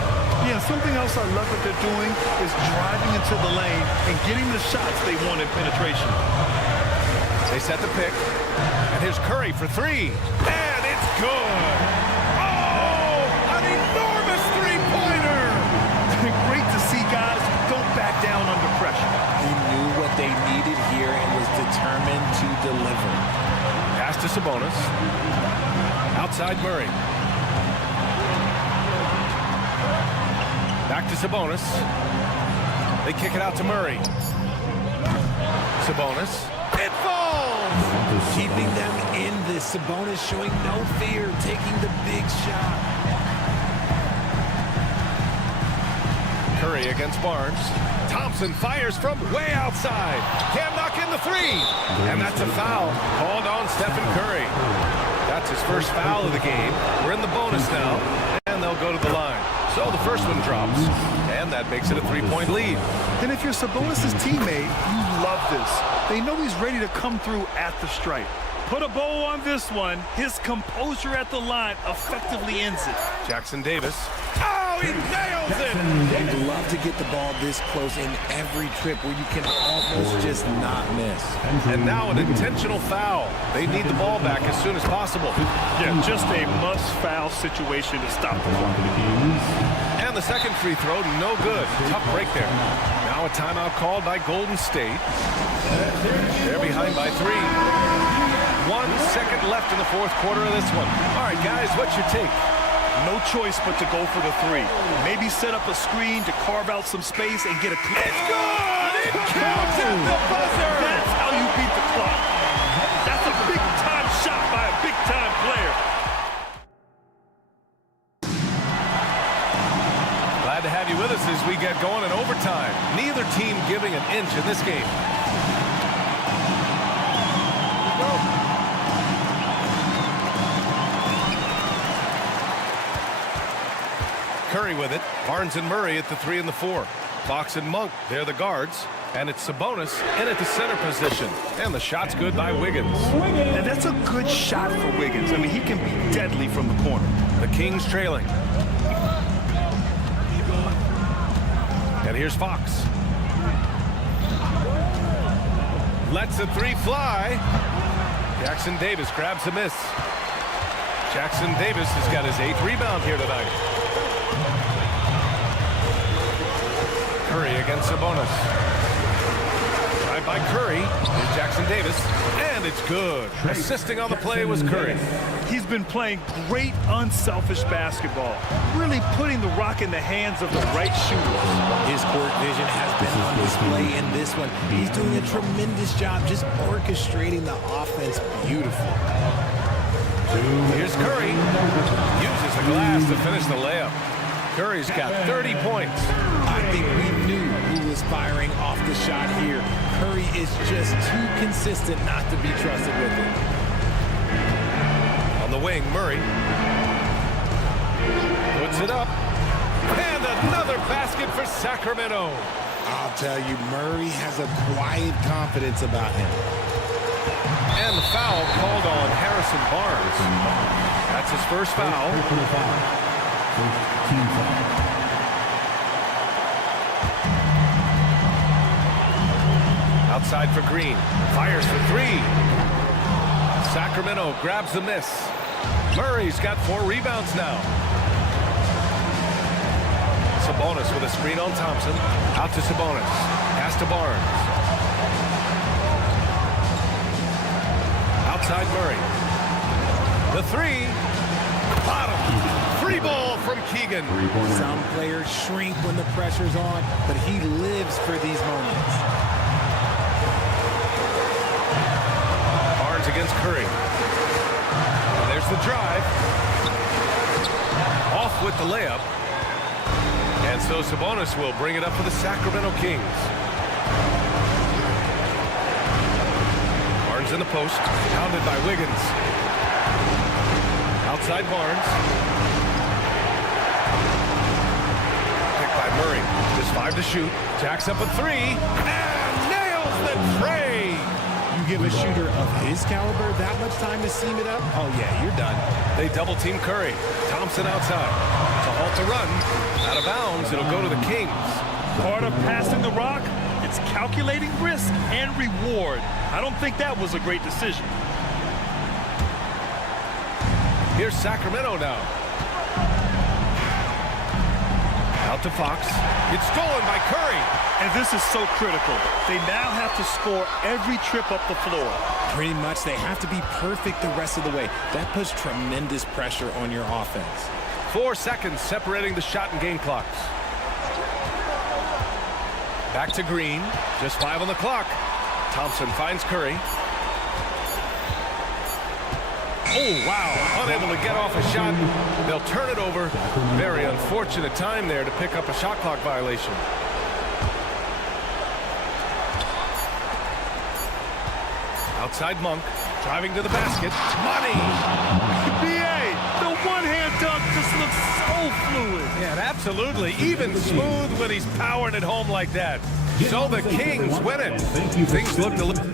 Yeah, something else I love what they're doing is driving into the lane and getting the shots they want in penetration. They set the pick. And here's Curry for 3. And it's good. Oh, an enormous three-pointer. Great to see guys who don't back down under pressure. He knew what they needed here and was determined to deliver. Pass to Sabonis. Outside Murray. Back to Sabonis. They kick it out to Murray. Sabonis. It falls! Keeping them in this. Sabonis showing no fear, taking the big shot. Curry against Barnes. Thompson fires from way outside. Can't knock in the 3. And that's a foul called on Stephen Curry. That's his first foul of the game. We're in the bonus now, and they'll go to the line. So the first one drops, and that makes it a 3-point lead. And if you're Sabonis' teammate, you love this. They know he's ready to come through at the stripe. Put a bow on this one. His composure at the line effectively ends it. Jackson Davis. Oh, he nails it! They'd love to get the ball this close in every trip where you can almost just not miss. And now an intentional foul. They need the ball back as soon as possible. Yeah, just a must-foul situation to stop the ball. And the second free throw, no good. Tough break there. Now a timeout called by Golden State. They're behind by 3. 1 second left in the fourth quarter of this one. All right, guys, what's your take? No choice but to go for the 3. Maybe set up a screen to carve out some space and get a... It's good! It counts at the buzzer! That's how you beat the clock. That's a big-time shot by a big-time player. Glad to have you with us as we get going in overtime. Neither team giving an inch in this game. Curry with it. Barnes and Murray at the 3 and the 4. Fox and Monk, they're the guards. And it's Sabonis in at the center position. And the shot's good by Wiggins. And that's a good shot for Wiggins. I mean, he can be deadly from the corner. The Kings trailing. And here's Fox. Lets the 3 fly. Jackson Davis grabs a miss. Jackson Davis has got his 8th rebound here tonight. Curry against Sabonis. Guarded by Curry. Here's Jackson Davis. And it's good. Assisting on the play was Curry. He's been playing great, unselfish basketball, really putting the rock in the hands of the right shooters. His court vision has been on display in this one. He's doing a tremendous job just orchestrating the offense beautifully. Here's Curry. Uses the glass to finish the layup. Curry's got 30 points. I think we knew who was firing off the shot here. Curry is just too consistent not to be trusted with it. On the wing, Murray. Puts it up. And another basket for Sacramento. I'll tell you, Murray has a quiet confidence about him. And the foul called on Harrison Barnes. That's his first foul. Outside for Green. Fires for three. Sacramento grabs the miss. Murray's got 4 rebounds now. Sabonis with a screen on Thompson. Out to Sabonis. Pass to Barnes. Outside Murray. The three. Bottom. Free ball from Keegan. Some players shrink when the pressure's on, but he lives for these moments. Barnes against Curry. And there's the drive. Off with the layup. And so Sabonis will bring it up for the Sacramento Kings. Barnes in the post. Pounded by Wiggins. Outside Barnes. Picked by Murray. Just 5 to shoot. Jacks up a 3. And nails the tray. You give a shooter of his caliber that much time to seam it up? Oh, yeah, you're done. They double team Curry. Thompson outside. To halt the run. Out of bounds. It'll go to the Kings. Part of passing the rock, it's calculating risk and reward. I don't think that was a great decision. Here's Sacramento now. Out to Fox. It's stolen by Curry. And this is so critical. They now have to score every trip up the floor. Pretty much they have to be perfect the rest of the way. That puts tremendous pressure on your offense. 4 seconds separating the shot and game clocks. Back to Green. Just 5 on the clock. Thompson finds Curry. Oh, wow. Unable to get off a shot. They'll turn it over. Very unfortunate time there to pick up a shot clock violation. Outside Monk. Driving to the basket. Money! BA, the one-hand dunk just looks so fluid. Yeah, absolutely. Even smooth when he's powering it home like that. So the Kings win it. Things looked a little...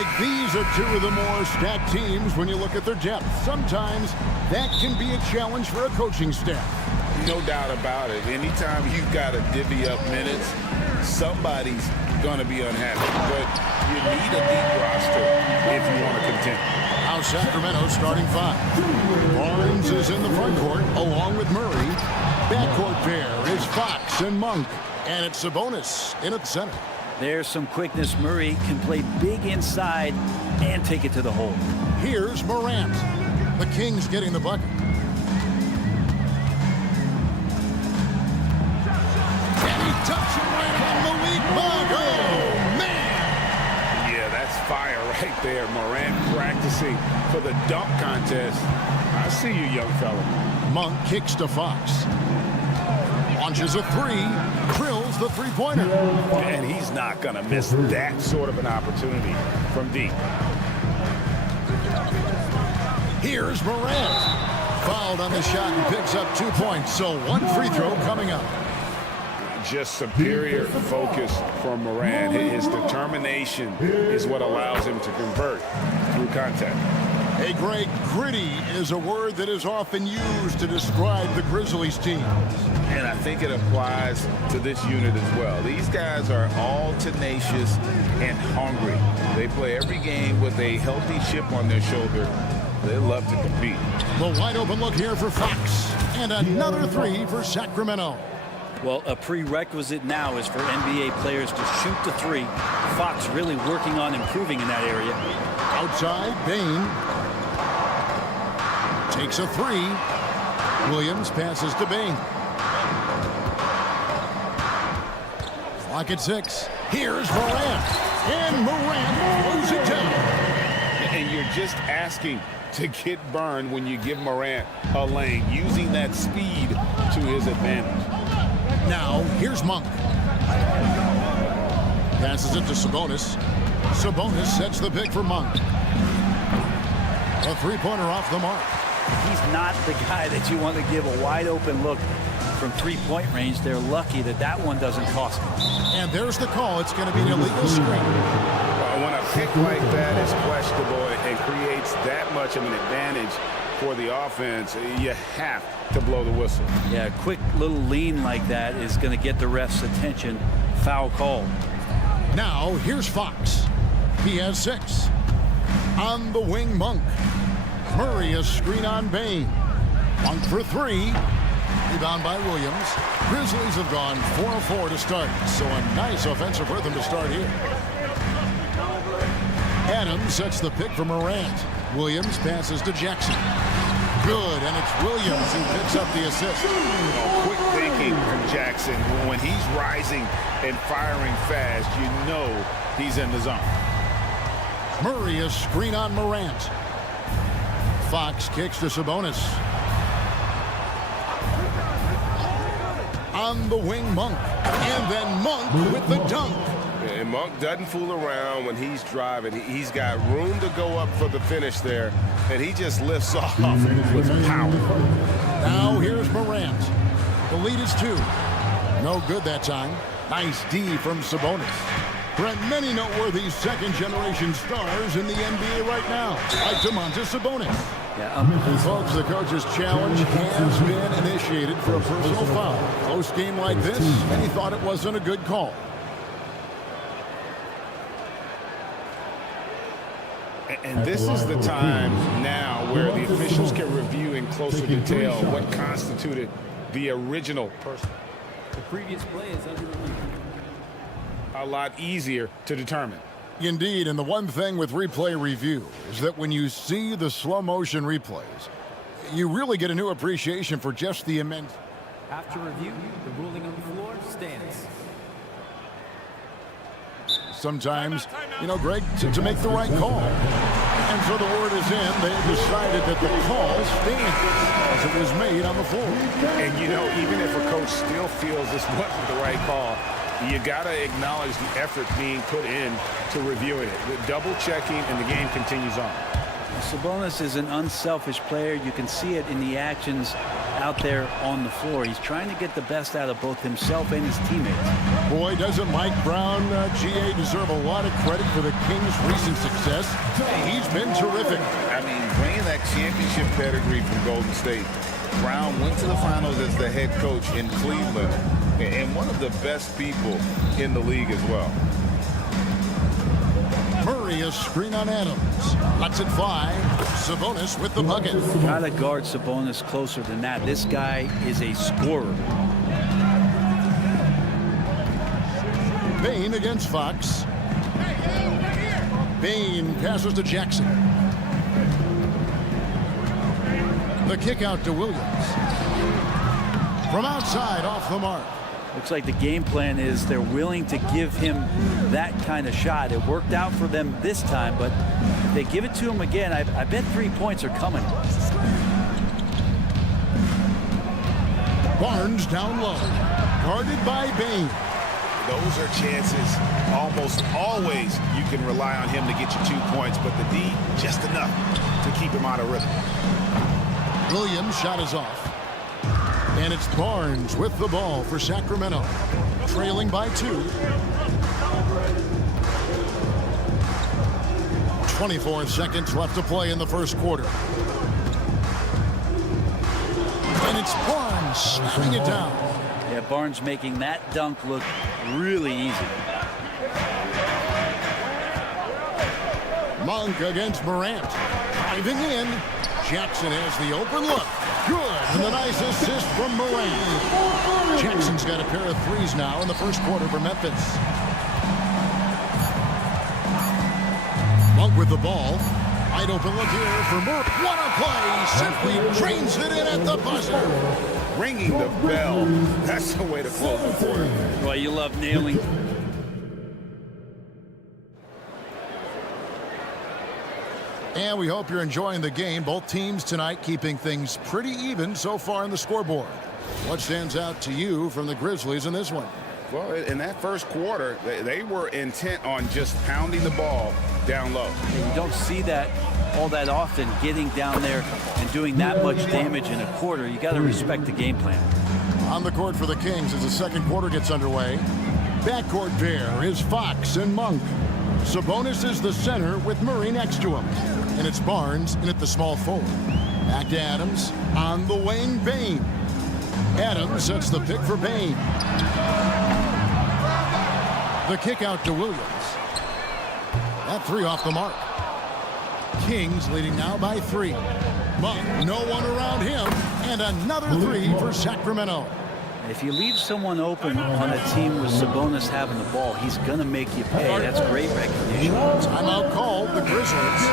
Greg, these are two of the more stacked teams when you look at their depth. Sometimes that can be a challenge for a coaching staff. No doubt about it. Anytime you've got to divvy up minutes, somebody's going to be unhappy. But you need a deep roster if you want to contend. Now Sacramento starting 5. Barnes is in the front court along with Murray. Backcourt pair is Fox and Monk. And it's Sabonis in at the center. There's some quickness. Murray can play big inside and take it to the hole. Here's Morant. The Kings getting the bucket. And he tucks it right on the weak bug. Oh, man. Yeah, that's fire right there. Morant practicing for the dunk contest. I see you, young fella. Monk kicks to Fox. Launches a 3. Drills the three-pointer. And he's not going to miss that sort of an opportunity from deep. Here's Morant. Fouled on the shot and picks up 2 points. So 1 free throw coming up. Just superior focus from Morant. His determination is what allows him to convert through contact. Hey, Greg, gritty is a word that is often used to describe the Grizzlies team. And I think it applies to this unit as well. These guys are all tenacious and hungry. They play every game with a healthy chip on their shoulder. They love to compete. The wide open look here for Fox. And another 3 for Sacramento. Well, a prerequisite now is for NBA players to shoot the 3. Fox really working on improving in that area. Outside, Bain takes a 3. Williams passes to Bain. Clock at 6. Here's Morant. And Morant throws it down. And you're just asking to get burned when you give Morant a lane, using that speed to his advantage. Now, here's Monk. Passes it to Sabonis. Sabonis sets the pick for Monk. A three-pointer off the mark. He's not the guy that you want to give a wide-open look from three-point range. They're lucky that that one doesn't cost them. And there's the call. It's going to be an illegal screen. Well, when a pick like that is questionable and creates that much of an advantage for the offense, you have to blow the whistle. Yeah, a quick little lean like that is going to get the ref's attention. Foul call. Now, here's Fox. He has 6. On the wing, Monk. Murray a screen on Bain. Monk for 3. Rebound by Williams. Grizzlies have gone 4-4 to start, so a nice offensive rhythm to start here. Adams sets the pick for Morant. Williams passes to Jackson. Good, and it's Williams who picks up the assist. Quick thinking from Jackson. When he's rising and firing fast, you know he's in the zone. Murray a screen on Morant. Fox kicks to Sabonis. On the wing, Monk. And then Monk with the dunk. And Monk doesn't fool around when he's driving. He's got room to go up for the finish there, and he just lifts off with power. Now here's Morant. The lead is 2. No good that time. Nice D from Sabonis. Brent, many noteworthy second-generation stars in the NBA right now, like Domantas Sabonis. Yeah, Folks, the coach's challenge has been initiated for a personal foul. Close game like this, and he thought it wasn't a good call. And this is the time now where the officials can review in closer detail what constituted the original person. The previous play is under review. A lot easier to determine. Indeed, and the one thing with replay review is that when you see the slow motion replays, you really get a new appreciation for just the immense. After review, the ruling on the floor stands. Sometimes, you know, Greg, to make the right call. And so the word is in. They decided that the call stands as it was made on the floor. And, you know, even if a coach still feels this wasn't the right call, you got to acknowledge the effort being put in to reviewing it. The double checking, and the game continues on. Sabonis is an unselfish player. You can see it in the actions out there on the floor. He's trying to get the best out of both himself and his teammates. Boy, doesn't Mike Brown, GA, deserve a lot of credit for the Kings' recent success. He's been terrific. I mean, bringing that championship pedigree from Golden State, Brown went to the finals as the head coach in Cleveland, and one of the best people in the league as well. Murray, a screen on Adams. Lets it fly. Sabonis with the bucket. Got to guard Sabonis closer than that. This guy is a scorer. Bain against Fox. Bain passes to Jackson. The kick out to Williams. From outside, off the mark. Looks like the game plan is they're willing to give him that kind of shot. It worked out for them this time, but if they give it to him again, I bet 3 points are coming. Barnes down low. Guarded by Bain. Those are chances. Almost always you can rely on him to get you 2 points, but the D, just enough to keep him out of rhythm. Williams' shot is off. And it's Barnes with the ball for Sacramento. Trailing by 2. 24 seconds left to play in the first quarter. And it's Barnes slamming it down. Yeah, Barnes making that dunk look really easy. Monk against Morant. Driving in. Jackson has the open look. Good. And the nice assist from Morant. Jackson's got a pair of threes now in the first quarter for Memphis. Monk with the ball. Wide open look here for Monk. What a play. Simply drains it in at the buzzer. Ringing the bell. That's the way to close the quarter. Well, you love nailing. And we hope you're enjoying the game. Both teams tonight keeping things pretty even so far on the scoreboard. What stands out to you from the Grizzlies in this one? Well, in that first quarter, they were intent on just pounding the ball down low. You don't see that all that often, getting down there and doing that much damage in a quarter. You got to respect the game plan. On the court for the Kings as the second quarter gets underway. Backcourt pair is Fox and Monk. Sabonis is the center with Murray next to him. And it's Barnes in at the small forward. Back to Adams on the wing, Bain. Adams sets the pick for Bain. The kick out to Williams. That 3 off the mark. Kings leading now by 3. Monk, no one around him. And another 3 for Sacramento. If you leave someone open on a team with Sabonis having the ball, he's going to make you pay. That's great recognition. Timeout called, the Grizzlies.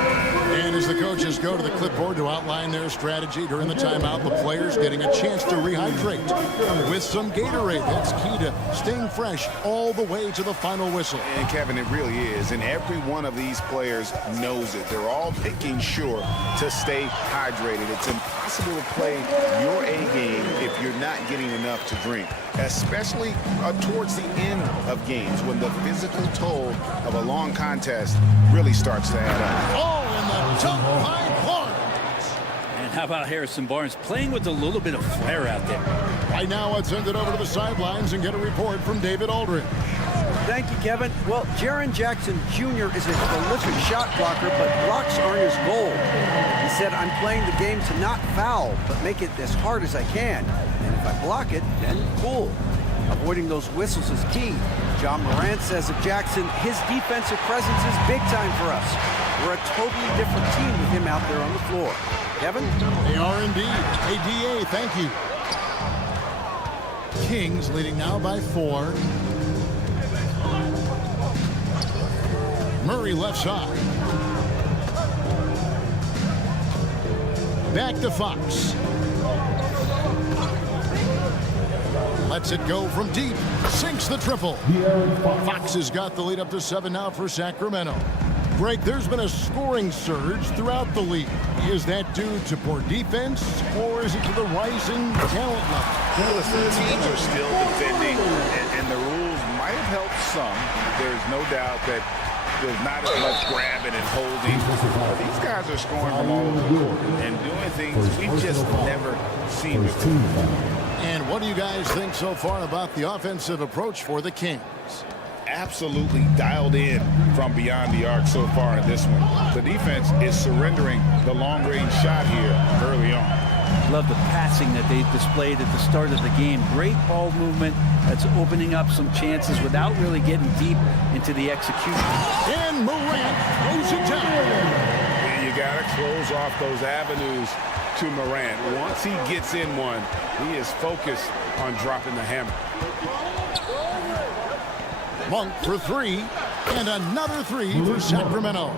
And as the coaches go to the clipboard to outline their strategy during the timeout, the players getting a chance to rehydrate with some Gatorade. That's key to staying fresh all the way to the final whistle. And Kevin, it really is. And every one of these players knows it. They're all making sure to stay hydrated. It's impossible to play your A game if you're not getting enough to drink, especially towards the end of games when the physical toll of a long contest really starts to add up. Oh, and the dunk by Barnes. And how about Harrison Barnes playing with a little bit of flair out there? Right now, let's send it over to the sidelines and get a report from David Aldridge. Thank you, Kevin. Well, Jaren Jackson Jr. is a prolific shot blocker, but blocks aren't his goal. He said, I'm playing the game to not foul, but make it as hard as I can. And if I block it, then cool. Avoiding those whistles is key. John Morant says of Jackson, his defensive presence is big time for us. We're a totally different team with him out there on the floor. Kevin? They are indeed. ADA, thank you. Kings leading now by 4. Murray left side. Back to Fox. Lets it go from deep. Sinks the triple. Fox has got the lead up to 7 now for Sacramento. Greg, there's been a scoring surge throughout the league. Is that due to poor defense, or is it to the rising talent level? Well, the teams are still defending, and the rules might have helped some. There's no doubt that There's not as much grabbing and holding. But these guys are scoring from all over and doing things we've just never seen before. And what do you guys think so far about the offensive approach for the Kings? Absolutely dialed in from beyond the arc so far in this one. The defense is surrendering the long-range shot here early on. Love the passing that they displayed at the start of the game. Great ball movement that's opening up some chances without really getting deep into the execution. And Morant throws it down. And you got to close off those avenues to Morant. Once he gets in one, he is focused on dropping the hammer. Monk for three, and another three for Sacramento.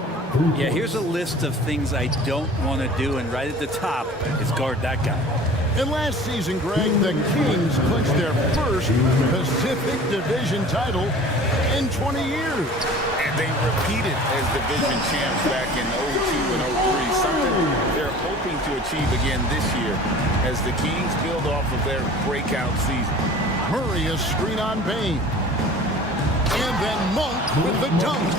Yeah, here's a list of things I don't want to do, and right at the top is guard that guy. And last season, Greg, the Kings clinched their first Pacific Division title in 20 years. And they repeated as division champs back in 02 and 03, something they're hoping to achieve again this year as the Kings build off of their breakout season. Murray a screen on Bane. And then Monk with the dunk.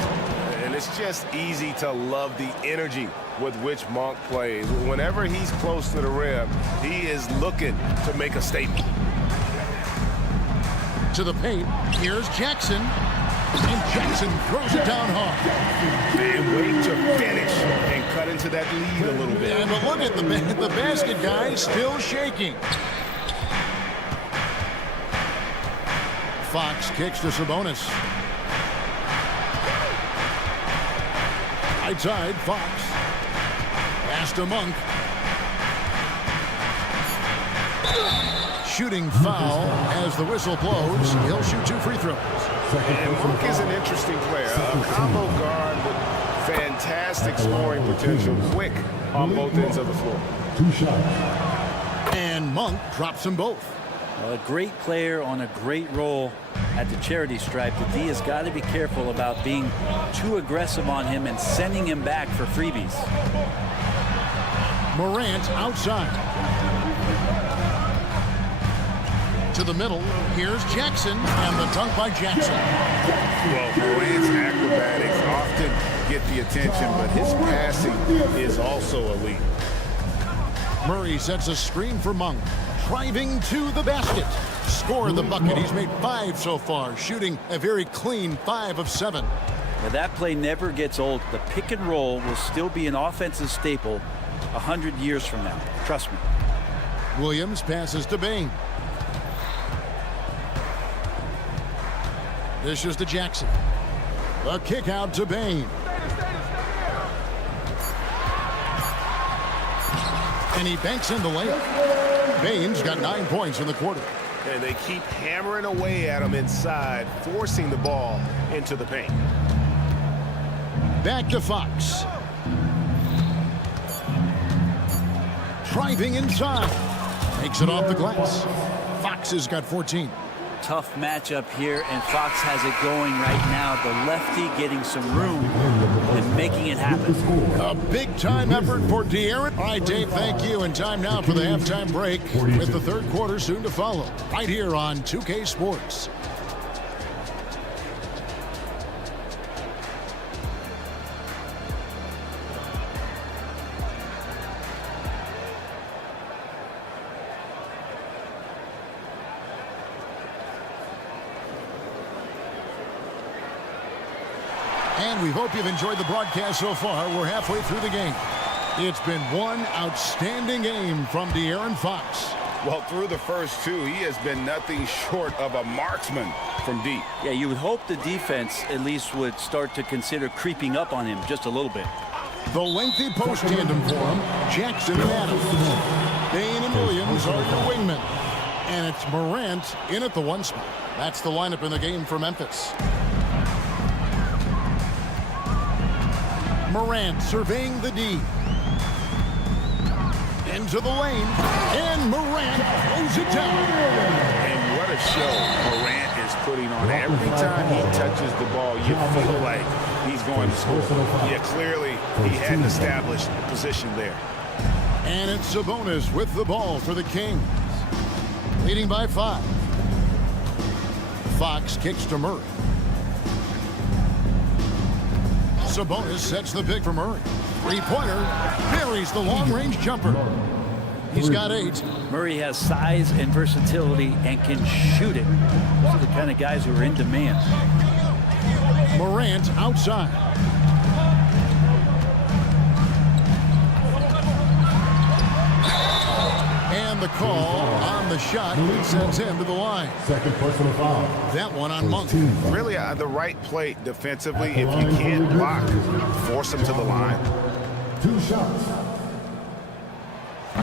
And it's just easy to love the energy with which Monk plays. Whenever he's close to the rim, he is looking to make a statement. To the paint, here's Jackson. And Jackson throws it down hard. And wait to finish and cut into that lead a little bit. And look at the basket guy still shaking. Fox kicks to Sabonis. Right side, Fox. Pass to Monk. Shooting foul as the whistle blows. He'll shoot 2 free throws. And Monk is an interesting player. A combo guard with fantastic scoring potential. Quick on both ends of the floor. 2 shots. And Monk drops them both. Well, a great player on a great role at the charity stripe. The D has got to be careful about being too aggressive on him and sending him back for freebies. Morant outside. To the middle. Here's Jackson, and the dunk by Jackson. Well, Morant's acrobatics often get the attention, but his passing is also elite. Murray sets a screen for Monk. Driving to the basket. Score the bucket. He's made 5 so far, shooting a very clean 5 of 7. Now, that play never gets old. The pick and roll will still be an offensive staple 100 years from now. Trust me. Williams passes to Bane. This is to Jackson. A kick out to Bane. And he banks in the layup. Bane's got 9 points in the quarter. And they keep hammering away at him inside, forcing the ball into the paint. Back to Fox. Driving inside. Makes it off the glass. Fox has got 14. Tough matchup here, and Fox has it going right now. The lefty getting some room and making it happen. A big-time effort for De'Aaron. All right, Dave, thank you. And time now for the halftime break with the third quarter soon to follow. Right here on 2K Sports. And we hope you've enjoyed the broadcast so far. We're halfway through the game. It's been one outstanding game from De'Aaron Fox. Well, through the first 2, he has been nothing short of a marksman from deep. Yeah, you would hope the defense at least would start to consider creeping up on him just a little bit. The lengthy post tandem for him, Jackson and Adams. Bane and Williams are your wingmen. And it's Morant in at the 1 spot. That's the lineup in the game for Memphis. Morant surveying the D. Into the lane. And Morant throws it down. And what a show Morant is putting on. Every time he touches the ball, you feel like he's going to score. Yeah, clearly he hadn't established a position there. And it's Sabonis with the ball for the Kings. Leading by 5. Fox kicks to Murray. Sabonis sets the pick for Murray. Three-pointer, buries the long-range jumper. He's got 8. Murray has size and versatility and can shoot it. Those are the kind of guys who are in demand. Morant outside. And the call on the shot that sends him to the line. Second personal foul. That one on Monk. Really the right play defensively. If you can't block, force him to the line. 2 shots.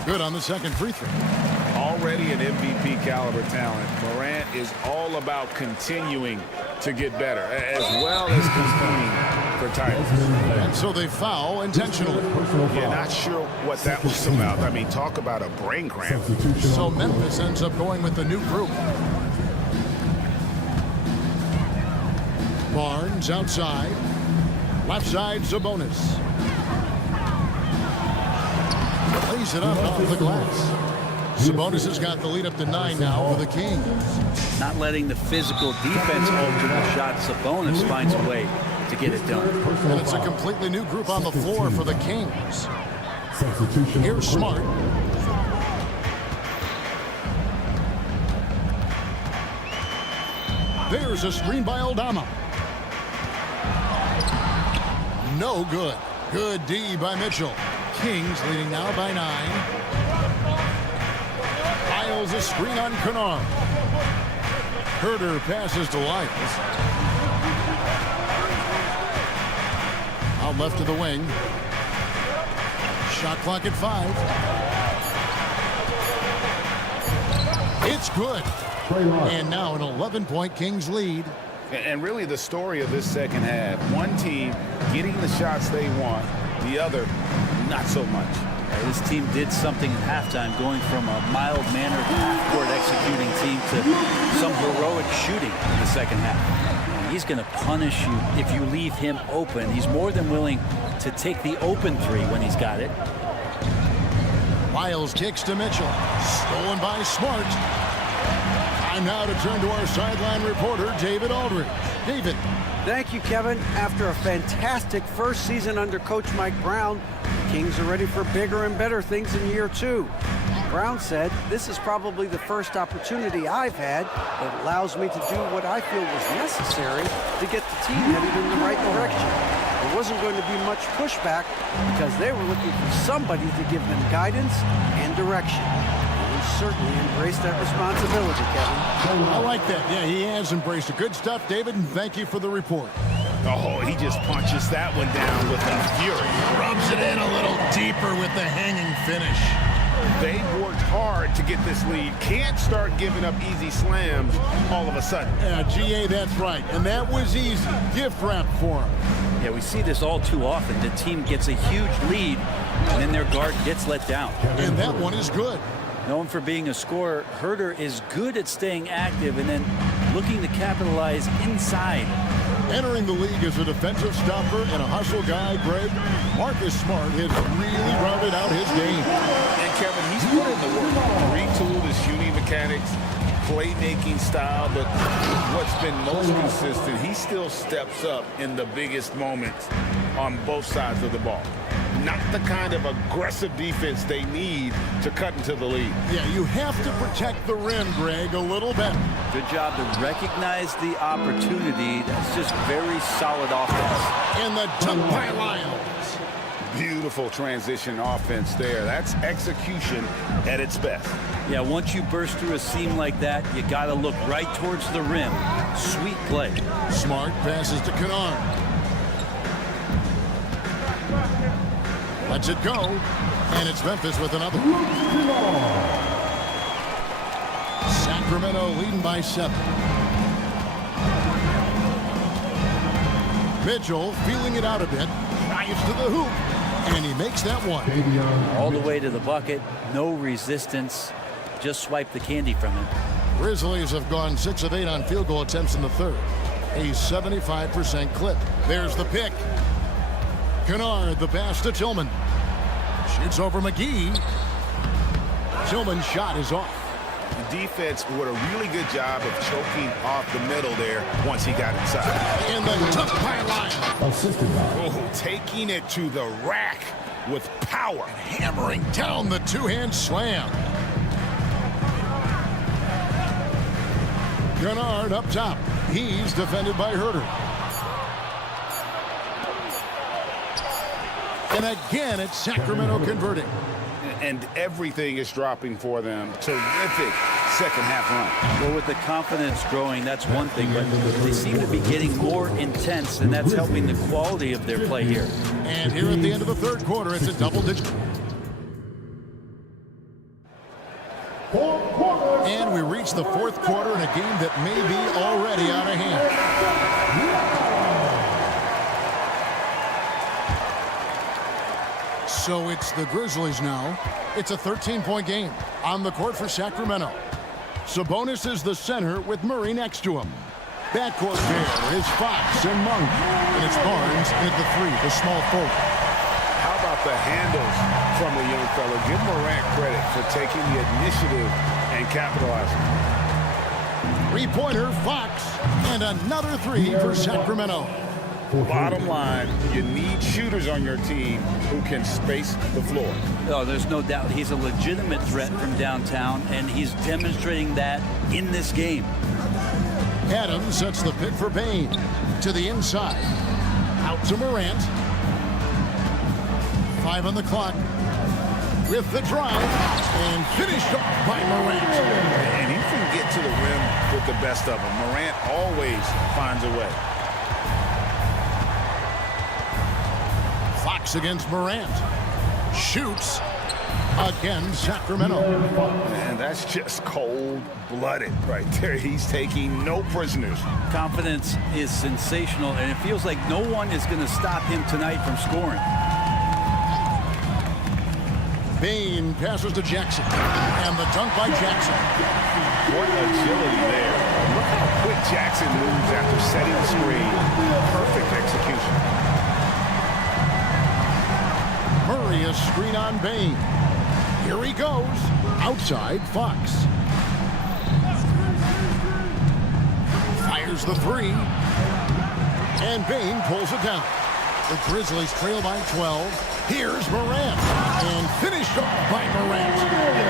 Good on the second free throw. Already an MVP caliber talent, Morant is all about continuing to get better, as well as competing for titles. And so they foul intentionally. Yeah, not sure what that was about. I mean, talk about a brain cramp. So Memphis ends up going with the new group. Barnes outside. Left side, Sabonis. Lays it up off the glass. Sabonis has got the lead up to 9 now for the Kings. Not letting the physical defense alter the shot. Sabonis finds a way to get it done. And it's a completely new group on the floor for the Kings. Substitution. Here's Smart. There's a screen by Aldama. No good. Good D by Mitchell. Kings leading now by 9. Lyles a screen on Kennard. Herter passes to Lyles. Out left to the wing. Shot clock at 5. It's good. And now an 11-point Kings lead. And really the story of this second half, one team getting the shots they want, the other not so much. This team did something at halftime, going from a mild-mannered half-court executing team to some heroic shooting in the second half. And he's going to punish you if you leave him open. He's more than willing to take the open 3 when he's got it. Lyles kicks to Mitchell. Stolen by Smart. Time now to turn to our sideline reporter, David Aldridge. David. Thank you, Kevin. After a fantastic first season under Coach Mike Brown, the Kings are ready for bigger and better things in year 2. Brown said, "This is probably the first opportunity I've had that allows me to do what I feel was necessary to get the team headed in the right direction. There wasn't going to be much pushback because they were looking for somebody to give them guidance and direction." And he certainly embraced that responsibility, Kevin. I like that. Yeah, he has embraced it. Good stuff, David, and thank you for the report. Oh, he just punches that one down with a fury. Rubs it in a little deeper with the hanging finish. They worked hard to get this lead. Can't start giving up easy slams all of a sudden. Yeah, GA, that's right. And that was easy. Gift wrap for him. Yeah, we see this all too often. The team gets a huge lead, and then their guard gets let down. And that one is good. Known for being a scorer, Herter is good at staying active and then looking to capitalize inside. Entering the league as a defensive stopper and a hustle guy, Greg, Marcus Smart has really rounded out his game. And Kevin, he's put in the work. Retooled his shooting mechanics, playmaking style, but what's been most consistent, he still steps up in the biggest moments on both sides of the ball. Not the kind of aggressive defense they need to cut into the lead. Yeah, you have to protect the rim, Greg, a little better. Good job to recognize the opportunity. That's just very solid offense. And the dunk by Lyles. Beautiful transition offense there. That's execution at its best. Yeah, once you burst through a seam like that, you got to look right towards the rim. Sweet play. Smart passes to Kennard. Lets it go, and it's Memphis with another. Sacramento leading by 7. Mitchell feeling it out a bit, drives to the hoop, and he makes that one. All the way to the bucket, no resistance, just swipe the candy from him. Grizzlies have gone 6 of 8 on field goal attempts in the third. A 75% clip. There's the pick. Kennard, the pass to Tillman. Shoots over McGee. Tillman's shot is off. The defense did a really good job of choking off the middle there once he got inside. And the dunk by Lyon. Assisted by. Oh, taking it to the rack with power. Hammering down the two-hand slam. Gennard up top. He's defended by Herter. And again, it's Sacramento converting. And everything is dropping for them. Terrific second half run. Well, with the confidence growing, that's one thing, but they seem to be getting more intense, and that's helping the quality of their play here. And here at the end of the third quarter, it's a double-digit. And we reach the fourth quarter in a game that may be already out of hand. So it's the Grizzlies now. It's a 13-point game on the court for Sacramento. Sabonis is the center with Murray next to him. Backcourt there is Fox and Monk. And it's Barnes at the three, the small forward. How about the handles from the young fella? Give Morant credit for taking the initiative and capitalizing. Three-pointer, Fox, and another three for Sacramento. Bottom line, you need shooters on your team who can space the floor. Oh, there's no doubt he's a legitimate threat from downtown, and he's demonstrating that in this game. Adams sets the pick for Bain. To the inside. Out to Morant. 5 on the clock. With the drive. And finished off by Morant. And he can get to the rim with the best of them. Morant always finds a way. Fox against Morant. Shoots. Again, Sacramento. And that's just cold-blooded right there. He's taking no prisoners. Confidence is sensational, and it feels like no one is going to stop him tonight from scoring. Bain passes to Jackson. And the dunk by Jackson. What agility there. Look how quick Jackson moves after setting the screen. Perfect execution. Murray a screen on Bain. Here he goes. Outside, Fox. Fires the three. And Bain pulls it down. The Grizzlies trail by 12. Here's Morant. And finished off by Morant.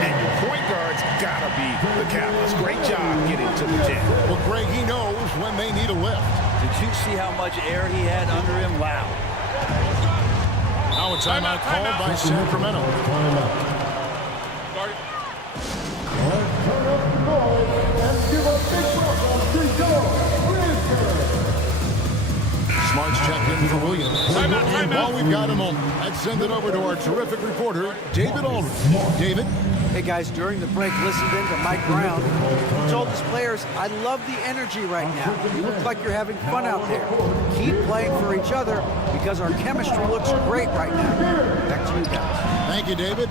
And your point guard's gotta be the catalyst. Great job getting to the 10. Well, Greg, he knows when they need a lift. Did you see how much air he had under him? Wow. Now a timeout called by Sacramento. Smart's checked in for Williams. And while we've got a moment, let's send it over to our terrific reporter, David Aldridge. David? Hey guys, during the break, listened in to Mike Brown. He told his players, I love the energy right now. You look like you're having fun out there. Keep playing for each other because our chemistry looks great right now. Back to you guys. Thank you, David.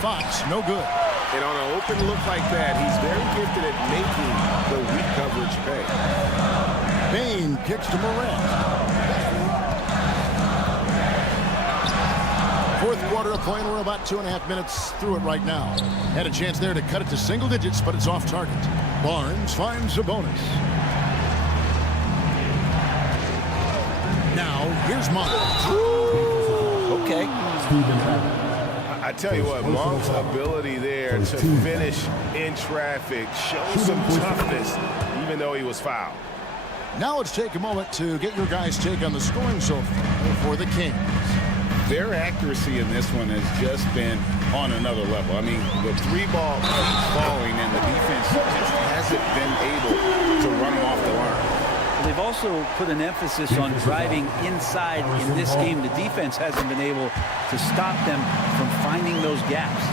Fox, no good. And on an open look like that, he's very gifted at making the weak coverage pay. Bain kicks to Morant. Fourth quarter of play, and we're about 2.5 minutes through it right now. Had a chance there to cut it to single digits, but it's off target. Barnes finds a bonus. Now, here's Monk. Okay. I tell you what, Monk's ability there to finish in traffic shows some toughness, even though he was fouled. Now let's take a moment to get your guys' take on the scoring so far for the Kings. Their accuracy in this one has just been on another level. I mean, the three ball keeps falling, and the defense just hasn't been able to run them off the line. They've also put an emphasis on driving inside in this game. The defense hasn't been able to stop them from finding those gaps.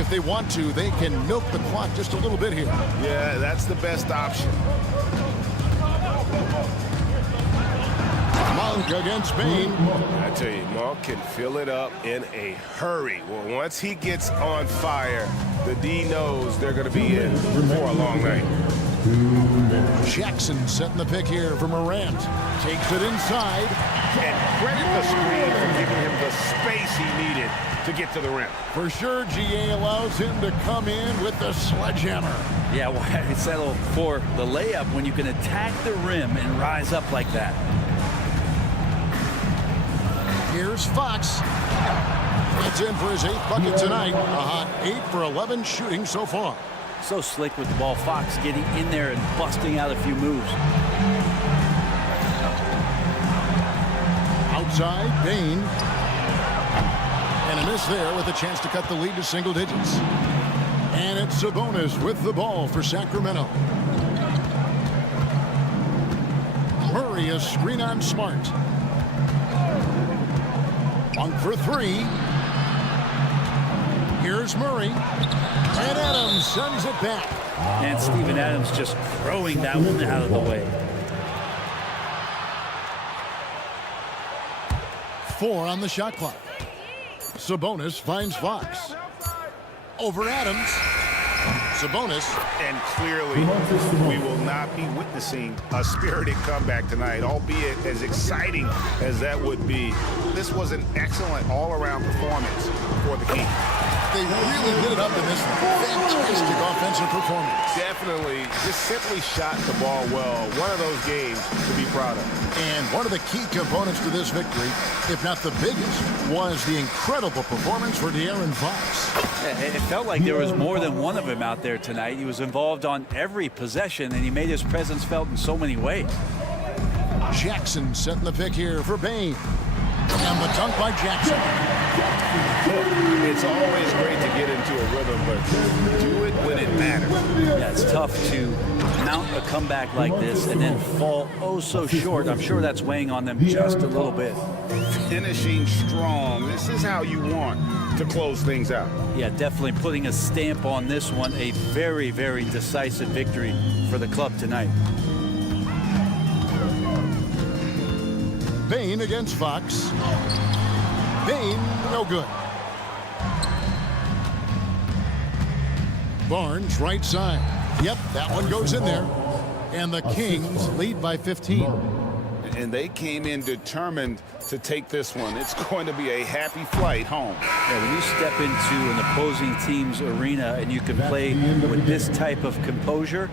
If they want to, they can milk the clock just a little bit here. Yeah, that's the best option. Monk against Bain. I tell you, Monk can fill it up in a hurry. Well, once he gets on fire, the D knows they're going to be in for a long night. Jackson setting the pick here for Morant. Takes it inside. And credit the screen for giving him the space he needed to get to the rim. For sure, GA allows him to come in with the sledgehammer. Yeah, why settle for the layup when you can attack the rim and rise up like that? Here's Fox. Gets in for his 8th bucket tonight. A hot 8 for 11 shooting so far. So slick with the ball. Fox getting in there and busting out a few moves. Outside, Bain. And a miss there with a chance to cut the lead to single digits. And it's Sabonis with the ball for Sacramento. Murray, a screen on Smart. Monk for 3. Here's Murray. And Adams sends it back. And Steven Adams just throwing that one out of the way. 4 on the shot clock. Sabonis finds Fox. Over Adams. Sabonis. And clearly, we will not be witnessing a spirited comeback tonight, albeit as exciting as that would be. This was an excellent all-around performance for the Heat. They really lit it up in this fantastic offensive performance. Definitely, just simply shot the ball well. One of those games to be proud of. And one of the key components to this victory, if not the biggest, was the incredible performance for De'Aaron Fox. It felt like there was more than one of him out there tonight. He was involved on every possession, and he made his presence felt in so many ways. Jackson setting the pick here for Bain. And the dunk by Jackson. It's always great to get into a rhythm, but do it when it matters. Yeah, it's tough to mount a comeback like this and then fall oh so short. I'm sure that's weighing on them just a little bit. Finishing strong. This is how you want to close things out. Yeah, definitely putting a stamp on this one. A very, very decisive victory for the club tonight. Bain against Fox. Bain, no good. Barnes, right side. Yep, that one goes in there. And the Kings lead by 15. And they came in determined to take this one. It's going to be a happy flight home. Yeah, when you step into an opposing team's arena and you can play with this type of composure,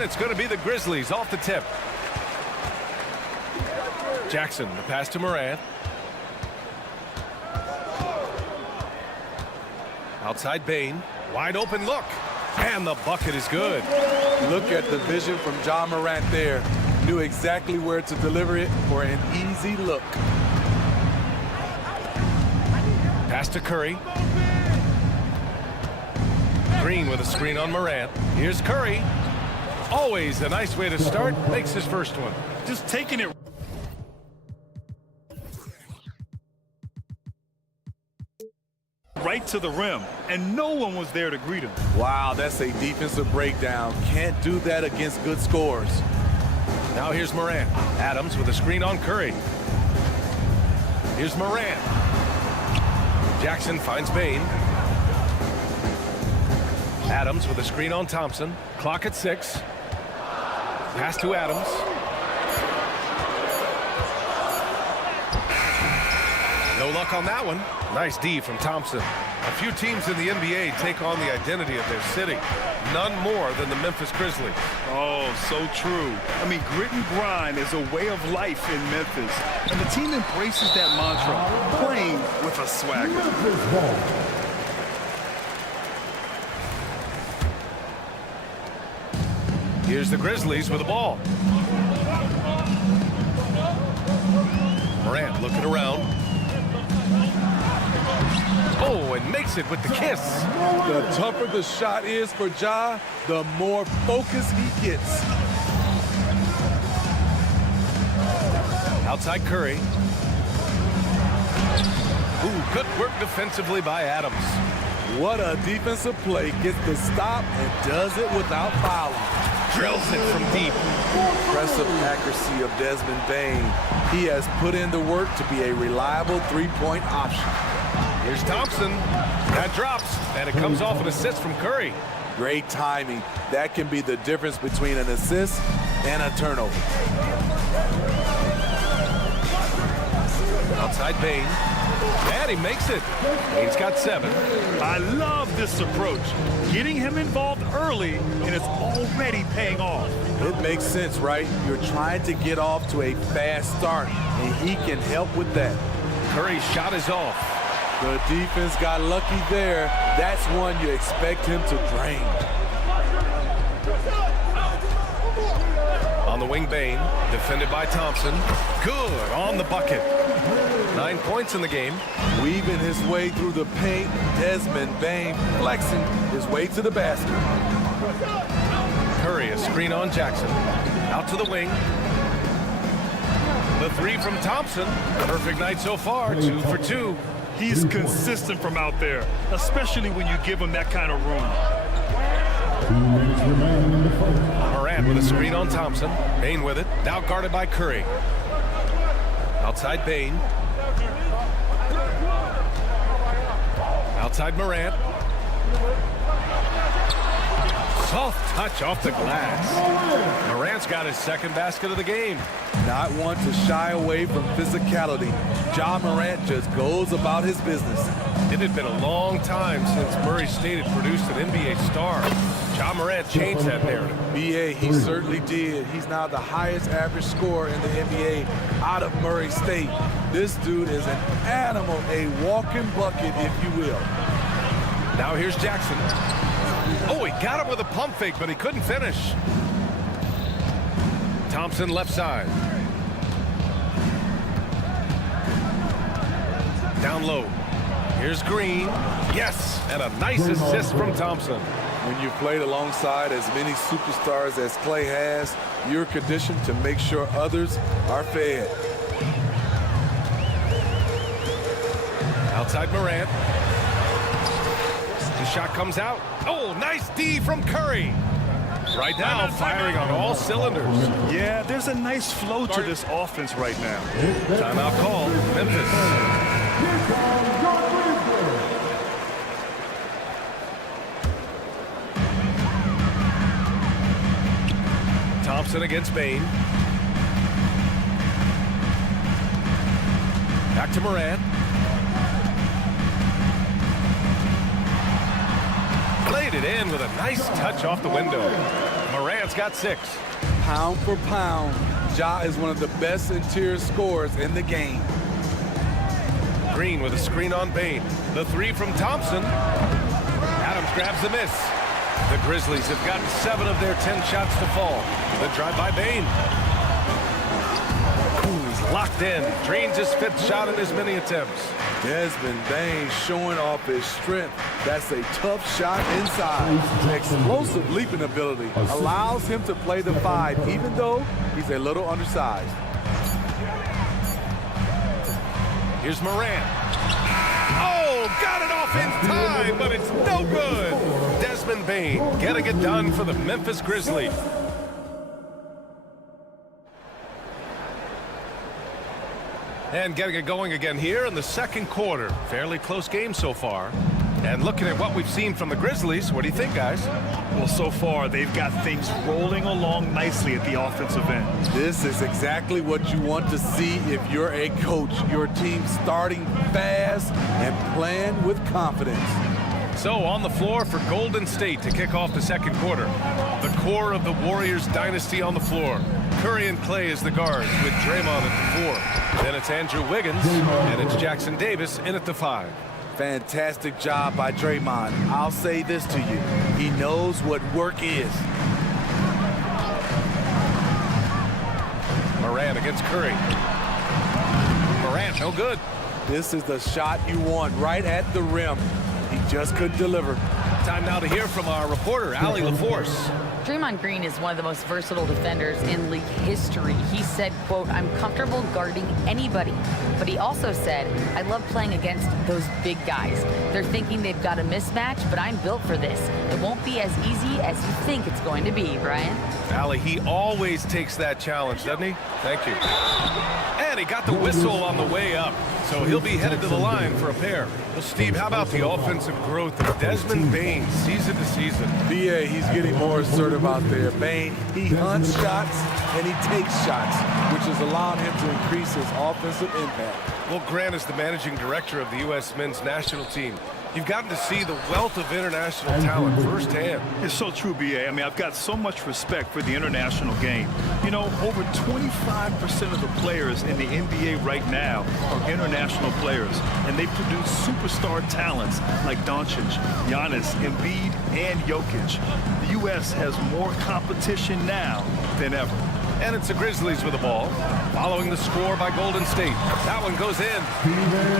And it's going to be the Grizzlies off the tip. Jackson, the pass to Morant. Outside Bane. Wide open look. And the bucket is good. Look at the vision from Ja Morant there. Knew exactly where to deliver it for an easy look. Pass to Curry. Green with a screen on Morant. Here's Curry. Always a nice way to start. Makes his first one. Just taking it right to the rim, and no one was there to greet him. Wow, that's a defensive breakdown. Can't do that against good scores. Now here's Morant. Adams with a screen on Curry. Here's Morant. Jackson finds Bane. Adams with a screen on Thompson. Clock at 6. Pass to Adams. No luck on that one. Nice D from Thompson. A few teams in the NBA take on the identity of their city. None more than the Memphis Grizzlies. Oh, so true. I mean, grit and grind is a way of life in Memphis. And the team embraces that mantra, playing with a swagger. Here's the Grizzlies with the ball. Morant looking around. Oh, and makes it with the kiss. The tougher the shot is for Ja, the more focus he gets. Outside Curry. Ooh, good work defensively by Adams. What a defensive play. Gets the stop and does it without fouling. Drills it from deep. Impressive accuracy of Desmond Bane. He has put in the work to be a reliable three-point option. Here's Thompson. That drops, and it comes off an assist from Curry. Great timing. That can be the difference between an assist and a turnover. Outside Bane. And he makes it. Bane's got 7. I love this approach. Getting him involved early, and it's already paying off. It makes sense, right? You're trying to get off to a fast start, and he can help with that. Curry's shot is off. The defense got lucky there. That's one you expect him to drain. On the wing, Bane, defended by Thompson. Good on the bucket. 9 points in the game. Weaving his way through the paint, Desmond Bane flexing his way to the basket. Curry, a screen on Jackson. Out to the wing. The 3 from Thompson. Perfect night so far, 2 for 2. He's consistent from out there, especially when you give him that kind of room. 2 minutes remaining in the first. Morant with a screen on Thompson. Bane with it. Now guarded by Curry. Outside Bane. Outside Morant. Soft touch off the glass. Morant's got his second basket of the game. Not one to shy away from physicality. Ja Morant just goes about his business. It had been a long time since Murray State had produced an NBA star. Ja Morant changed that narrative. BA, he certainly did. He's now the highest average scorer in the NBA out of Murray State. This dude is an animal, a walking bucket, if you will. Now here's Jackson. Oh, he got him with a pump fake, but he couldn't finish. Thompson left side. Down low. Here's Green. Yes, and a nice assist from Thompson. When you played alongside as many superstars as Clay has, you're conditioned to make sure others are fed. Outside Morant. The shot comes out. Oh, nice D from Curry. Right now, firing on all cylinders. Yeah, there's a nice flow to this offense right now. Timeout call, Memphis. Thompson against Bane. Back to Morant. Played it in with a nice touch off the window. Morant's got 6. Pound for pound, Ja is one of the best interior scorers in the game. Green with a screen on Bane. The 3 from Thompson. Adams grabs the miss. The Grizzlies have gotten 7 of their 10 shots to fall. The drive by Bane. He's locked in. Drains his 5th shot in as many attempts. Desmond Bane showing off his strength. That's a tough shot inside. Explosive leaping ability allows him to play the 5, even though he's a little undersized. Here's Morant. Oh, got it off in time, but it's no good. Desmond Bane getting it done for the Memphis Grizzlies. And getting it going again here in the second quarter. Fairly close game so far. And looking at what we've seen from the Grizzlies, what do you think, guys? Well, so far, they've got things rolling along nicely at the offensive end. This is exactly what you want to see if you're a coach. Your team starting fast and playing with confidence. So on the floor for Golden State to kick off the second quarter. The core of the Warriors dynasty on the floor. Curry and Clay as the guards with Draymond at the 4. Then it's Andrew Wiggins and it's Jackson Davis in at the 5. Fantastic job by Draymond. I'll say this to you. He knows what work is. Morant against Curry. Morant, no good. This is the shot you want right at the rim. He just couldn't deliver. Time now to hear from our reporter, Allie LaForce. Draymond Green is one of the most versatile defenders in league history. He said, quote, "I'm comfortable guarding anybody." But he also said, "I love playing against those big guys. They're thinking they've got a mismatch, but I'm built for this. It won't be as easy as you think it's going to be," Brian. Allie, he always takes that challenge, doesn't he? Thank you. And he got the whistle on the way up, so he'll be headed to the line for a pair. Well, Steve, how about the offensive growth of Desmond Bane season to season? BA, he's getting more assertive out there. Bane, he hunts shots and he takes shots, which has allowed him to increase his offensive impact. Well, Grant is the managing director of the U.S. men's national team. You've gotten to see the wealth of international talent firsthand. It's so true, BA. I mean, I've got so much respect for the international game. You know, over 25% of the players in the NBA right now are international players, and they produce superstar talents like Doncic, Giannis, Embiid, and Jokic. The U.S. has more competition now than ever. And it's the Grizzlies with the ball, following the score by Golden State. That one goes in.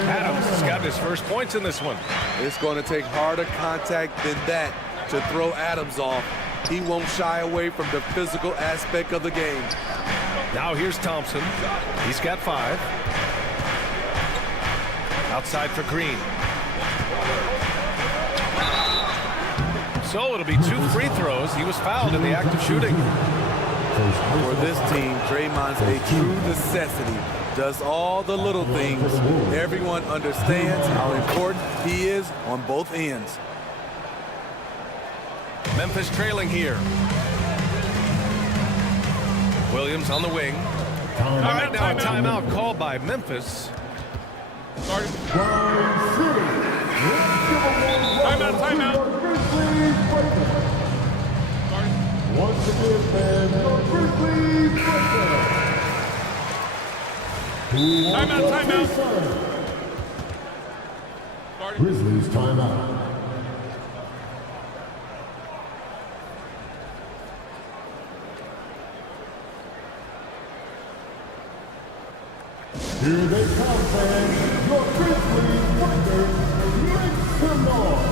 Adams has got his first points in this one. It's going to take harder contact than that to throw Adams off. He won't shy away from the physical aspect of the game. Now here's Thompson. He's got 5. Outside for Green. So it'll be 2 free throws. He was fouled in the act of shooting. For this team, Draymond's a true necessity. Does all the little things. Everyone understands how important he is on both ends. Memphis trailing here. Williams on the wing. All right, now a timeout called by Memphis. Timeout. Once again, fans, the Grizzlies breaker. Timeout. Grizzlies timeout. Here they come, fans. Your Grizzlies breaker. Make some noise.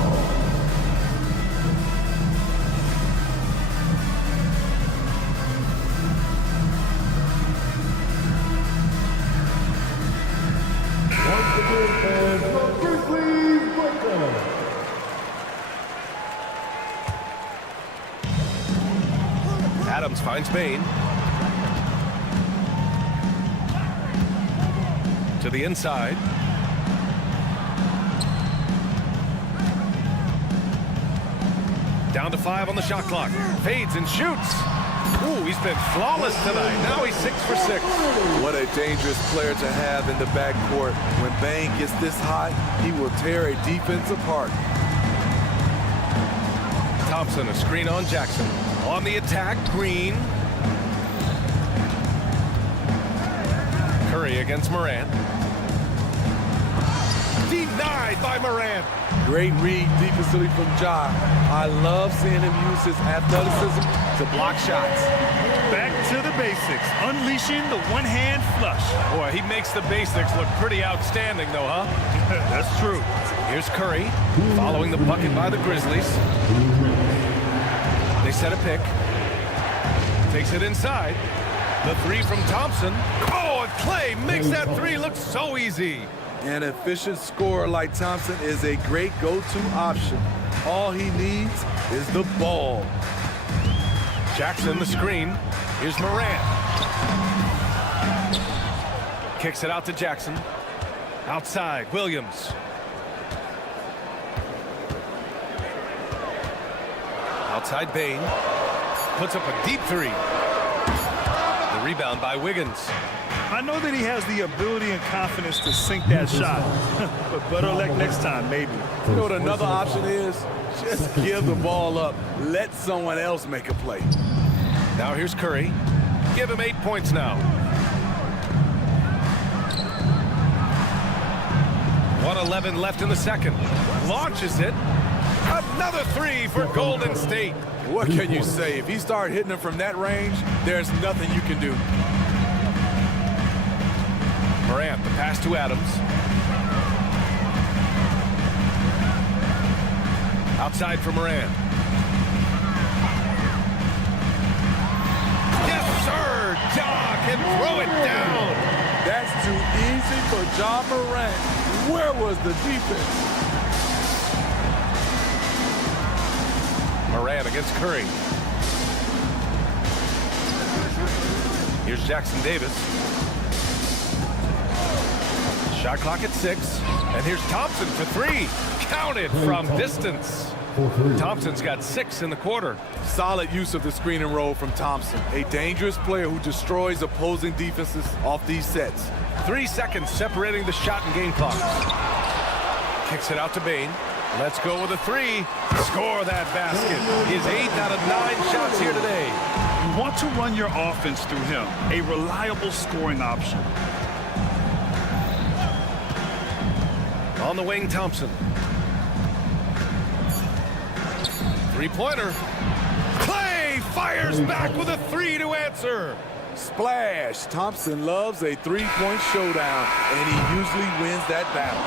Adams finds Bane. To the inside. Down to 5 on the shot clock. Fades and shoots. Ooh, he's been flawless tonight. Now he's 6 for 6. What a dangerous player to have in the backcourt. When Bane gets this hot, he will tear a defense apart. Thompson, a screen on Jackson. On the attack, Green. Curry against Morant. Denied by Morant. Great read defensively from Ja. I love seeing him use his athleticism to block shots. Back to the basics, unleashing the one-hand flush. Boy, he makes the basics look pretty outstanding, though, huh? That's true. Here's Curry, following the bucket by the Grizzlies. They set a pick. Takes it inside. The three from Thompson. Oh, and Clay makes that three look so easy. An efficient scorer like Thompson is a great go-to option. All he needs is the ball. Jackson, the screen. Here's Morant. Kicks it out to Jackson. Outside, Williams. Outside, Bane. Puts up a deep three. The rebound by Wiggins. I know that he has the ability and confidence to sink that shot, but better luck next time, maybe. You know what another option is? Just give the ball up. Let someone else make a play. Now here's Curry. Give him 8 points now. 1:11 left in the second. Launches it. Another three for Golden State. What can you say? If he started hitting them from that range, there's nothing you can do. Morant, the pass to Adams. Outside for Morant. Yes, sir! Ja can throw it down. That's too easy for Ja Morant. Where was the defense? Morant against Curry. Here's Jackson Davis. Shot clock at 6. And here's Thompson for 3. Counted from distance. Thompson's got 6 in the quarter. Solid use of the screen and roll from Thompson. A dangerous player who destroys opposing defenses off these sets. 3 seconds separating the shot and game clock. Kicks it out to Bane. Let's go with a 3. Score that basket. His 8 out of 9 shots here today. You want to run your offense through him, a reliable scoring option. On the wing, Thompson. Three-pointer. Clay fires back with a 3 to answer. Splash. Thompson loves a three-point showdown, and he usually wins that battle.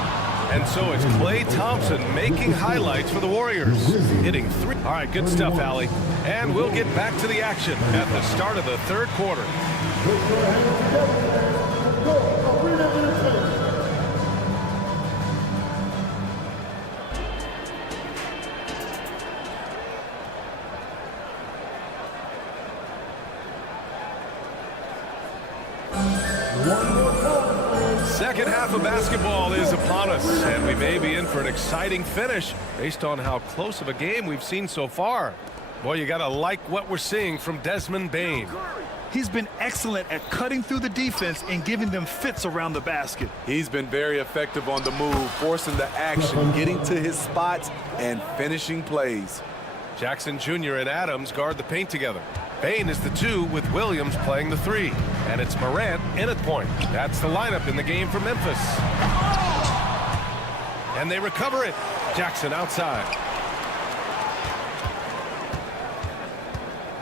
And so it's Klay Thompson making highlights for the Warriors. Hitting 3. All right, good stuff, Allie. And we'll get back to the action at the start of the third quarter. Second half of basketball is upon us, and we may be in for an exciting finish based on how close of a game we've seen so far. Boy, you gotta like what we're seeing from Desmond Bane. He's been excellent at cutting through the defense and giving them fits around the basket. He's been very effective on the move, forcing the action, getting to his spots, and finishing plays. Jackson Jr. and Adams guard the paint together. Bane is the 2 with Williams playing the 3. And it's Morant in at point. That's the lineup in the game for Memphis. And they recover it. Jackson outside.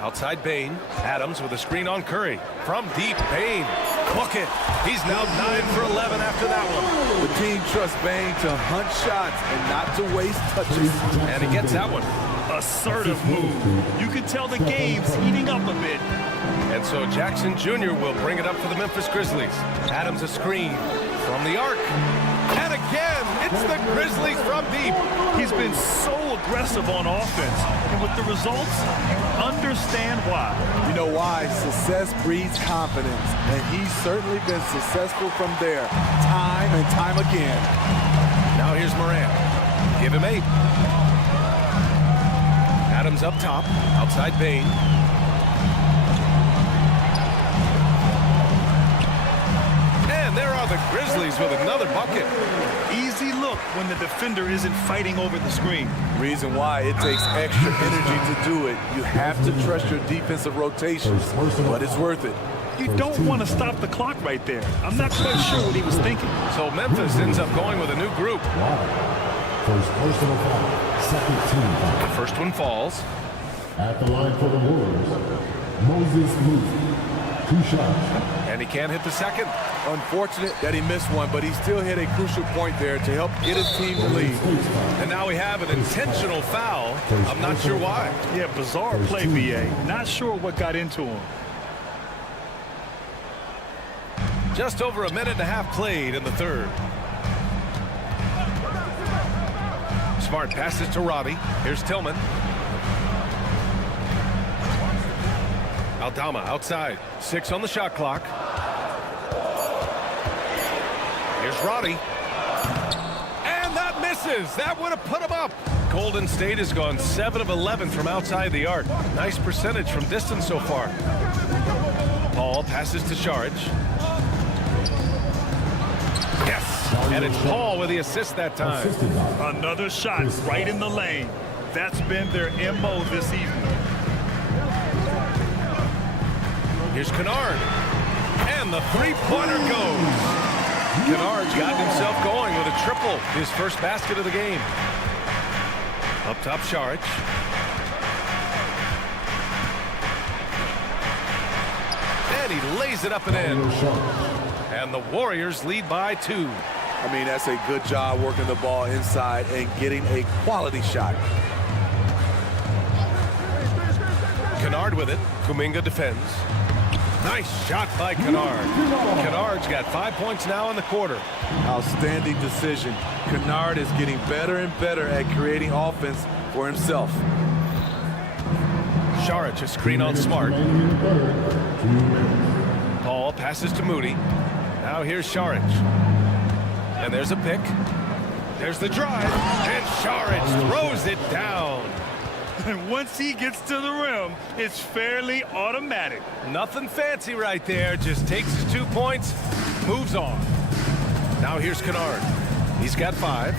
Outside Bane. Adams with a screen on Curry. From deep, Bane. Book it. He's now 9 for 11 after that one. The team trusts Bane to hunt shots and not to waste touches. And he gets that one. Assertive move. You can tell the game's heating up a bit. And so Jackson Jr. will bring it up for the Memphis Grizzlies. Adams a screen from the arc. And again, it's the Grizzlies from deep. He's been so aggressive on offense. And with the results, you understand why. You know why? Success breeds confidence. And he's certainly been successful from there, time and time again. Now here's Morant. Give him 8. Adams up top, outside Bane. And there are the Grizzlies with another bucket. Easy look when the defender isn't fighting over the screen. Reason why it takes extra energy to do it. You have to trust your defensive rotations, but it's worth it. You don't want to stop the clock right there. I'm not quite sure what he was thinking. So Memphis ends up going with a new group. First personal foul, second team foul. The first one falls. At the line for the Warriors, Moses Moody. 2 shots. And he can't hit the second. Unfortunate that he missed one, but he still hit a crucial point there to help get his team the lead. And now we have an intentional foul. I'm not sure why. Yeah, bizarre play, BA. Not sure what got into him. Just over a minute and a half played in the third. Smart passes to Robbie. Here's Tillman. Aldama outside. 6 on the shot clock. Here's Roddy. And that misses. That would have put him up. Golden State has gone 7 of 11 from outside the arc. Nice percentage from distance so far. Paul passes to Sharge. Yes, and it's Paul with the assist that time. Another shot right in the lane. That's been their MO this evening. Here's Kennard. And the three-pointer goes. Kennard's gotten himself going with a triple. His first basket of the game. Up top, Sharge. And he lays it up and in. And the Warriors lead by 2. I mean, that's a good job working the ball inside and getting a quality shot. Kennard with it. Kuminga defends. Nice shot by Kennard. Kennard's got 5 points now in the quarter. Outstanding decision. Kennard is getting better and better at creating offense for himself. Sharge, a screen on Smart. Paul passes to Moody. Now here's Sharge. And there's a pick. There's the drive. And Sharge throws it down. And once he gets to the rim, it's fairly automatic. Nothing fancy right there. Just takes his 2 points, moves on. Now here's Kennard. He's got 5.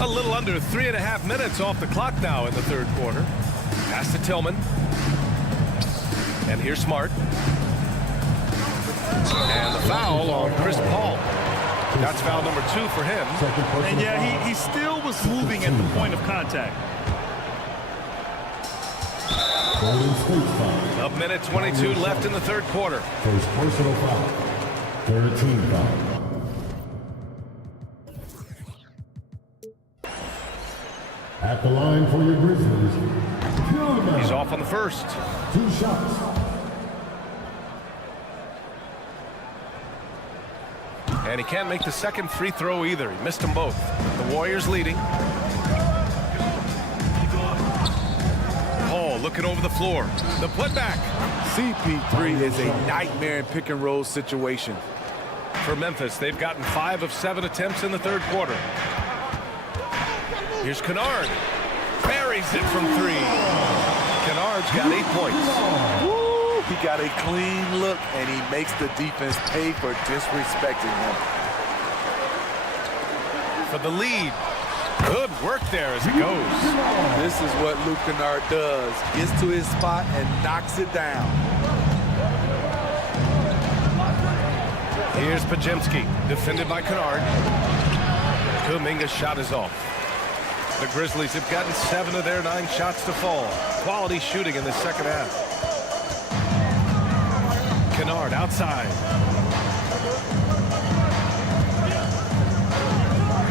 A little under 3.5 minutes off the clock now in the third quarter. Pass to Tillman. And here's Smart. And the foul on Chris Paul. That's foul number 2 for him. And yeah, he still was moving at the point of contact. A minute 22 left in the third quarter. First personal foul. Third team foul. At the line for your Grizzlies. He's off on the first. 2 shots. And he can't make the second free throw either. He missed them both. The Warriors leading. Paul looking over the floor. The putback. CP3 is a nightmare in pick and roll situation. For Memphis, they've gotten 5 of 7 attempts in the third quarter. Here's Kennard. Buries it from 3. Kennard's got 8 points. Woo! He got a clean look, and he makes the defense pay for disrespecting him. For the lead. Good work there as it goes. This is what Luke Kennard does. Gets to his spot and knocks it down. Here's Pajemski, defended by Kennard. Kuminga's shot is off. The Grizzlies have gotten 7 of their 9 shots to fall. Quality shooting in the second half. Kennard outside.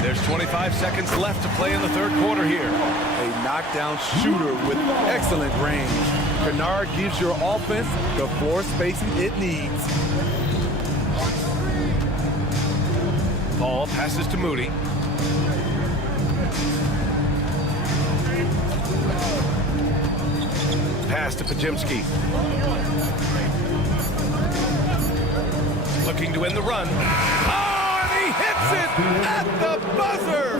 There's 25 seconds left to play in the third quarter here. A knockdown shooter with excellent range. Kennard gives your offense the floor spacing it needs. Paul passes to Moody. Pass to Pajemski. Looking to win the run. Oh, and he hits it at the buzzer.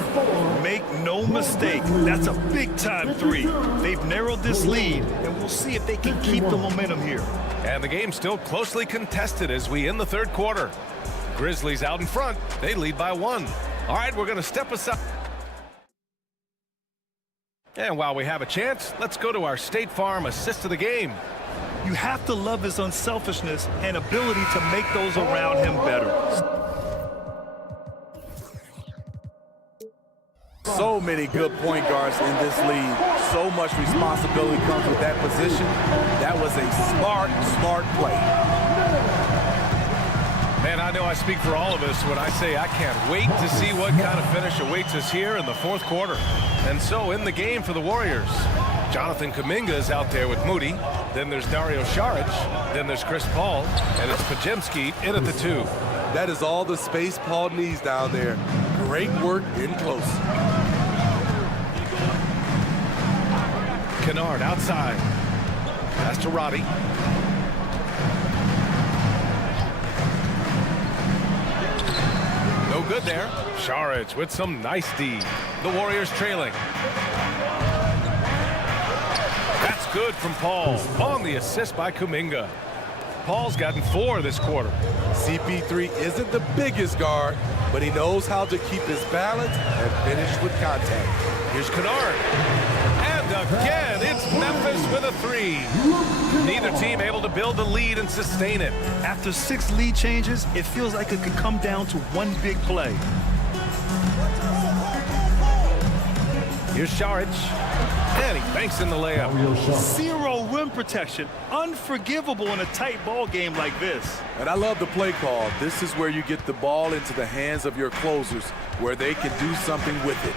Make no mistake. That's a big-time three. They've narrowed this lead, and we'll see if they can keep the momentum here. And the game's still closely contested as we end the third quarter. Grizzlies out in front. They lead by 1. All right, we're going to step aside. And while we have a chance, let's go to our State Farm assist of the game. You have to love his unselfishness and ability to make those around him better. So many good point guards in this league. So much responsibility comes with that position. That was a smart play. Man, I know I speak for all of us when I say I can't wait to see what kind of finish awaits us here in the fourth quarter. And so in the game for the Warriors, Jonathan Kuminga is out there with Moody. Then there's Dario Saric. Then there's Chris Paul. And it's Podziemski in at the 2. That is all the space Paul needs down there. Great work in close. Kennard outside. Pass to Roddy. No good there. Saric with some nice D. The Warriors trailing. That's good from Paul. On the assist by Kuminga. Paul's gotten 4 this quarter. CP3 isn't the biggest guard, but he knows how to keep his balance and finish with contact. Here's Kennard. And again, it's Memphis with a 3. Neither team able to build the lead and sustain it. After 6 lead changes, it feels like it could come down to one big play. Here's Saric. And he banks in the layup. 0 rim protection. Unforgivable in a tight ball game like this. And I love the play call. This is where you get the ball into the hands of your closers, where they can do something with it.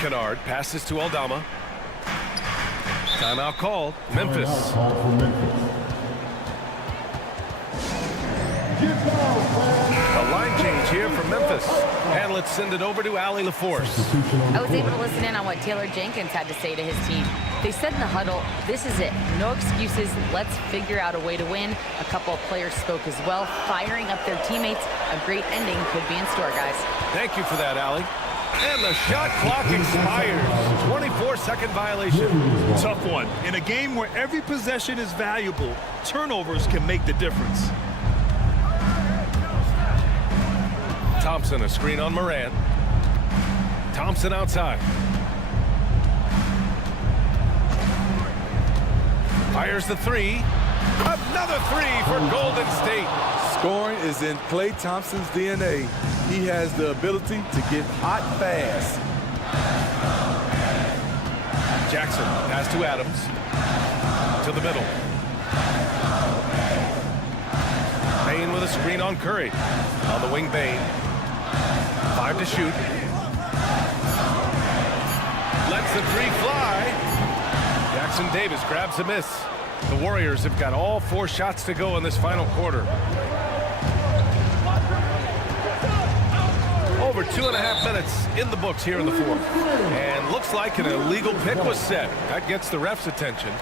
Kennard passes to Aldama. Timeout called. Memphis. A line change here for Memphis. And let's send it over to Allie LaForce. I was able to listen in on what Taylor Jenkins had to say to his team. They said in the huddle, this is it. No excuses. Let's figure out a way to win. A couple of players spoke as well, firing up their teammates. A great ending could be in store, guys. Thank you for that, Allie. And the shot clock expires. 24-second violation. Tough one. In a game where every possession is valuable, turnovers can make the difference. Thompson, a screen on Moran. Thompson outside. Fires the 3. Another 3 for Golden State. Scoring is in Klay Thompson's DNA. He has the ability to get hot fast. Jackson, pass to Adams. To the middle. Bain with a screen on Curry. On the wing, Bain. 5 to shoot. Lets the 3 fly. Jackson Davis grabs a miss. The Warriors have got all 4 shots to go in this final quarter. Over 2.5 minutes in the books here in the fourth. And looks like an illegal pick was set. That gets the ref's attention.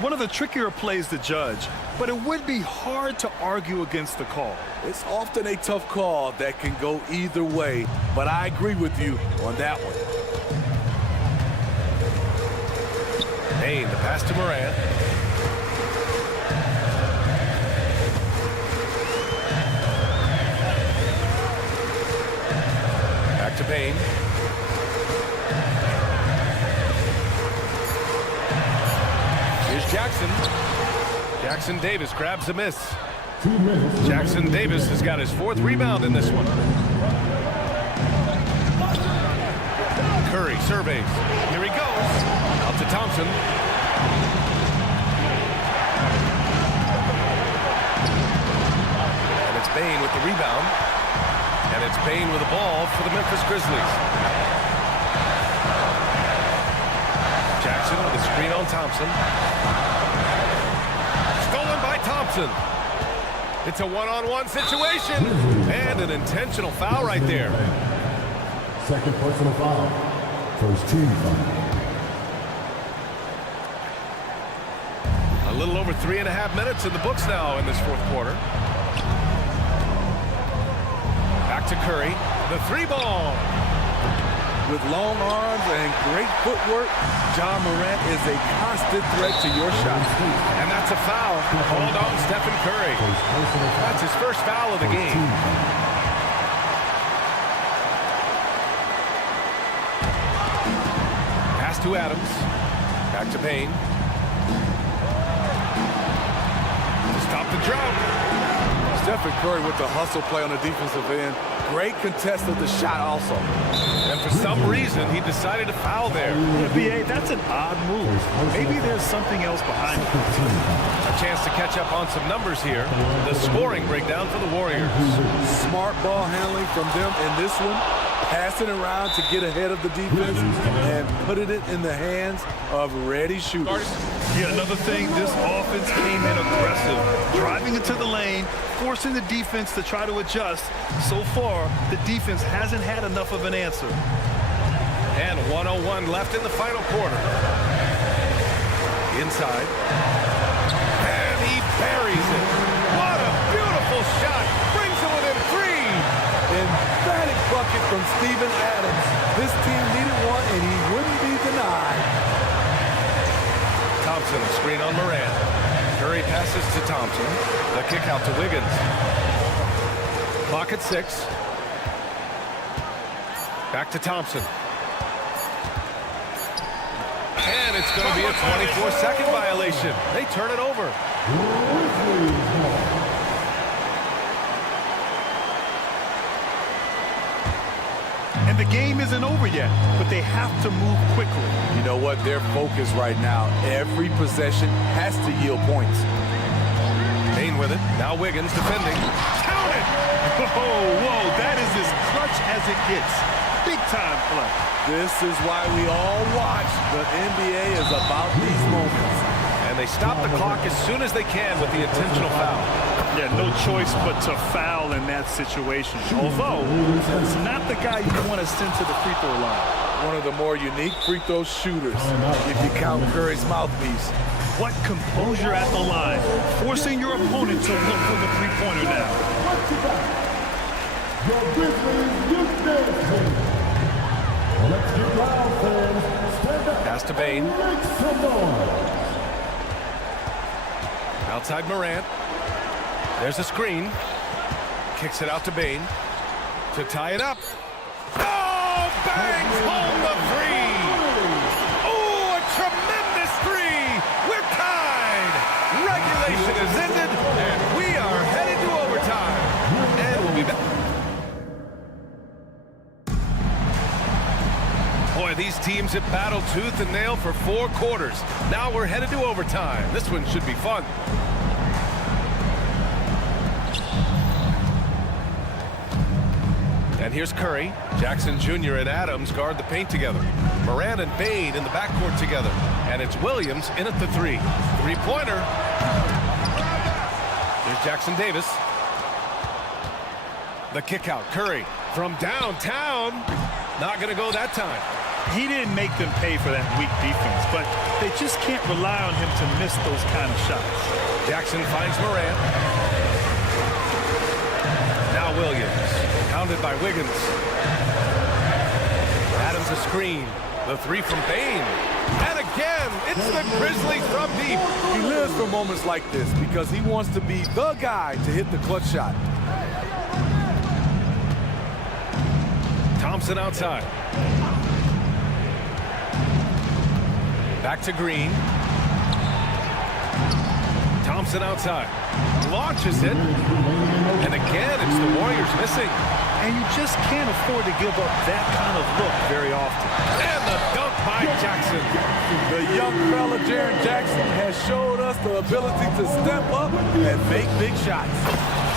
One of the trickier plays to judge, but it would be hard to argue against the call. It's often a tough call that can go either way, but I agree with you on that one. Bain, the pass to Moran. Back to Bain. Here's Jackson. Jackson Davis grabs a miss. Jackson Davis has got his 4th rebound in this one. Curry surveys. Here he goes. Out to Thompson. And it's Bain with the rebound. And it's Bain with the ball for the Memphis Grizzlies. Jackson with a screen on Thompson. Stolen by Thompson. It's a one-on-one situation. And an intentional foul right there. Second personal foul. First team foul. A little over 3.5 minutes in the books now in this fourth quarter. Back to Curry. The 3 ball. With long arms and great footwork, Ja Morant is a constant threat to your shot. And that's a foul called on Stephen Curry. That's his first foul of the game. Pass to Adams. Back to Payne. To stop the drought. Stephen Curry with the hustle play on the defensive end. Great contest of the shot also. And for some reason, he decided to foul there. Yeah, B.A., that's an odd move. Maybe there's something else behind it. A chance to catch up on some numbers here. The scoring breakdown for the Warriors. Smart ball handling from them in this one. Passing around to get ahead of the defense and putting it in the hands of ready shooters. Yeah, another thing, this offense came in aggressive, driving into the lane, forcing the defense to try to adjust. So far, the defense hasn't had enough of an answer. And 1:01 left in the final quarter. Inside. And he buries it. What a beautiful shot. Brings it within 3. Emphatic bucket from Steven Adams. This team needed one, and he wouldn't be denied. Thompson, screen on Moran. Curry passes to Thompson. The kick out to Wiggins. Clock at 6. Back to Thompson. And it's going to be a 24-second violation. They turn it over. And the game isn't over yet, but they have to move quickly. You know what? Their focus right now, every possession has to yield points. Payne with it. Now Wiggins defending. Count it! Whoa, that is as clutch as it gets. Big time play. This is why we all watch. The NBA is about these moments. And they stop the clock as soon as they can with the intentional foul. Yeah, no choice but to foul in that situation. Although, it's not the guy you want to send to the free throw line. One of the more unique free throw shooters, if you count Curry's mouthpiece. What composure at the line, forcing your opponent to look for the three-pointer now. Pass to Bane. Outside Morant. There's a screen. Kicks it out to Bane to tie it up. Oh, bangs home the 3. Oh, a tremendous 3. We're tied. Regulation is ended, and we are headed to overtime. And we'll be back. Boy, these teams have battled tooth and nail for 4 quarters. Now we're headed to overtime. This one should be fun. And here's Curry. Jackson Jr. and Adams guard the paint together. Moran and Bane in the backcourt together. And it's Williams in at the 3. Three-pointer. Here's Jackson Davis. The kick out. Curry from downtown. Not going to go that time. He didn't make them pay for that weak defense, but they just can't rely on him to miss those kind of shots. Jackson finds Moran. Now Williams. Pounded by Wiggins. Adams a screen. The 3 from Bane. And again, it's the Grizzlies from deep. He lives for moments like this because he wants to be the guy to hit the clutch shot. Thompson outside. Back to Green. Thompson outside. Launches it. And again, it's the Warriors missing. And you just can't afford to give up that kind of look very often. And the dunk by Jackson. The young fella, Jaren Jackson, has showed us the ability to step up and make big shots.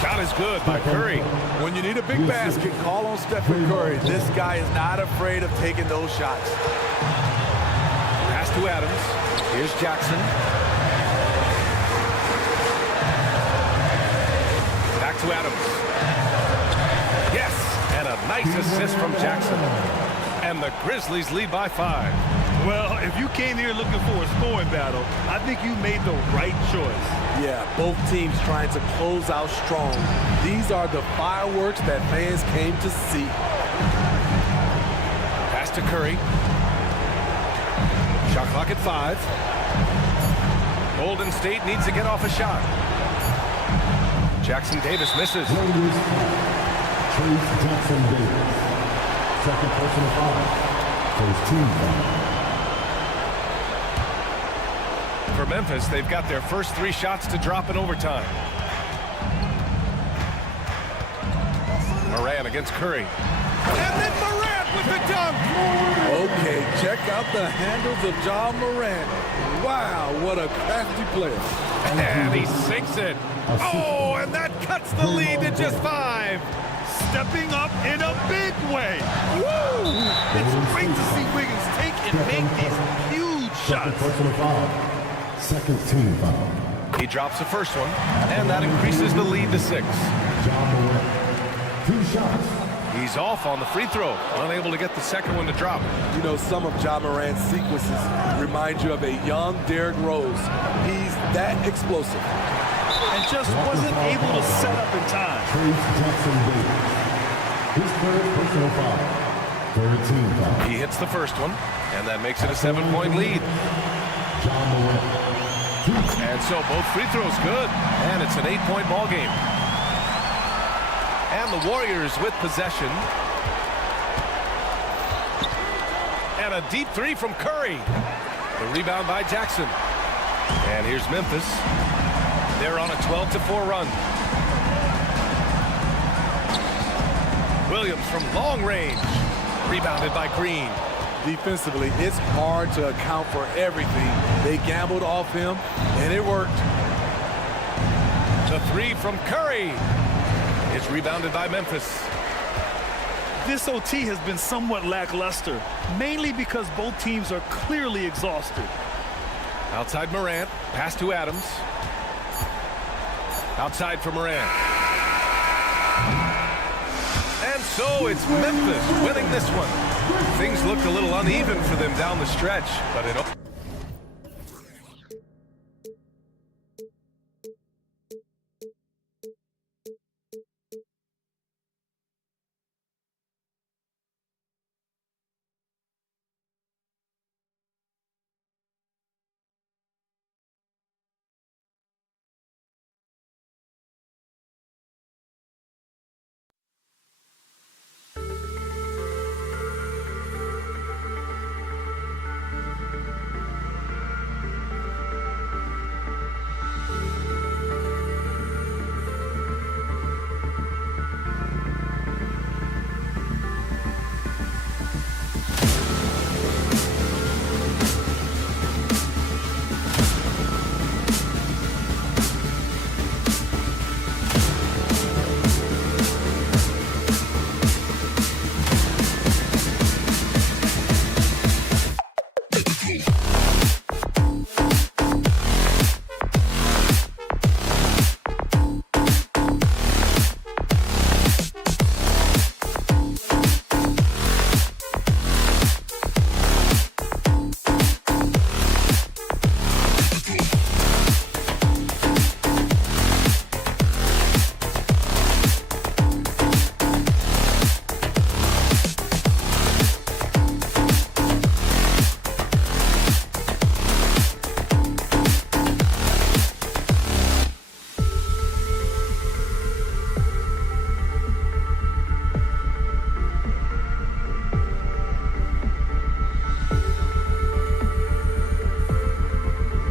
Shot is good by Curry. When you need a big basket, call on Stephen Curry. This guy is not afraid of taking those shots. Pass to Adams. Here's Jackson. Back to Adams. Yes, and a nice assist from Jackson. And the Grizzlies lead by 5. Well, if you came here looking for a scoring battle, I think you made the right choice. Yeah, both teams trying to close out strong. These are the fireworks that fans came to see. Pass to Curry. Shot clock at 5. Golden State needs to get off a shot. Jackson Davis misses. Jackson Davis. Second personal foul. First team foul. For Memphis, they've got their first 3 shots to drop in overtime. Morant against Curry. And then Morant with the dunk. Okay, check out the handles of John Morant. Wow, what a crafty player. And he sinks it. Oh, and that cuts the lead to just 5. Stepping up in a big way. Woo! It's great to see Wiggins take and make these huge shots. Personal foul. Second team foul. He drops the first one, and that increases the lead to 6. John Morant. 2 shots. He's off on the free throw, unable to get the second one to drop. You know, some of John Morant's sequences remind you of a young Derrick Rose. He's that explosive. And just wasn't able to set up in time. Jackson Davis. His third personal foul. Third team foul. He hits the first one, and that makes it a 7-point lead. John Morant. And so both free throws good, and it's an 8-point ball game. And the Warriors with possession. And a deep 3 from Curry. The rebound by Jackson. And here's Memphis. They're on a 12-4 run. Williams from long range. Rebounded by Green. Defensively, it's hard to account for everything. They gambled off him, and it worked. The 3 from Curry. It's rebounded by Memphis. This OT has been somewhat lackluster, mainly because both teams are clearly exhausted. Outside Morant, pass to Adams. Outside for Morant. And so it's Memphis winning this one. Things looked a little uneven for them down the stretch, but it